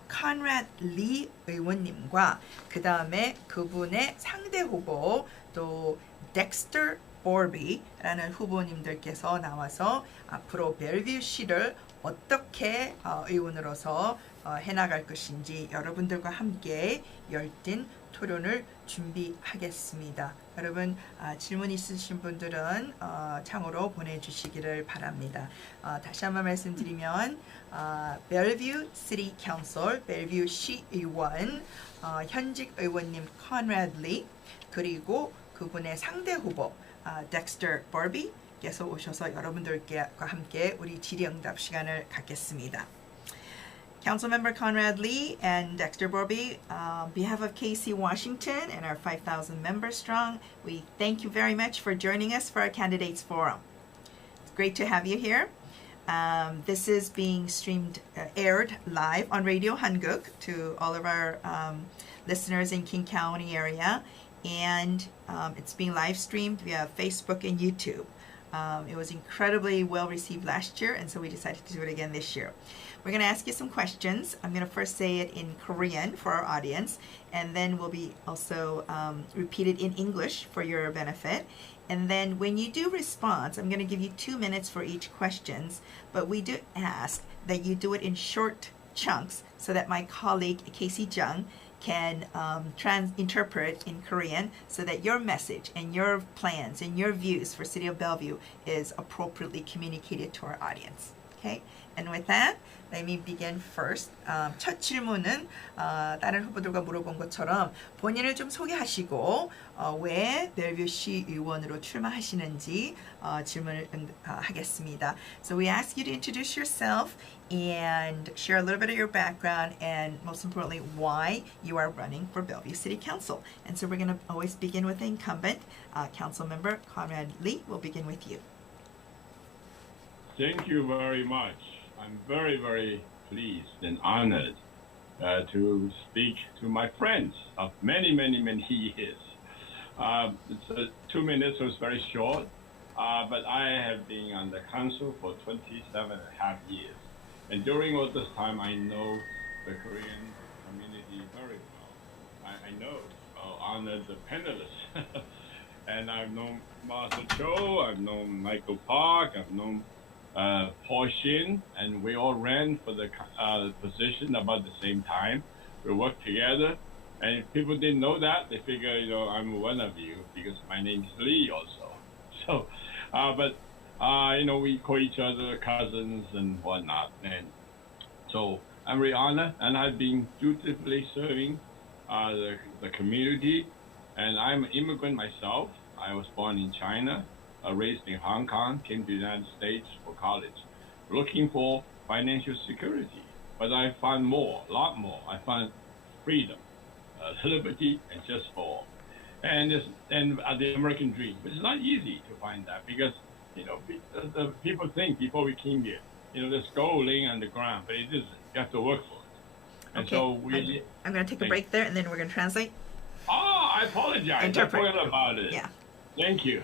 컨라드 리 의원님과 그 다음에 그분의 상대 후보 또 덱스터 보비라는 후보님들께서 나와서 앞으로 벨뷰 시를 어떻게 의원으로서 해나갈 것인지 여러분들과 함께 열띤 토론을 준비하겠습니다. 여러분 질문 있으신 분들은 창으로 보내주시기를 바랍니다. 다시 한번 말씀드리면 벨뷰 시티 카운슬, 벨뷰 시의원 현직 의원님 컨라드 리 그리고 그분의 상대 후보 덱스터 버비께서 오셔서 여러분들과 함께 우리 질의응답 시간을 갖겠습니다. Councilmember Conrad Lee and Dexter Borby, on behalf of KC Washington and our 5,000 members strong, we thank you very much for joining us for our Candidates Forum. It's great to have you here. This is being aired live on Radio Hanguk to all of our listeners in King County area, and it's being live streamed via Facebook and YouTube. It was incredibly well received last year, and so we decided to do it again this year. We're going to ask you some questions. I'm going to first say it in Korean for our audience, and then we'll be also repeat it in English for your benefit. And then when you do respond, I'm going to give you 2 minutes for each questions, but we do ask that you do it in short chunks so that my colleague Casey Jung can interpret in Korean so that your message and your plans and your views for City of Bellevue is appropriately communicated to our audience. Okay? And with that, let me begin first. 첫 질문은 다른 후보들과 물어본 것처럼 본인을 좀 소개하시고 왜 벨뷰 시 의원으로 출마하시는지 질문을 하겠습니다. So we ask you to introduce yourself and share a little bit of your background and most importantly why you are running for Bellevue City Council. And so we're going to always begin with the incumbent. Council member Conrad Lee will begin with you. Thank you very much. I'm very, very pleased and honored to speak to my friends of many, many, many years. 2 minutes was very short, but I have been on the council for 27.5 years. And during all this time, I know the Korean community very well. I know, honored the panelists. And I've known Martha Cho, I've known Michael Park, I've known Paul Shin, and we all ran for the position about the same time. We worked together, and if people didn't know that, they figure, I'm one of you because my name is Lee also. So, but we call each other cousins and whatnot. And so I'm very honored, and I've been dutifully serving the community. And I'm an immigrant myself. I was born in China, raised in Hong Kong, came to the United States for college, looking for financial security. But I found more, a lot more. I found freedom, liberty, and just for all. And the American dream. It's not easy to find that because, the people think before we came here, there's gold laying on the ground, but it isn't. You have to work for it. And Okay. so I'm going to take a break there, and then we're going to translate. I apologize. Interpret. I forgot about it. Yeah. Thank you.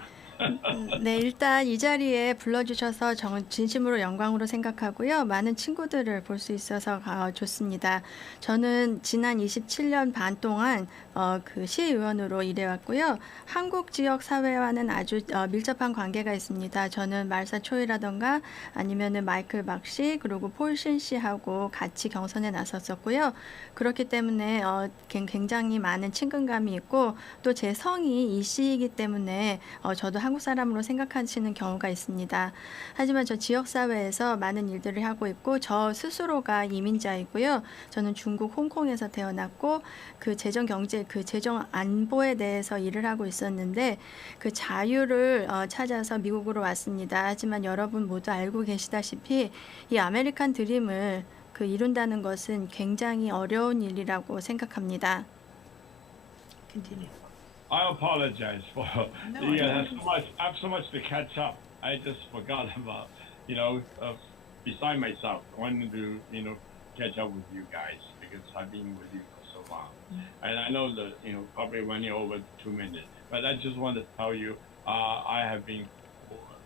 네, 일단 이 자리에 불러주셔서 진심으로 영광으로 생각하고요. 많은 친구들을 볼 수 있어서 좋습니다. 저는 지난 27년 반 동안 그 시의원으로 일해왔고요. 한국 지역 사회와는 아주 밀접한 관계가 있습니다. 저는 말사 초이라던가 아니면은 마이클 박씨 그리고 폴신 씨하고 같이 경선에 나섰었고요. 그렇기 때문에 굉장히 많은 친근감이 있고 또 제 성이 이 씨이기 때문에 저도 한국 사람으로 생각하시는 경우가 있습니다. 하지만 저 지역사회에서 많은 일들을 하고 있고 저 스스로가 이민자이고요. 저는 중국 홍콩에서 태어났고 그 재정 경제, 그 재정 안보에 대해서 일을 하고 있었는데 그 자유를 찾아서 미국으로 왔습니다. 하지만 여러분 모두 알고 계시다시피 이 아메리칸 드림을 이룬다는 것은 굉장히 어려운 일이라고 생각합니다. Continue. I apologize for No, I have so much to catch up. I just forgot about beside myself wanting to catch up with you guys because I've been with you for so long. And I know that probably running over 2 minutes, but I just want to tell you I have been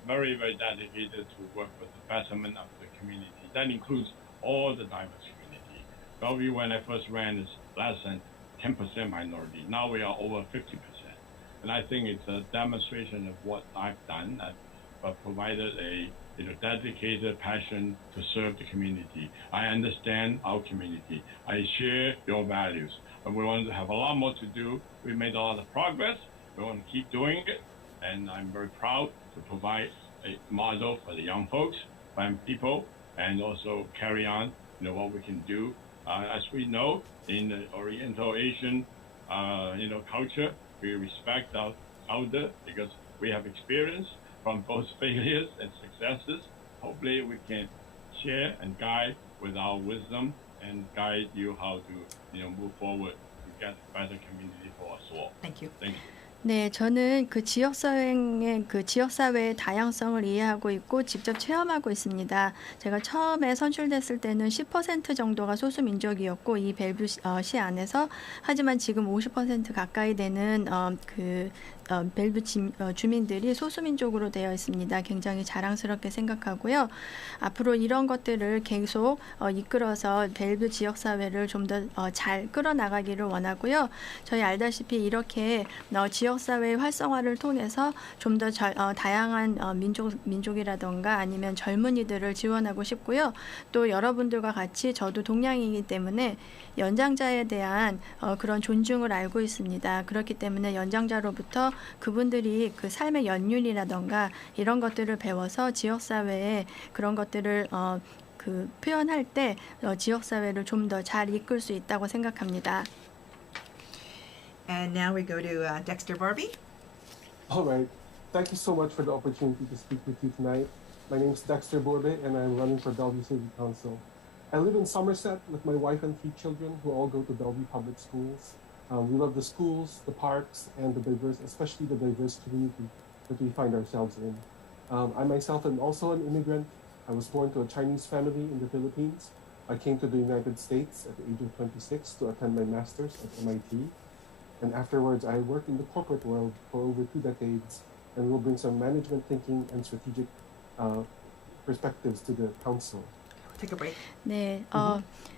very, very dedicated to work for the betterment of the community. That includes all the diverse community. Bellevue, when I first ran, is less than 10% minority. Now we are over 50%. And I think it's a demonstration of what I've done. I've provided a dedicated passion to serve the community. I understand our community. I share your values. And we want to have a lot more to do. We've made a lot of progress. We want to keep doing it. And I'm very proud to provide a model for the young folks, young people, and also carry on what we can do. As we know, in the Oriental Asian culture, we respect our elder because we have experience from both failures and successes. Hopefully we can share and guide with our wisdom and guide you how to move forward to get a better community for us all. Thank you. Thank you. 네, 저는 그 지역사회의 다양성을 이해하고 있고 직접 체험하고 있습니다. 제가 처음에 선출됐을 때는 10% 정도가 소수민족이었고 이 벨뷰시 안에서 하지만 지금 50% 가까이 되는 벨뷰 주민들이 소수민족으로 되어 있습니다. 굉장히 자랑스럽게 생각하고요. 앞으로 이런 것들을 계속 이끌어서 벨뷰 지역사회를 좀 더 잘 끌어나가기를 원하고요. 저희 알다시피 이렇게 지역사회의 활성화를 통해서 좀 더 다양한 민족이라던가 아니면 젊은이들을 지원하고 싶고요. 또 여러분들과 같이 저도 동양이기 때문에 연장자에 대한 그런 존중을 알고 있습니다. 그렇기 때문에 연장자로부터 그분들이 그 삶의 연륜이라던가 이런 것들을 배워서 지역사회에 그런 것들을 표현할 때 지역사회를 좀 더 잘 이끌 수 있다고 생각합니다. And now we go to Dexter Barbie. All right. Thank you so much for the opportunity to speak with you tonight. My name is Dexter Borbe, and I'm running for Bellevue City Council. I live in Somerset with my wife and 3 children who all go to Bellevue Public Schools. We love the schools, the parks, and especially the diverse community that we find ourselves in. I myself am also an immigrant. I was born to a Chinese family in the Philippines. I came to the United States at the age of 26 to attend my master's at MIT. And afterwards, I worked in the corporate world for over 2 decades and will bring some management thinking and strategic perspectives to the council. Take a break. 네,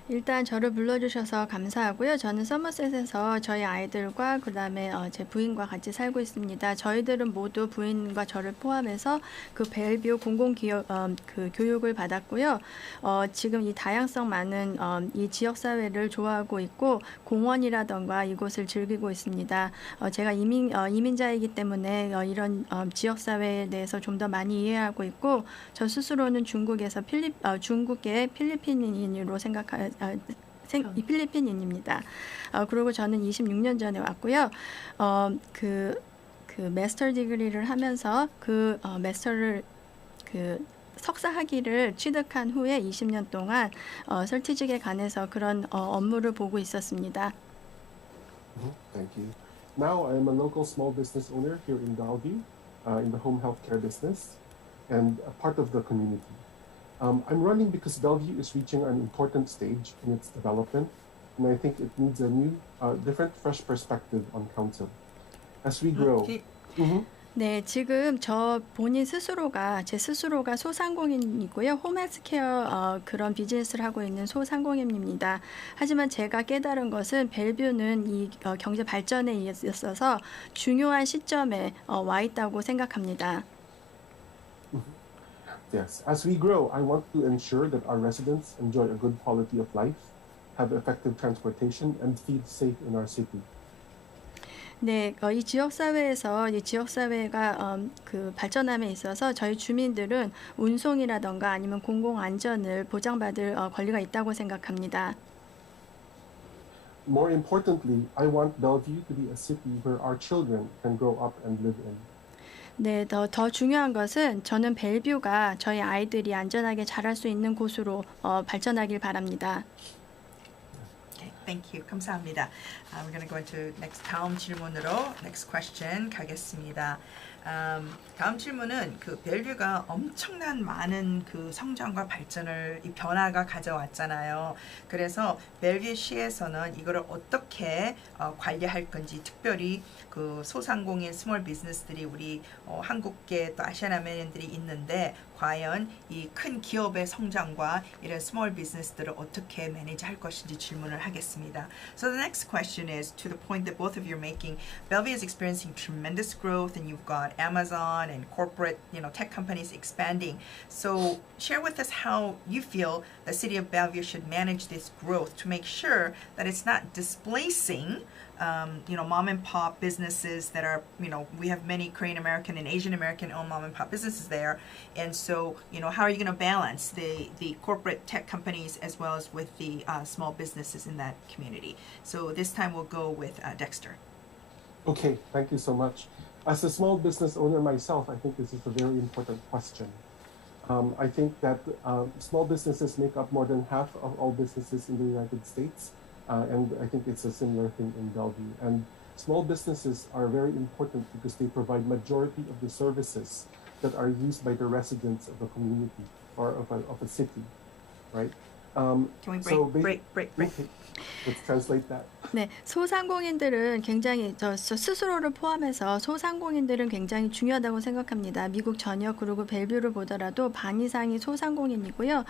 일단 저를 불러주셔서 감사하고요. 저는 서머셋에서 저희 아이들과 그다음에 제 부인과 같이 살고 있습니다. 저희들은 모두 부인과 저를 포함해서 그 벨뷰 공공기업 그 교육을 받았고요. 지금 이 다양성 많은 이 지역사회를 좋아하고 있고 공원이라던가 이곳을 즐기고 있습니다. 제가 이민자이기 때문에 이런 지역사회에 대해서 좀 더 많이 이해하고 있고 저 스스로는 중국에서 중국의 필리핀인으로 필리핀인입니다. 그리고 저는 26년 전에 왔고요. 그 마스터 디그리를 하면서 그 마스터를 석사 학위를 취득한 후에 20년 동안 설티직에 관해서 그런 업무를 보고 있었습니다. Thank you. Now I am a local small business owner here in Dalby, in the home healthcare business, and a part of the community. I'm running because Bellevue is reaching an important stage in its development, and I think it needs a new, different, fresh perspective on council. As we grow. 네, 지금 제 스스로가 소상공인이고요. 홈헬스케어 그런 비즈니스를 하고 있는 소상공인입니다. 하지만 제가 깨달은 것은 벨뷰는 이 경제 발전에 있어서 중요한 시점에 와 있다고 생각합니다. Yes, as we grow, I want to ensure that our residents enjoy a good quality of life, have effective transportation, and feel safe in our city. 네, 이 지역사회가 그 발전함에 있어서 저희 주민들은 운송이라던가 아니면 공공 안전을 보장받을 권리가 있다고 생각합니다. More importantly, I want Bellevue to be a city where our children can grow up and live in. 네, 더 중요한 것은 저는 벨뷰가 저희 아이들이 안전하게 자랄 수 있는 곳으로 발전하길 바랍니다. Thank you. 감사합니다. We're going to go into 다음 질문으로 next question 가겠습니다. 다음 질문은 그 벨뷰가 엄청난 많은 그 성장과 발전을 이 변화가 가져왔잖아요. 그래서 벨뷰 시에서는 이거를 어떻게 관리할 건지 특별히 그 소상공인 스몰 비즈니스들이 우리 한국계 또 아시아나면들이 있는데 과연 이 큰 기업의 성장과 이런 스몰 비즈니스들을 어떻게 매니지할 것인지 질문을 하겠습니다. So the next question is to the point that both of you are making. Bellevue is experiencing tremendous growth, and you've got Amazon and corporate, tech companies expanding. So share with us how you feel the city of Bellevue should manage this growth to make sure that it's not displacing mom and pop businesses that are, we have many Korean American and Asian American owned mom and pop businesses there. And so, how are you going to balance the corporate tech companies as well as with the small businesses in that community? So this time we'll go with Dexter. Okay, thank you so much. As a small business owner myself, I think this is a very important question. I think that small businesses make up more than half of all businesses in the United States. And I think it's a similar thing in Bellevue. And small businesses are very important because they provide majority of the services that are used by the residents of a community or of a city, right? Can we break? Okay. Let's translate that. 네, 소상공인들은 굉장히 스스로를 포함해서 소상공인들은 굉장히 중요하다고 생각합니다. 미국 전역 그리고 벨뷰를 보더라도 반 이상이 소상공인이고요.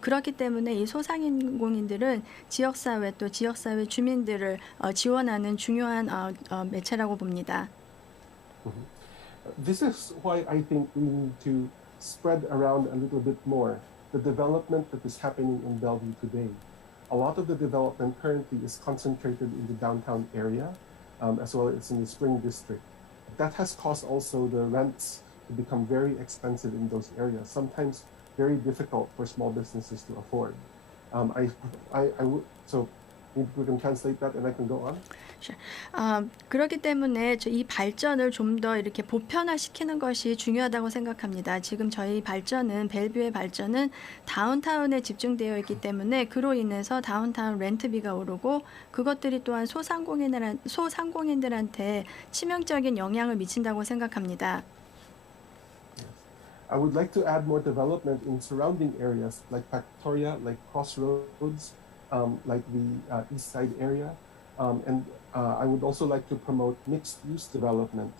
그렇기 때문에 이 소상공인들은 지역사회 또 지역사회 주민들을 지원하는 중요한 매체라고 봅니다. This is why I think we need to spread around a little bit more the development that is happening in Bellevue today. A lot of the development currently is concentrated in the downtown area, as well as in the Spring District. That has caused also the rents to become very expensive in those areas, sometimes very difficult for small businesses to afford. So maybe we can translate that and I can go on. 그렇기 때문에 이 발전을 좀 더 이렇게 보편화시키는 것이 중요하다고 생각합니다. 지금 저희 벨뷰의 발전은 다운타운에 집중되어 있기 때문에 그로 인해서 다운타운 렌트비가 오르고 그것들이 또한 소상공인들한테 치명적인 영향을 미친다고 생각합니다. I would like to add more development in surrounding areas like Victoria, like Crossroads, like the East Side area. And I would also like to promote mixed-use development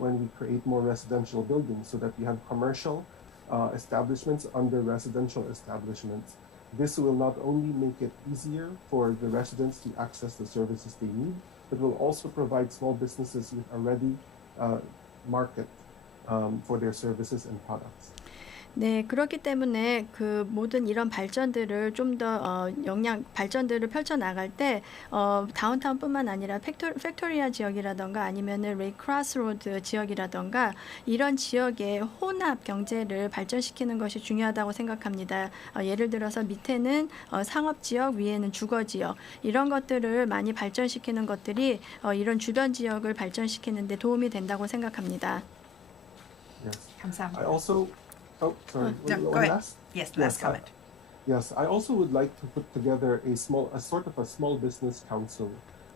when we create more residential buildings so that we have commercial establishments under residential establishments. This will not only make it easier for the residents to access the services they need, but will also provide small businesses with a ready market for their services and products. 네, 그렇기 때문에 그 모든 이런 발전들을 좀 더 발전들을 펼쳐 나갈 때 다운타운뿐만 아니라 팩토리아 지역이라던가 아니면은 레이크로스 로드 지역이라던가 이런 지역의 혼합 경제를 발전시키는 것이 중요하다고 생각합니다. 예를 들어서 밑에는 상업 지역, 위에는 주거 지역 이런 것들을 많이 발전시키는 것들이 이런 주변 지역을 발전시키는 데 도움이 된다고 생각합니다. Yes. 감사합니다. I also Oh, sorry. No, go ahead. Yes, last comment. Yes, I also would like to put together a sort of a small business council,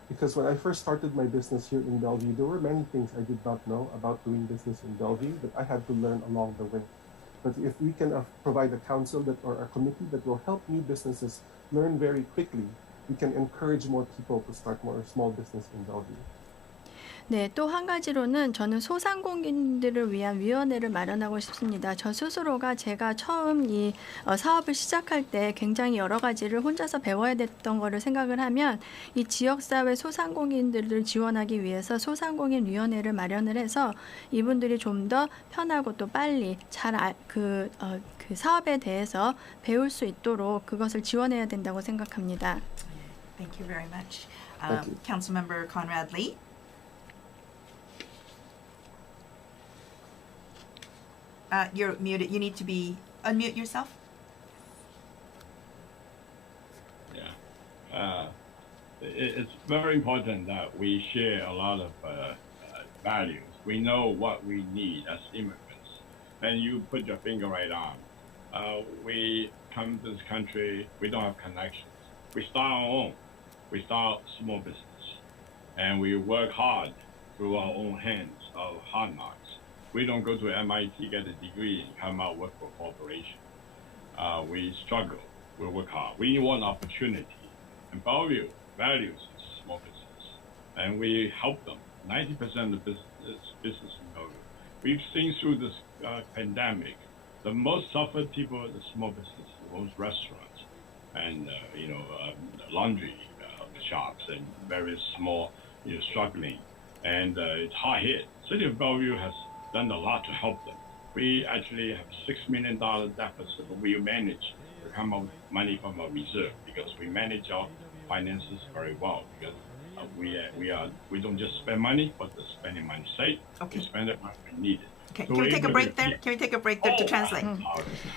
because when I first started my business here in Bellevue, there were many things I did not know about doing business in Bellevue that I had to learn along the way. But if we can provide a council or a committee that will help new businesses learn very quickly, we can encourage more people to start more small business in Bellevue. 네, 또 한 가지로는 저는 소상공인들을 위한 위원회를 마련하고 싶습니다. 저 스스로가 제가 처음 이 사업을 시작할 때 굉장히 여러 가지를 혼자서 배워야 됐던 거를 생각을 하면 이 지역사회 소상공인들을 지원하기 위해서 소상공인 위원회를 마련을 해서 이분들이 좀 더 편하고 또 빨리 그 사업에 대해서 배울 수 있도록 그것을 지원해야 된다고 생각합니다. Thank you very much. Councilmember Conrad Lee. You're muted. You need to unmute yourself. Yeah. It's very important that we share a lot of values. We know what we need as immigrants. And you put your finger right on. We come to this country, we don't have connections. We start our own. We start small business. And we work hard through our own hands, our hard knocks. We don't go to MIT, get a degree, and come out work for a corporation. We struggle. We work hard. We want opportunity. And Bellevue values small business. And we help them. 90% of business in Bellevue. We've seen through this pandemic, the most suffered people are the small business, most restaurants, and laundry shops, and various small, struggling. And it's hard hit. City of Bellevue has done a lot to help them. We actually have $6 million deficit, but we manage to come up with money from our reserve because we manage our finances very well. Because we don't just spend money, but the spending money safe. Okay. We spend it when we need it. Okay. So can we take a break there? Can we take a break there to translate?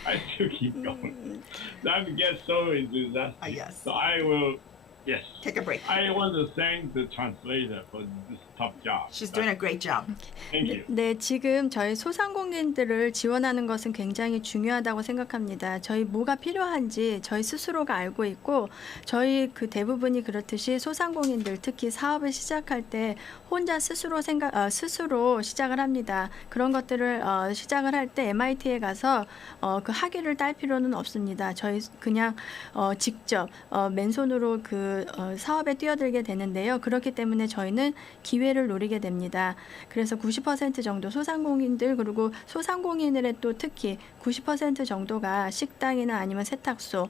I should keep going. Not to get so enthusiastic. Yes. So I will. Yes. Take a break. I want to thank the translator for this tough job. She's doing a great job. Thank you. 네, 지금 저희 소상공인들을 지원하는 것은 굉장히 중요하다고 생각합니다. 저희 뭐가 필요한지 저희 스스로가 알고 있고 저희 그 대부분이 그렇듯이 소상공인들 특히 사업을 시작할 때 혼자 스스로 시작을 합니다. 그런 것들을 시작을 할 때 MIT에 가서 그 학위를 딸 필요는 없습니다. 저희 그냥 직접 맨손으로 그 사업에 뛰어들게 되는데요. 그렇기 때문에 저희는 기회를 노리게 됩니다. 그래서 90% 정도 소상공인들 그리고 소상공인들의 또 특히 90% 정도가 식당이나 아니면 세탁소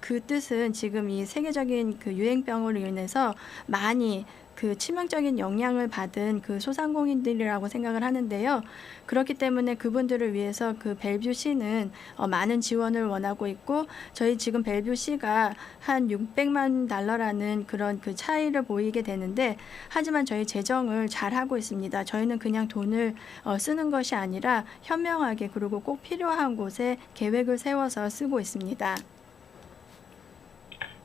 그 뜻은 지금 이 세계적인 그 유행병으로 인해서 많이 그 치명적인 영향을 받은 그 소상공인들이라고 생각을 하는데요. 그렇기 때문에 그분들을 위해서 그 벨뷰시는 많은 지원을 원하고 있고 저희 지금 벨뷰시가 한 $600만 그런 그 차이를 보이게 되는데 하지만 저희 재정을 잘 하고 있습니다. 저희는 그냥 돈을 쓰는 것이 아니라 현명하게 그리고 꼭 필요한 곳에 계획을 세워서 쓰고 있습니다.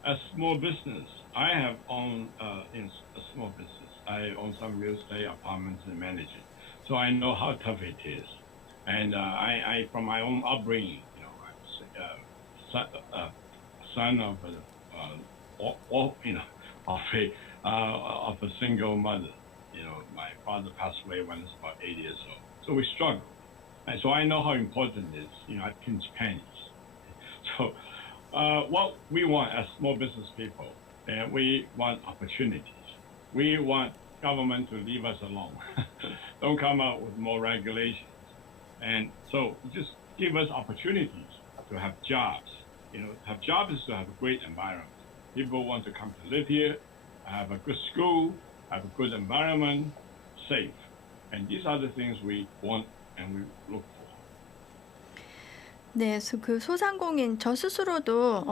A small business. I have owned in a small business. I own some real estate apartments and manage it. So I know how tough it is. And I from my own upbringing, I was son of a single mother. My father passed away when I was about 8 years old. So we struggled. And so I know how important it is. I pinch pennies. So what we want as small business people, we want opportunities. We want government to leave us alone. Don't come out with more regulations. And so just give us opportunities to have jobs, have jobs is to have a great environment. People want to come to live here, have a good school, have a good environment, safe. And these are the things we want and we look for. 네, 그 소상공인 저 스스로도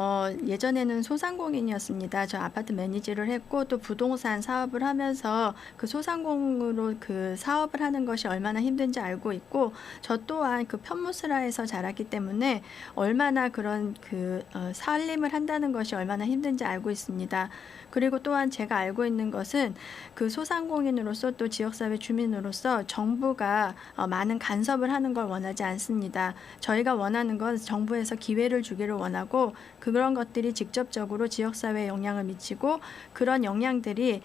예전에는 소상공인이었습니다. 저 아파트 매니저를 했고 또 부동산 사업을 하면서 그 소상공으로 그 사업을 하는 것이 얼마나 힘든지 알고 있고 저 또한 그 편무스라에서 자랐기 때문에 얼마나 그런 그 살림을 한다는 것이 얼마나 힘든지 알고 있습니다. 그리고 또한 제가 알고 있는 것은 그 소상공인으로서 또 지역사회 주민으로서 정부가 많은 간섭을 하는 걸 원하지 않습니다. 저희가 원하는 건 정부에서 기회를 주기를 원하고 그런 것들이 직접적으로 지역사회에 영향을 미치고 그런 영향들이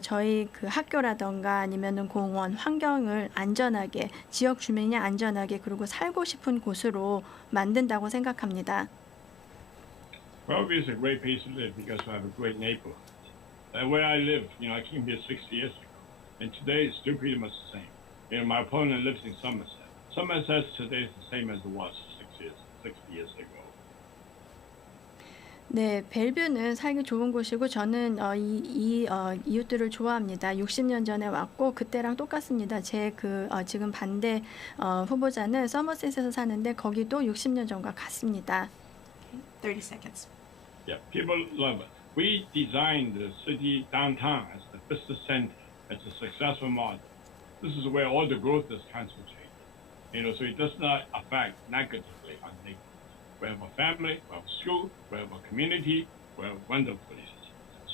저희 그 학교라던가 아니면은 공원, 환경을 안전하게 지역 주민이 안전하게 그리고 살고 싶은 곳으로 만든다고 생각합니다. Probably is a great place to live because we have a great neighborhood. Where I live, I came here 60 years ago, and today it's still pretty much the same. My opponent lives in Somerset. Somerset today is the same as it was 60 years ago. 네, 벨뷰는 살기 좋은 곳이고 저는 이웃들을 좋아합니다. 60년 전에 왔고 그때랑 똑같습니다. 제 지금 반대 후보자는 서머셋에서 사는데 거기도 60년 전과 같습니다. 30 seconds. Yeah, people love it. We designed the city downtown as the business center, as a successful model. This is where all the growth is concentrated. So it does not affect negatively on neighborhoods. We have a family, we have a school, we have a community, we have wonderful places.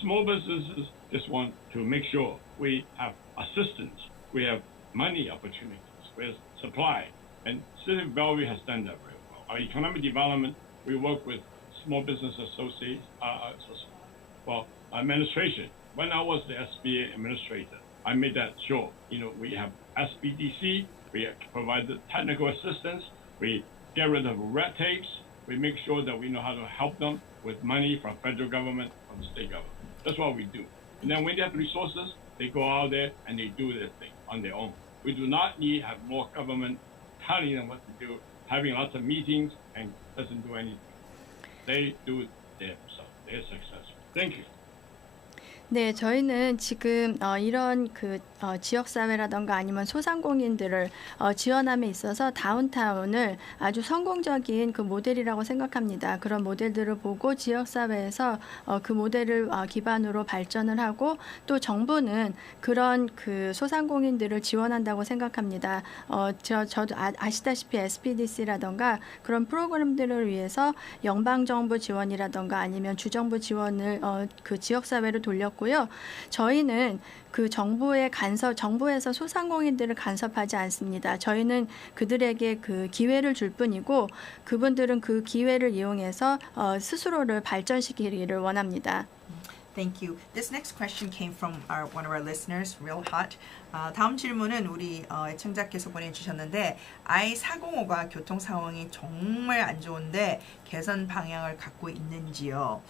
Small businesses just want to make sure we have assistance, we have money opportunities, we have supply. And City of Bellevue has done that very well. Our economic development, we work with small business associates, administration. When I was the SBA administrator, I made that sure. We have SBDC, we provide the technical assistance, we get rid of red tapes, we make sure that we know how to help them with money from federal government, from state government. That's what we do. And then when they have resources, they go out there and they do their thing on their own. We do not need to have more government telling them what to do, having lots of meetings and doesn't do anything. They do it themselves. They're successful. Thank you. 네, 저희는 지금 이런 지역사회라던가 아니면 소상공인들을 지원함에 있어서 다운타운을 아주 성공적인 그 모델이라고 생각합니다. 그런 모델들을 보고 지역사회에서 그 모델을 기반으로 발전을 하고 또 정부는 그런 그 소상공인들을 지원한다고 생각합니다. 저도 아시다시피 SPDC라던가 그런 프로그램들을 위해서 연방정부 지원이라던가 아니면 주정부 지원을 그 지역사회로 돌렸고 저희는 그 정부에서 소상공인들을 간섭하지 않습니다. 저희는 그들에게 그 기회를 줄 뿐이고 그분들은 그 기회를 이용해서 스스로를 발전시키기를 원합니다. Thank you. This next question came from one of our listeners, real hot. 다음 질문은 우리 애청자께서 보내주셨는데 I-405가 교통 상황이 정말 안 좋은데 개선 방향을 갖고 있는지요?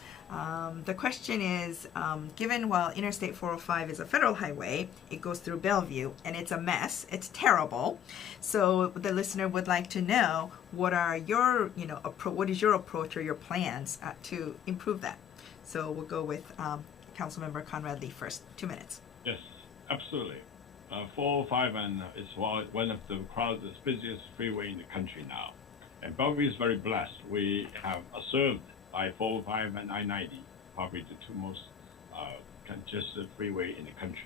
The question is, given while Interstate 405 is a federal highway, it goes through Bellevue, and it's a mess. It's terrible. So the listener would like to know what are your, what is your approach or your plans to improve that? So we'll go with Councilmember Conrad Lee first. 2 minutes. Yes, absolutely. 405 is one of the crowdedest, busiest freeway in the country now. And Bellevue is very blessed. We have served by 405 and I-90, probably the two most congested freeway in the country.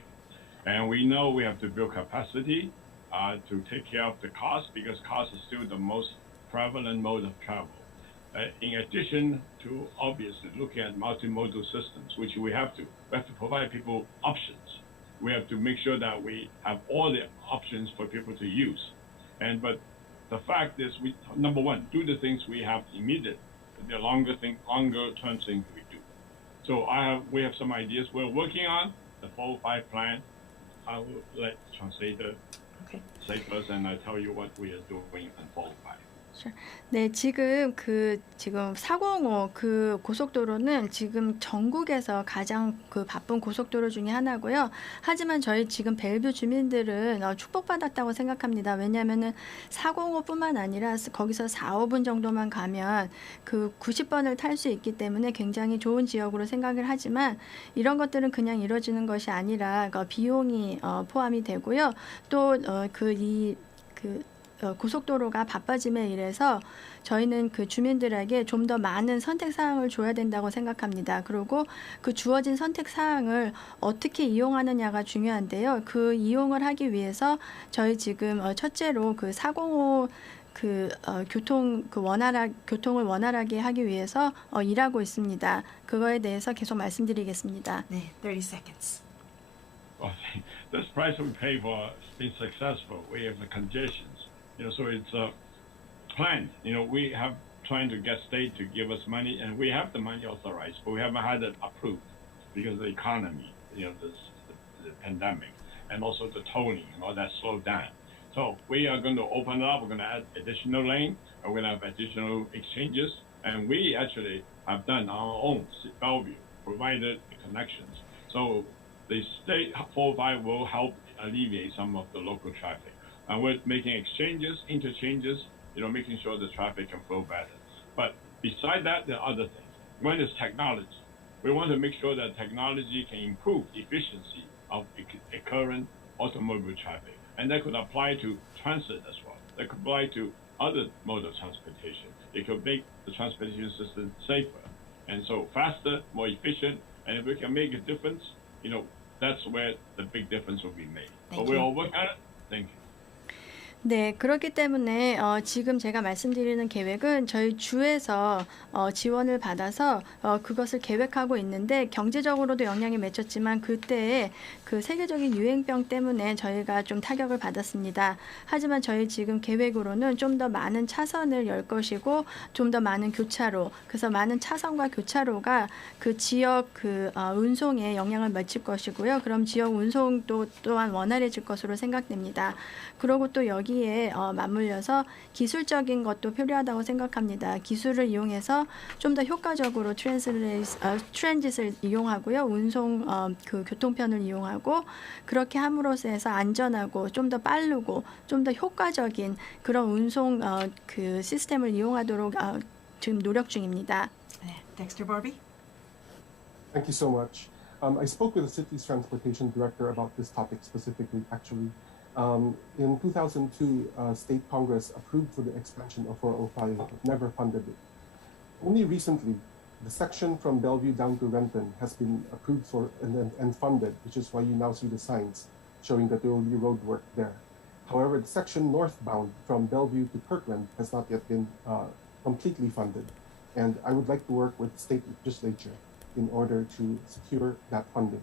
And we know we have to build capacity to take care of the cost because cost is still the most prevalent mode of travel. In addition to obviously looking at multimodal systems, which we have to provide people options. We have to make sure that we have all the options for people to use. But the fact is, number one, do the things we have immediate. The longer term things we do. So we have some ideas we're working on, the 405 plan. I will let translator say first and I tell you what we are doing on 405. 네, 지금 405 그 고속도로는 지금 전국에서 가장 그 바쁜 고속도로 중에 하나고요. 하지만 저희 지금 벨뷰 주민들은 축복받았다고 생각합니다. 왜냐하면은 405뿐만 아니라 거기서 4, 5분 정도만 가면 그 90번을 탈 수 있기 때문에 굉장히 좋은 지역으로 생각을 하지만 이런 것들은 그냥 이루어지는 것이 아니라 비용이 포함이 되고요. 또 고속도로가 바빠짐에 의해서 저희는 그 주민들에게 좀 더 많은 선택 사항을 줘야 된다고 생각합니다. 그리고 그 주어진 선택 사항을 어떻게 이용하느냐가 중요한데요. 그 이용을 하기 위해서 저희 지금 첫째로 그 405 교통을 원활하게 하기 위해서 일하고 있습니다. 그거에 대해서 계속 말씀드리겠습니다. 네, 30 seconds. Well, this price we pay for has been successful. We have the congestions, so it's planned. We have trying to get state to give us money, and we have the money authorized, but we haven't had it approved because of the economy, the pandemic, and also the tolling and all that slowed down. So we are going to open it up. We're going to add additional lane, and we're going to have additional exchanges, and we actually have done our own Bellevue, provided the connections. So the state 405 will help alleviate some of the local traffic. And we're making exchanges, interchanges, making sure the traffic can flow better. But beside that, there are other things. One is technology. We want to make sure that technology can improve efficiency of current automobile traffic. And that could apply to transit as well. That could apply to other modes of transportation. It could make the transportation system safer. And so faster, more efficient. And if we can make a difference, that's where the big difference will be made. But we're all working on it. Thank you. 네, 그렇기 때문에 지금 제가 말씀드리는 계획은 저희 주에서 지원을 받아서 그것을 계획하고 있는데 경제적으로도 영향이 맺혔지만 그때의 그 세계적인 유행병 때문에 저희가 좀 타격을 받았습니다. 하지만 저희 지금 계획으로는 좀 더 많은 차선을 열 것이고 좀 더 많은 교차로, 그래서 많은 차선과 교차로가 그 지역 운송에 영향을 미칠 것이고요. 그럼 지역 운송도 또한 원활해질 것으로 생각됩니다. 그리고 또 여기에 맞물려서 기술적인 것도 필요하다고 생각합니다. 기술을 이용해서 좀 더 효과적으로 트랜짓을 이용하고요. 운송 그 교통편을 이용하고 그렇게 함으로써 해서 안전하고 좀 더 빠르고 좀 더 효과적인 그런 운송 그 시스템을 이용하도록 지금 노력 중입니다. 네, Dexter Barbie. Thank you so much. I spoke with the city's transportation director about this topic specifically, actually. In 2002, State Congress approved for the expansion of 405, but never funded it. Only recently, the section from Bellevue down to Renton has been approved for and funded, which is why you now see the signs showing that there will be road work there. However, the section northbound from Bellevue to Kirkland has not yet been completely funded. And I would like to work with the state legislature in order to secure that funding.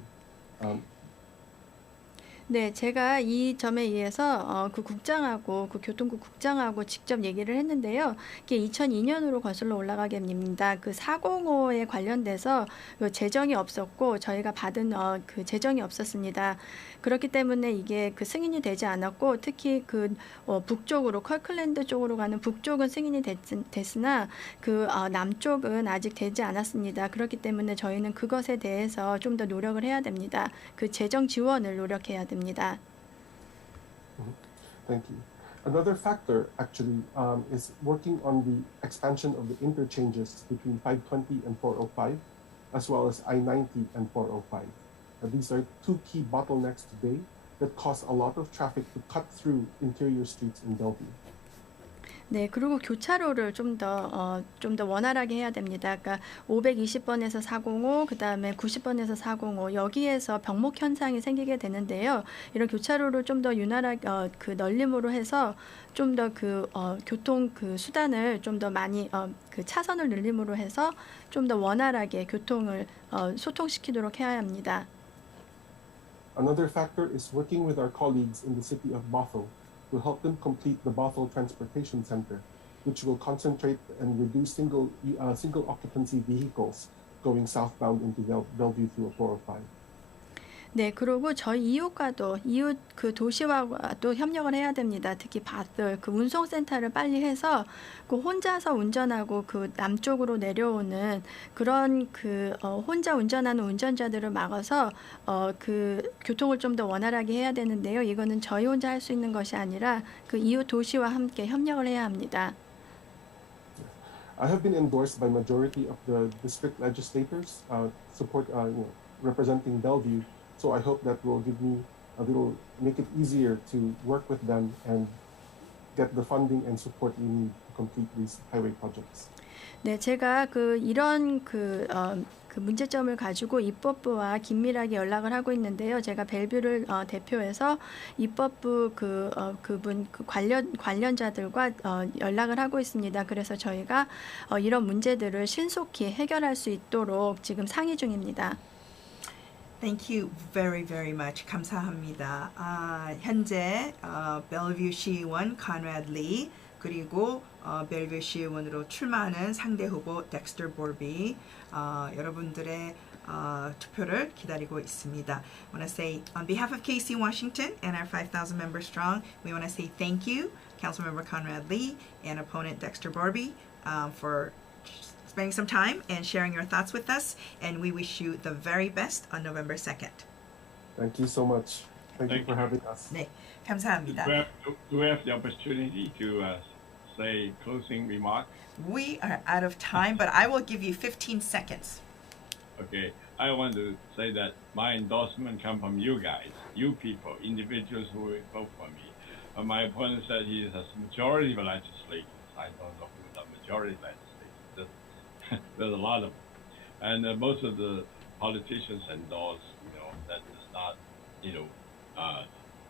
네, 제가 이 점에 의해서 그 국장하고 그 교통국 국장하고 직접 얘기를 했는데요. 이게 2002년으로 거슬러 올라가게 됩니다. 그 405에 관련돼서 재정이 없었고 저희가 받은 그 재정이 없었습니다. 그렇기 때문에 이게 그 승인이 되지 않았고 특히 그 북쪽으로 컬클랜드 쪽으로 가는 북쪽은 승인이 됐으나 그 남쪽은 아직 되지 않았습니다. 그렇기 때문에 저희는 그것에 대해서 좀 더 노력을 해야 됩니다. 그 재정 지원을 노력해야 됩니다. Thank you. Another factor actually is working on the expansion of the interchanges between 520 and 405, as well as I-90 and 405. These are two key bottlenecks today that cause a lot of traffic to cut through interior streets in Bellevue. 네, 그리고 교차로를 좀 더 원활하게 해야 됩니다. 그러니까 520번에서 405, 그 다음에 90번에서 405 여기에서 병목 현상이 생기게 되는데요. 이런 교차로를 좀 더 윤활하게 그 널림으로 해서 좀 더 그 교통 그 수단을 좀 더 많이 그 차선을 늘림으로 해서 좀 더 원활하게 교통을 소통시키도록 해야 합니다. Another factor is working with our colleagues in the city of Bothell to help them complete the Bothell Transportation Center, which will concentrate and reduce single occupancy vehicles going southbound into Bellevue through 405. 네, 그리고 저희 이웃 그 도시와도 협력을 해야 됩니다. 특히 바들 그 운송센터를 빨리 해서 그 혼자서 운전하고 그 남쪽으로 내려오는 그런 혼자 운전하는 운전자들을 막아서 그 교통을 좀 더 원활하게 해야 되는데요. 이거는 저희 혼자 할 수 있는 것이 아니라 그 이웃 도시와 함께 협력을 해야 합니다. I have been endorsed by majority of the district legislators representing Bellevue. So I hope that will make it easier to work with them and get the funding and support we need to complete these highway projects. 네, 제가 이런 문제점을 가지고 입법부와 긴밀하게 연락을 하고 있는데요. 제가 벨뷰를 대표해서 입법부 관련자들과 연락을 하고 있습니다. 그래서 저희가 이런 문제들을 신속히 해결할 수 있도록 지금 상의 중입니다. Thank you very, very much. 감사합니다. 현재 벨뷰 시의원 카라드 리 그리고 벨뷰 시의원으로 출마하는 상대 후보 덱스터 보비 여러분들의 투표를 기다리고 있습니다. I want to say on behalf of KC Washington and our 5,000 members strong, we want to say thank you, Councilmember Conrad Lee and opponent Dexter Barbie for spending some time and sharing your thoughts with us, and we wish you the very best on November 2nd. Thank you so much. Thank you for having us. 네, 감사합니다. Do we have the opportunity to say closing remark? We are out of time, but I will give you 15 seconds. Okay, I want to say that my endorsement comes from you guys, you people, individuals who will vote for me. My opponent said he has a majority of legislators. I don't know who the majority legislators. There's a lot of them. And most of the politicians endorse, that is not,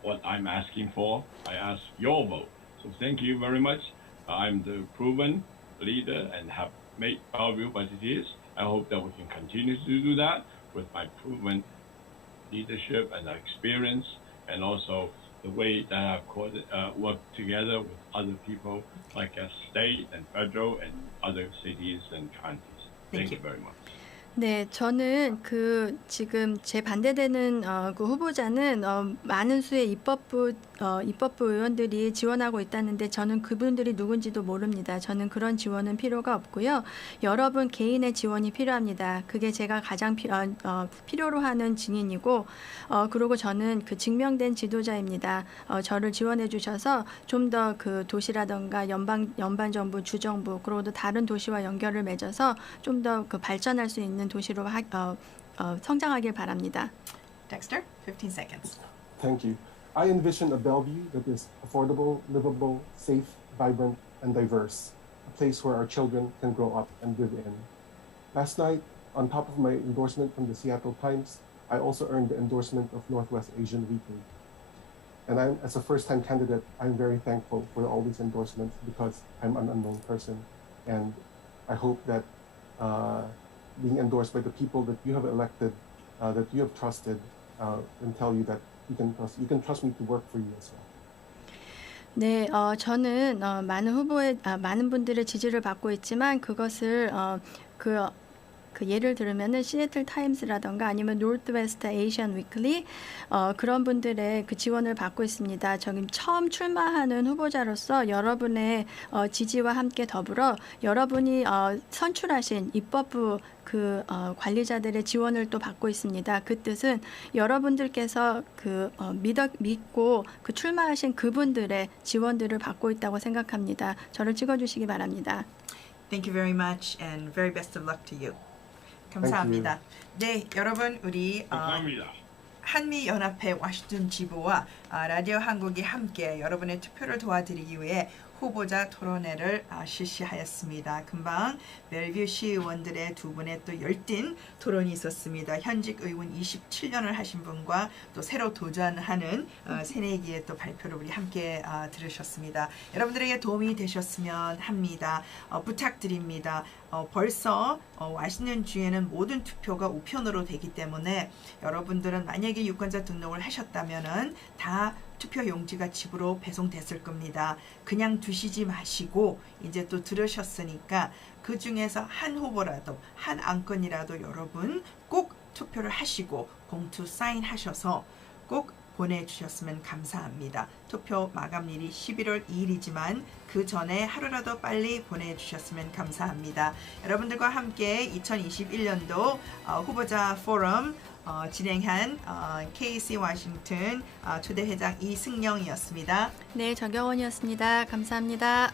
what I'm asking for. I ask your vote. So thank you very much. I'm the proven leader and have made Bellevue what it is. I hope that we can continue to do that with my proven leadership and experience, and also the way that I've worked together with other people like a state and federal and other cities and counties. Thank you very much. 네, 저는 지금 제 반대되는 후보자는 많은 수의 입법부 의원들이 지원하고 있다는데 저는 그분들이 누군지도 모릅니다. 저는 그런 지원은 필요가 없고요. 여러분 개인의 지원이 필요합니다. 그게 제가 가장 필요로 하는 증인이고, 그리고 저는 증명된 지도자입니다. 저를 지원해 주셔서 좀 더 도시라던가 연방 정부, 주정부, 그리고 또 다른 도시와 연결을 맺어서 좀 더 발전할 수 있는 도시로 성장하길 바랍니다. Dexter, 15 seconds. Thank you. I envision a Bellevue that is affordable, livable, safe, vibrant, and diverse. A place where our children can grow up and live in. Last night, on top of my endorsement from the Seattle Times, I also earned the endorsement of Northwest Asian Weekly. And as a first-time candidate, I'm very thankful for all these endorsements because I'm an unknown person. And I hope that being endorsed by the people that you have elected, that you have trusted, and tell you that you can trust me to work for you as well. 네, 저는 많은 분들의 지지를 받고 있지만 그것을 예를 들면은 시애틀 타임스라던가 아니면 노스웨스트 에이시안 위클리 그런 분들의 지원을 받고 있습니다. 저는 처음 출마하는 후보자로서 여러분의 지지와 함께 더불어 여러분이 선출하신 입법부 관리자들의 지원을 또 받고 있습니다. 그 뜻은 여러분들께서 믿고 출마하신 그분들의 지원들을 받고 있다고 생각합니다. 저를 찍어주시기 바랍니다. Thank you very much and very best of luck to you. 감사합니다. 네, 여러분 우리 한미연합회 워싱턴 지부와 라디오 한국이 함께 여러분의 투표를 도와드리기 위해 후보자 토론회를 실시하였습니다. 금방 벨뷰 시의원들의 두 분의 또 열띤 토론이 있었습니다. 현직 의원 27년을 하신 분과 또 새로 도전하는 새내기의 또 발표를 우리 함께 들으셨습니다. 여러분들에게 도움이 되셨으면 합니다. 부탁드립니다. 벌써 와시는 주에는 모든 투표가 우편으로 되기 때문에 여러분들은 만약에 유권자 등록을 하셨다면은 다 투표 용지가 집으로 배송됐을 겁니다. 그냥 두시지 마시고 이제 또 들으셨으니까 그 중에서 한 후보라도 한 안건이라도 여러분 꼭 투표를 하시고 봉투 사인하셔서 꼭 보내주셨으면 감사합니다. 투표 마감일이 11월 2일이지만 그 전에 하루라도 빨리 보내주셨으면 감사합니다. 여러분들과 함께 2021년도 후보자 포럼 진행한 KC 워싱턴 초대회장 이승영이었습니다. 네, 정경원이었습니다. 감사합니다.